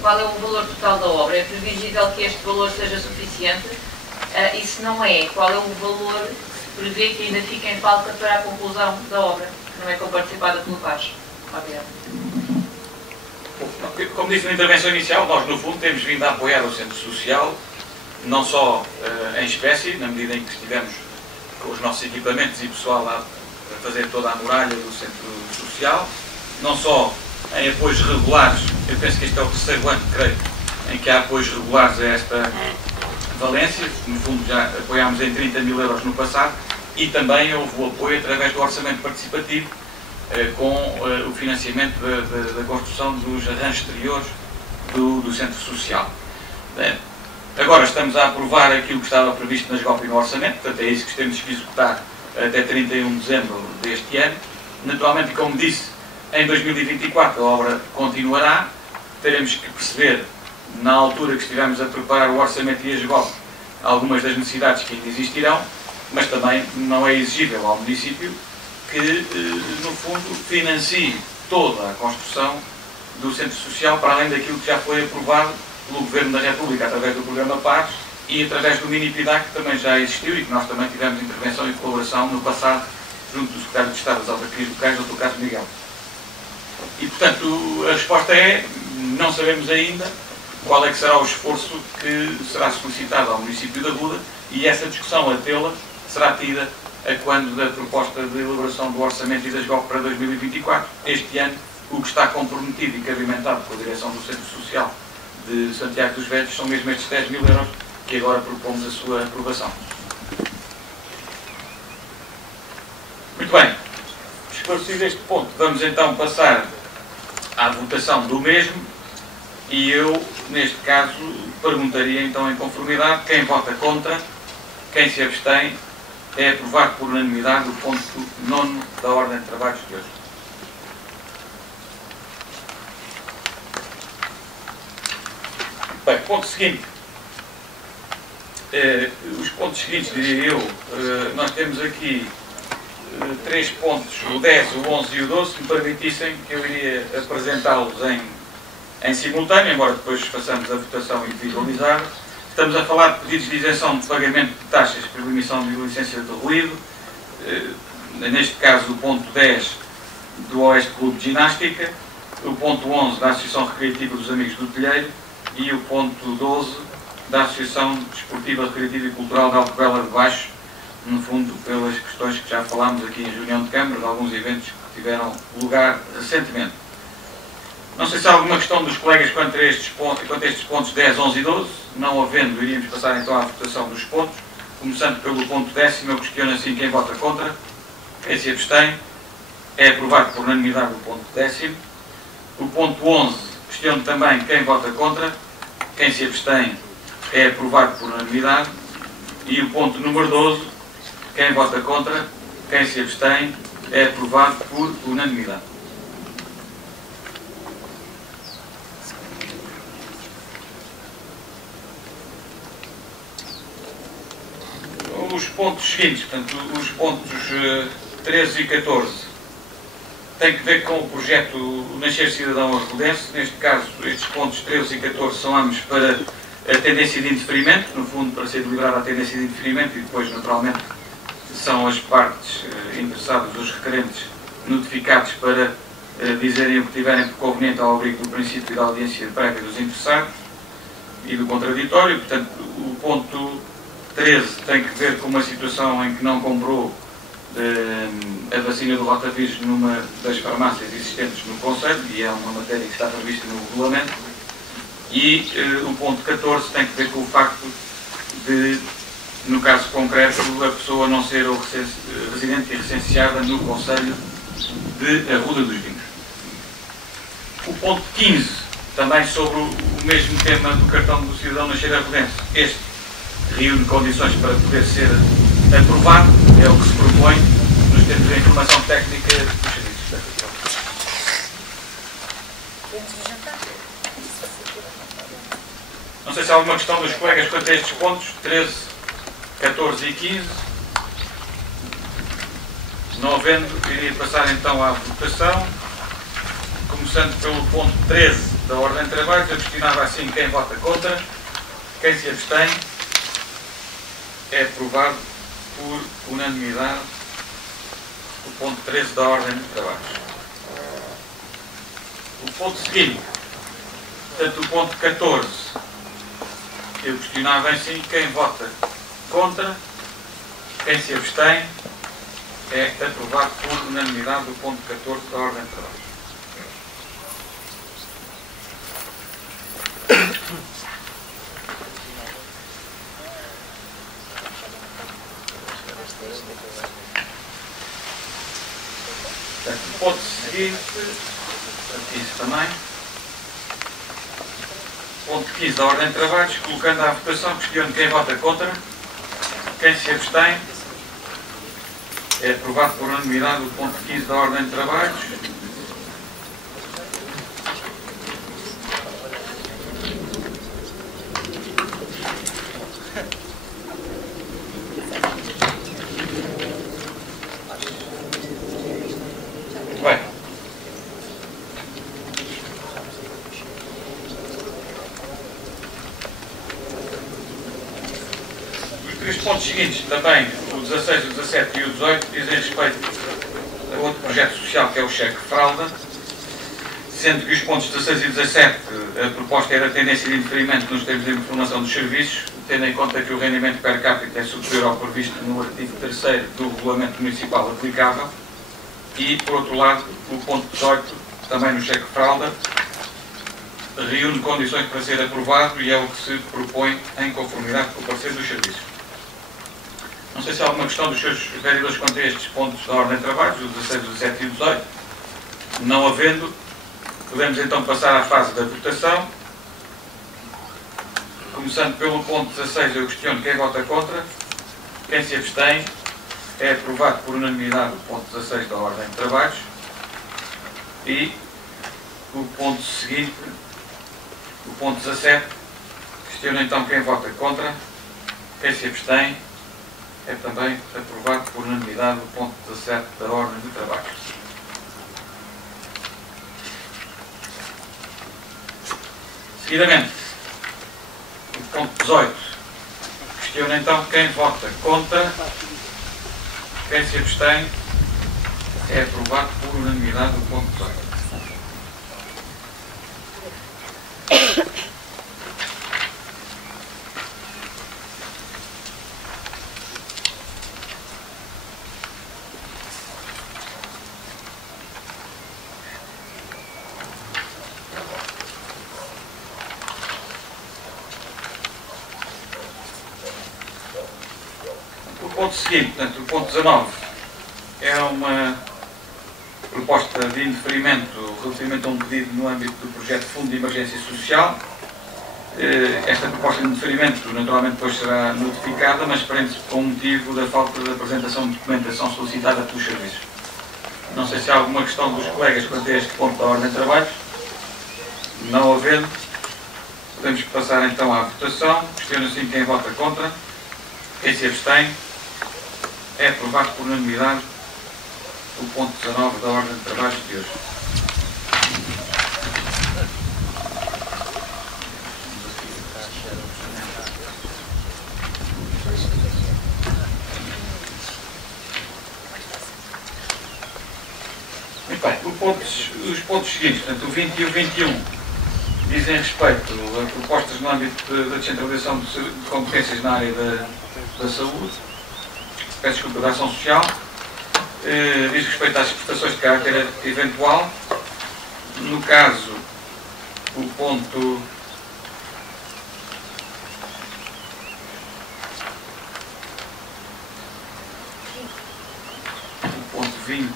Qual é o valor total da obra? É previsível que este valor seja suficiente? E se não é, qual é o valor que se prevê que ainda fica em falta para a conclusão da obra, que não é comparticipada pelo Paz? Obrigado. Como disse na intervenção inicial, nós no fundo temos vindo a apoiar o Centro Social, não só em espécie, na medida em que estivemos com os nossos equipamentos e pessoal a fazer toda a muralha do Centro Social, não só em apoios regulares, eu penso que este é o terceiro ano, creio, em que há apoios regulares a esta valência. No fundo já apoiámos em 30 mil euros no passado, e também houve o apoio através do orçamento participativo com o financiamento da construção dos arranjos exteriores do Centro Social. Agora estamos a aprovar aquilo que estava previsto na SGOP e no orçamento, portanto é isso que temos que executar até 31 de dezembro deste ano. Naturalmente, como disse, em 2024 a obra continuará, teremos que perceber, na altura que estivermos a preparar o orçamento e a SGOP, algumas das necessidades que ainda existirão, mas também não é exigível ao município que, no fundo, financie toda a construção do Centro Social, para além daquilo que já foi aprovado pelo Governo da República através do programa Paz e através do mini-PIDAC, que também já existiu e que nós também tivemos intervenção e colaboração no passado junto do Secretário de Estado das Autarquias Locais, Dr. Carlos Miguel. E, portanto, a resposta é: não sabemos ainda qual é que será o esforço que será solicitado ao município da Ruda, e essa discussão a tê-la será tida a quando da proposta de elaboração do orçamento e da SGOP para 2024. Este ano, o que está comprometido e cabimentado com a direção do Centro Social de Santiago dos Velhos são mesmo estes 10 mil euros que agora propomos a sua aprovação. Muito bem. Esclarecido este ponto, vamos então passar à votação do mesmo, e eu, neste caso, perguntaria então em conformidade: quem vota contra, quem se abstém, é aprovado por unanimidade o ponto 9º da Ordem de Trabalhos de hoje. Bem, ponto seguinte. Os pontos seguintes, diria eu, nós temos aqui 3 pontos, o 10, o 11 e o 12, se me permitissem que eu iria apresentá-los em simultâneo, embora depois façamos a votação individualizada. Estamos a falar de pedidos de isenção de pagamento de taxas por emissão de licença de ruído, neste caso o ponto 10 do Oeste Clube de Ginástica, o ponto 11 da Associação Recreativa dos Amigos do Telheiro e o ponto 12 da Associação Desportiva, Recreativa e Cultural de Alcobendas de Baixo, no fundo pelas questões que já falámos aqui em reunião de Câmara, de alguns eventos que tiveram lugar recentemente. Não sei se há alguma questão dos colegas quanto a estes pontos 10, 11 e 12. Não havendo, iríamos passar então à votação dos pontos. Começando pelo ponto 10º, eu questiono assim quem vota contra, quem se abstém. É aprovado por unanimidade o ponto 10º. O ponto 11, questiono também quem vota contra, quem se abstém. É aprovado por unanimidade. E o ponto número 12, quem vota contra, quem se abstém. É aprovado por unanimidade. Os pontos seguintes, portanto, os pontos 13 e 14, têm que ver com o projeto Nascer Cidadão Arvodense. Neste caso, estes pontos 13 e 14 são ambos para a tendência de indeferimento, no fundo, para ser deliberada a tendência de indeferimento, e depois, naturalmente, são as partes interessadas, os requerentes, notificados para dizerem o que tiverem por conveniente ao abrigo do princípio da audiência prévia dos interessados e do contraditório. Portanto, o ponto 13 tem que ver com uma situação em que não comprou a vacina do rotavírus numa das farmácias existentes no Conselho, e é uma matéria que está prevista no regulamento. E o ponto 14 tem que ver com o facto de, no caso concreto, a pessoa não ser residente e recenseada no Conselho de Arruda dos Vinhos. O ponto 15, também sobre o mesmo tema do cartão do cidadão nascer arvodense. Este reúne condições para poder ser aprovado, é o que se propõe nos termos de informação técnica dos serviços da Câmara. Não sei se há alguma questão dos colegas quanto a estes pontos 13, 14 e 15. Não havendo, iria passar então à votação. Começando pelo ponto 13 da ordem de trabalho, eu questionava assim quem vota contra, quem se abstém. É aprovado por unanimidade o ponto 13 da ordem de trabalho. O ponto seguinte, portanto, o ponto 14, eu questionava assim quem vota contra, quem se abstém. É aprovado por unanimidade o ponto 14 da ordem de trabalho. O ponto seguinte, aqui também, ponto 15 da ordem de trabalhos, colocando à votação, questiono quem vota contra, quem se abstém. É aprovado por unanimidade o ponto 15 da ordem de trabalhos. Bem. Os três pontos seguintes também, o 16, o 17 e o 18, dizem respeito a outro projeto social que é o cheque fralda, sendo que os pontos 16 e 17, a proposta era a tendência de indeferimento nos termos de informação dos serviços, tendo em conta que o rendimento per capita é superior ao previsto no artigo 3º do Regulamento Municipal aplicável. E, por outro lado, o ponto 18, também no cheque fralda, reúne condições para ser aprovado e é o que se propõe em conformidade com o parecer dos serviços. Não sei se há alguma questão dos seus vereadores quanto a estes pontos da ordem de trabalhos, o 16, o 17 e o 18. Não havendo, podemos então passar à fase da votação. Começando pelo ponto 16, eu questiono quem vota contra, quem se abstém. É aprovado por unanimidade o ponto 16 da ordem de trabalhos. E o ponto seguinte, o ponto 17, questiono então quem vota contra, quem se abstém. É também aprovado por unanimidade o ponto 17 da ordem de trabalhos. Seguidamente, o ponto 18, questiono então quem vota contra, quem se abstém. É aprovado por unanimidade o ponto 18. ponto seguinte, portanto, o ponto 19, é uma proposta de indeferimento relativamente a um pedido no âmbito do projeto Fundo de Emergência Social. Esta proposta de indeferimento, naturalmente, depois será notificada, mas prende-se com motivo da falta de apresentação de documentação solicitada pelos serviços. Não sei se há alguma questão dos colegas quanto a este ponto da ordem de trabalhos. Não havendo, podemos passar então à votação. Questiona-se quem vota contra. Quem se abstém. É aprovado por unanimidade o ponto 19 da ordem de trabalhos de hoje. Muito bem, os pontos seguintes, portanto, o 20 e o 21, dizem respeito a propostas no âmbito da descentralização de competências na área da saúde, peço desculpa, da ação social, diz respeito às prestações de caráter eventual. No caso, o ponto 20,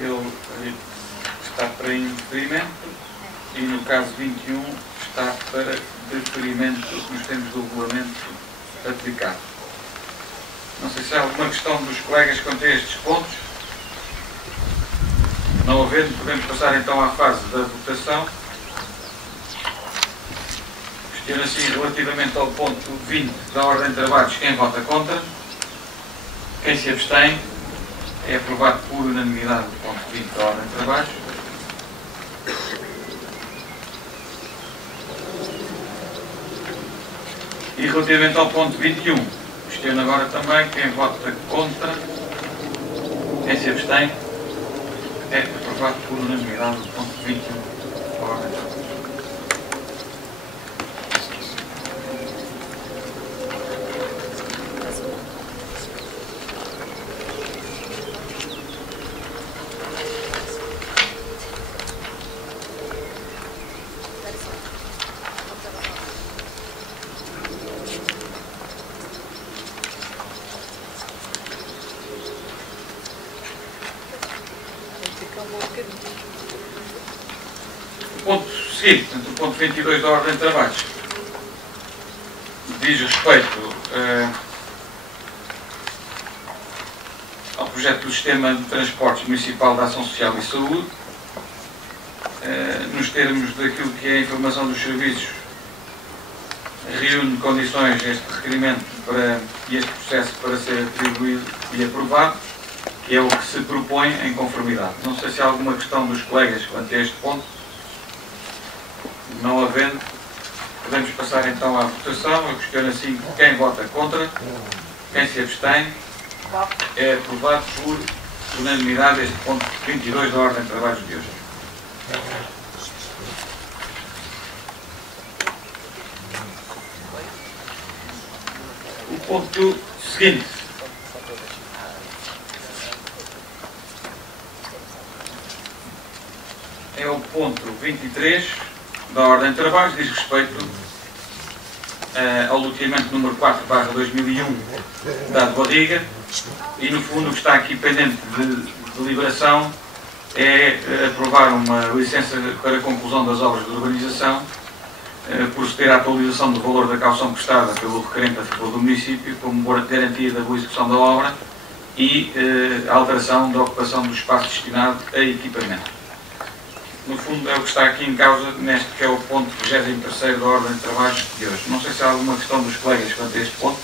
ele está para indeferimento e no caso 21 está para deferimento nos termos do regulamento aplicado. Não sei se há alguma questão dos colegas quanto a estes pontos. Não havendo, podemos passar então à fase da votação. Questiona assim relativamente ao ponto 20 da ordem de trabalhos, quem vota contra? Quem se abstém? É aprovado por unanimidade o ponto 20 da ordem de trabalhos. E relativamente ao ponto 21, questiono agora também quem vota contra, quem se abstém, é aprovado por unanimidade o ponto 21 da ordem de trabalhos. O ponto seguinte, portanto, o ponto 22 da ordem de trabalhos, diz respeito ao projeto do Sistema de Transportes Municipal da Ação Social e Saúde, nos termos daquilo que é a informação dos serviços, reúne condições este requerimento e este processo para ser atribuído e aprovado, que é o que se propõe em conformidade. Não sei se há alguma questão dos colegas quanto a este ponto. Não havendo, podemos passar então à votação. Eu questiono assim quem vota contra, quem se abstém. É aprovado por unanimidade este ponto 22 da ordem de trabalhos de hoje. O ponto seguinte é o ponto 23 da ordem de trabalhos, diz respeito ao loteamento número 4/2001 da Barriga, e no fundo o que está aqui pendente de deliberação é aprovar uma licença para a conclusão das obras de urbanização, proceder à atualização do valor da caução prestada pelo requerente a favor do município como garantia da boa execução da obra e a alteração da ocupação do espaço destinado a equipamento. No fundo é o que está aqui em causa neste que é o ponto 23º da ordem de trabalhos de hoje. Não sei se há alguma questão dos colegas quanto a este ponto.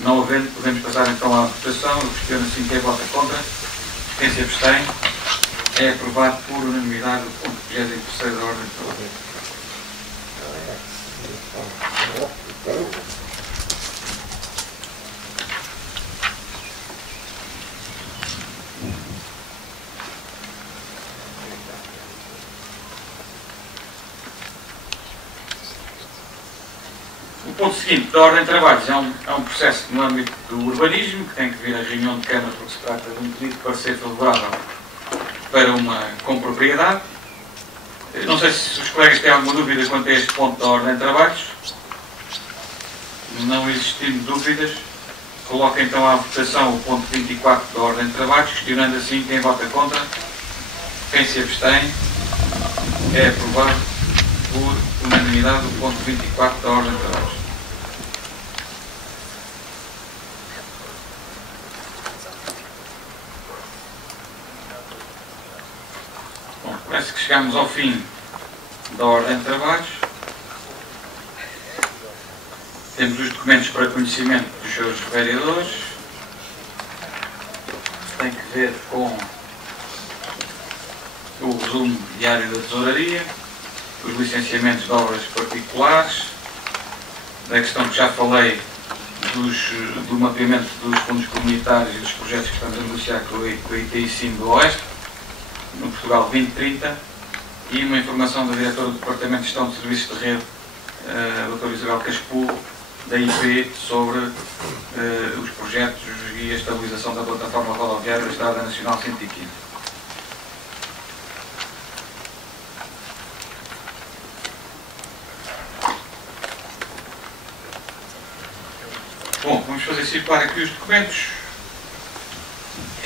Não havendo, podemos passar então à votação. Eu questiono assim quem vota contra, quem se abstém. É aprovado por unanimidade o ponto 23º da ordem de trabalhos. O ponto seguinte da ordem de trabalhos é um processo no âmbito do urbanismo, que tem que vir à reunião de Câmara porque se trata de um pedido de parecer favorável para uma compropriedade. Não sei se os colegas têm alguma dúvida quanto a este ponto da ordem de trabalhos. Não existindo dúvidas, coloco então à votação o ponto 24 da ordem de trabalhos, questionando assim quem vota contra, quem se abstém. É aprovado por unanimidade o ponto 24 da ordem de trabalhos. Bom, parece que chegamos ao fim da ordem de trabalhos. Temos os documentos para conhecimento dos seus vereadores. Tem que ver com o resumo diário da tesouraria, os licenciamentos de obras particulares, da questão que já falei do mapeamento dos fundos comunitários e dos projetos que estamos a negociar com o ITI do Oeste, no Portugal 2030, e uma informação da diretora do Departamento de Gestão de Serviços de Rede, a Dra. Isabel Caspu, da IP, sobre os projetos e a estabilização da plataforma rodoviária da Estrada Nacional 115. Bom, vamos fazer circular aqui os documentos.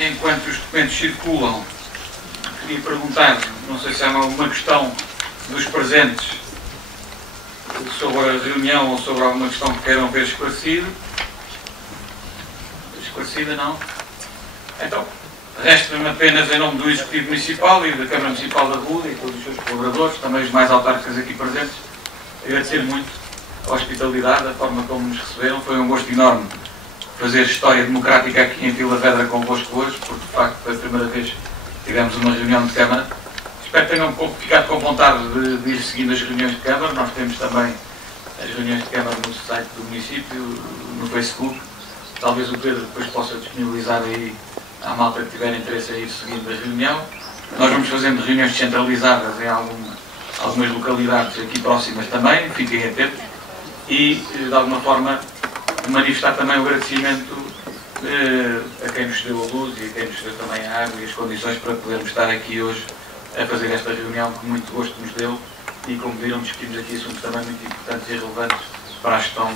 Enquanto os documentos circulam, queria perguntar, não sei se há alguma questão dos presentes sobre a reunião ou sobre alguma questão que queiram ver esclarecida. Esclarecida, não? Então, resta-me apenas, em nome do Executivo Municipal e da Câmara Municipal da Ruda e todos os seus colaboradores, também os mais autárquicos aqui presentes, agradecer muito a hospitalidade, a forma como nos receberam. Foi um gosto enorme fazer história democrática aqui em Vila Vedra convosco hoje, porque de facto foi a primeira vez que tivemos uma reunião de Câmara. Espero que tenham ficado com vontade de ir seguindo as reuniões de Câmara. Nós temos também as reuniões de Câmara no site do município, no Facebook. Talvez o Pedro depois possa disponibilizar aí à malta que tiver interesse a ir seguindo a reunião. Nós vamos fazendo reuniões descentralizadas em algumas localidades aqui próximas também, fiquem atentos. E, de alguma forma, manifestar também o agradecimento a quem nos deu a luz e a quem nos deu também a água e as condições para podermos estar aqui hoje a fazer esta reunião que muito gosto nos deu e, como viram, discutimos aqui assuntos também muito importantes e relevantes para a gestão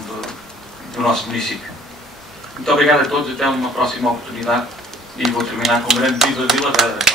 do nosso município. Muito obrigado a todos, até uma próxima oportunidade e vou terminar com um grande viva Vila Vedra.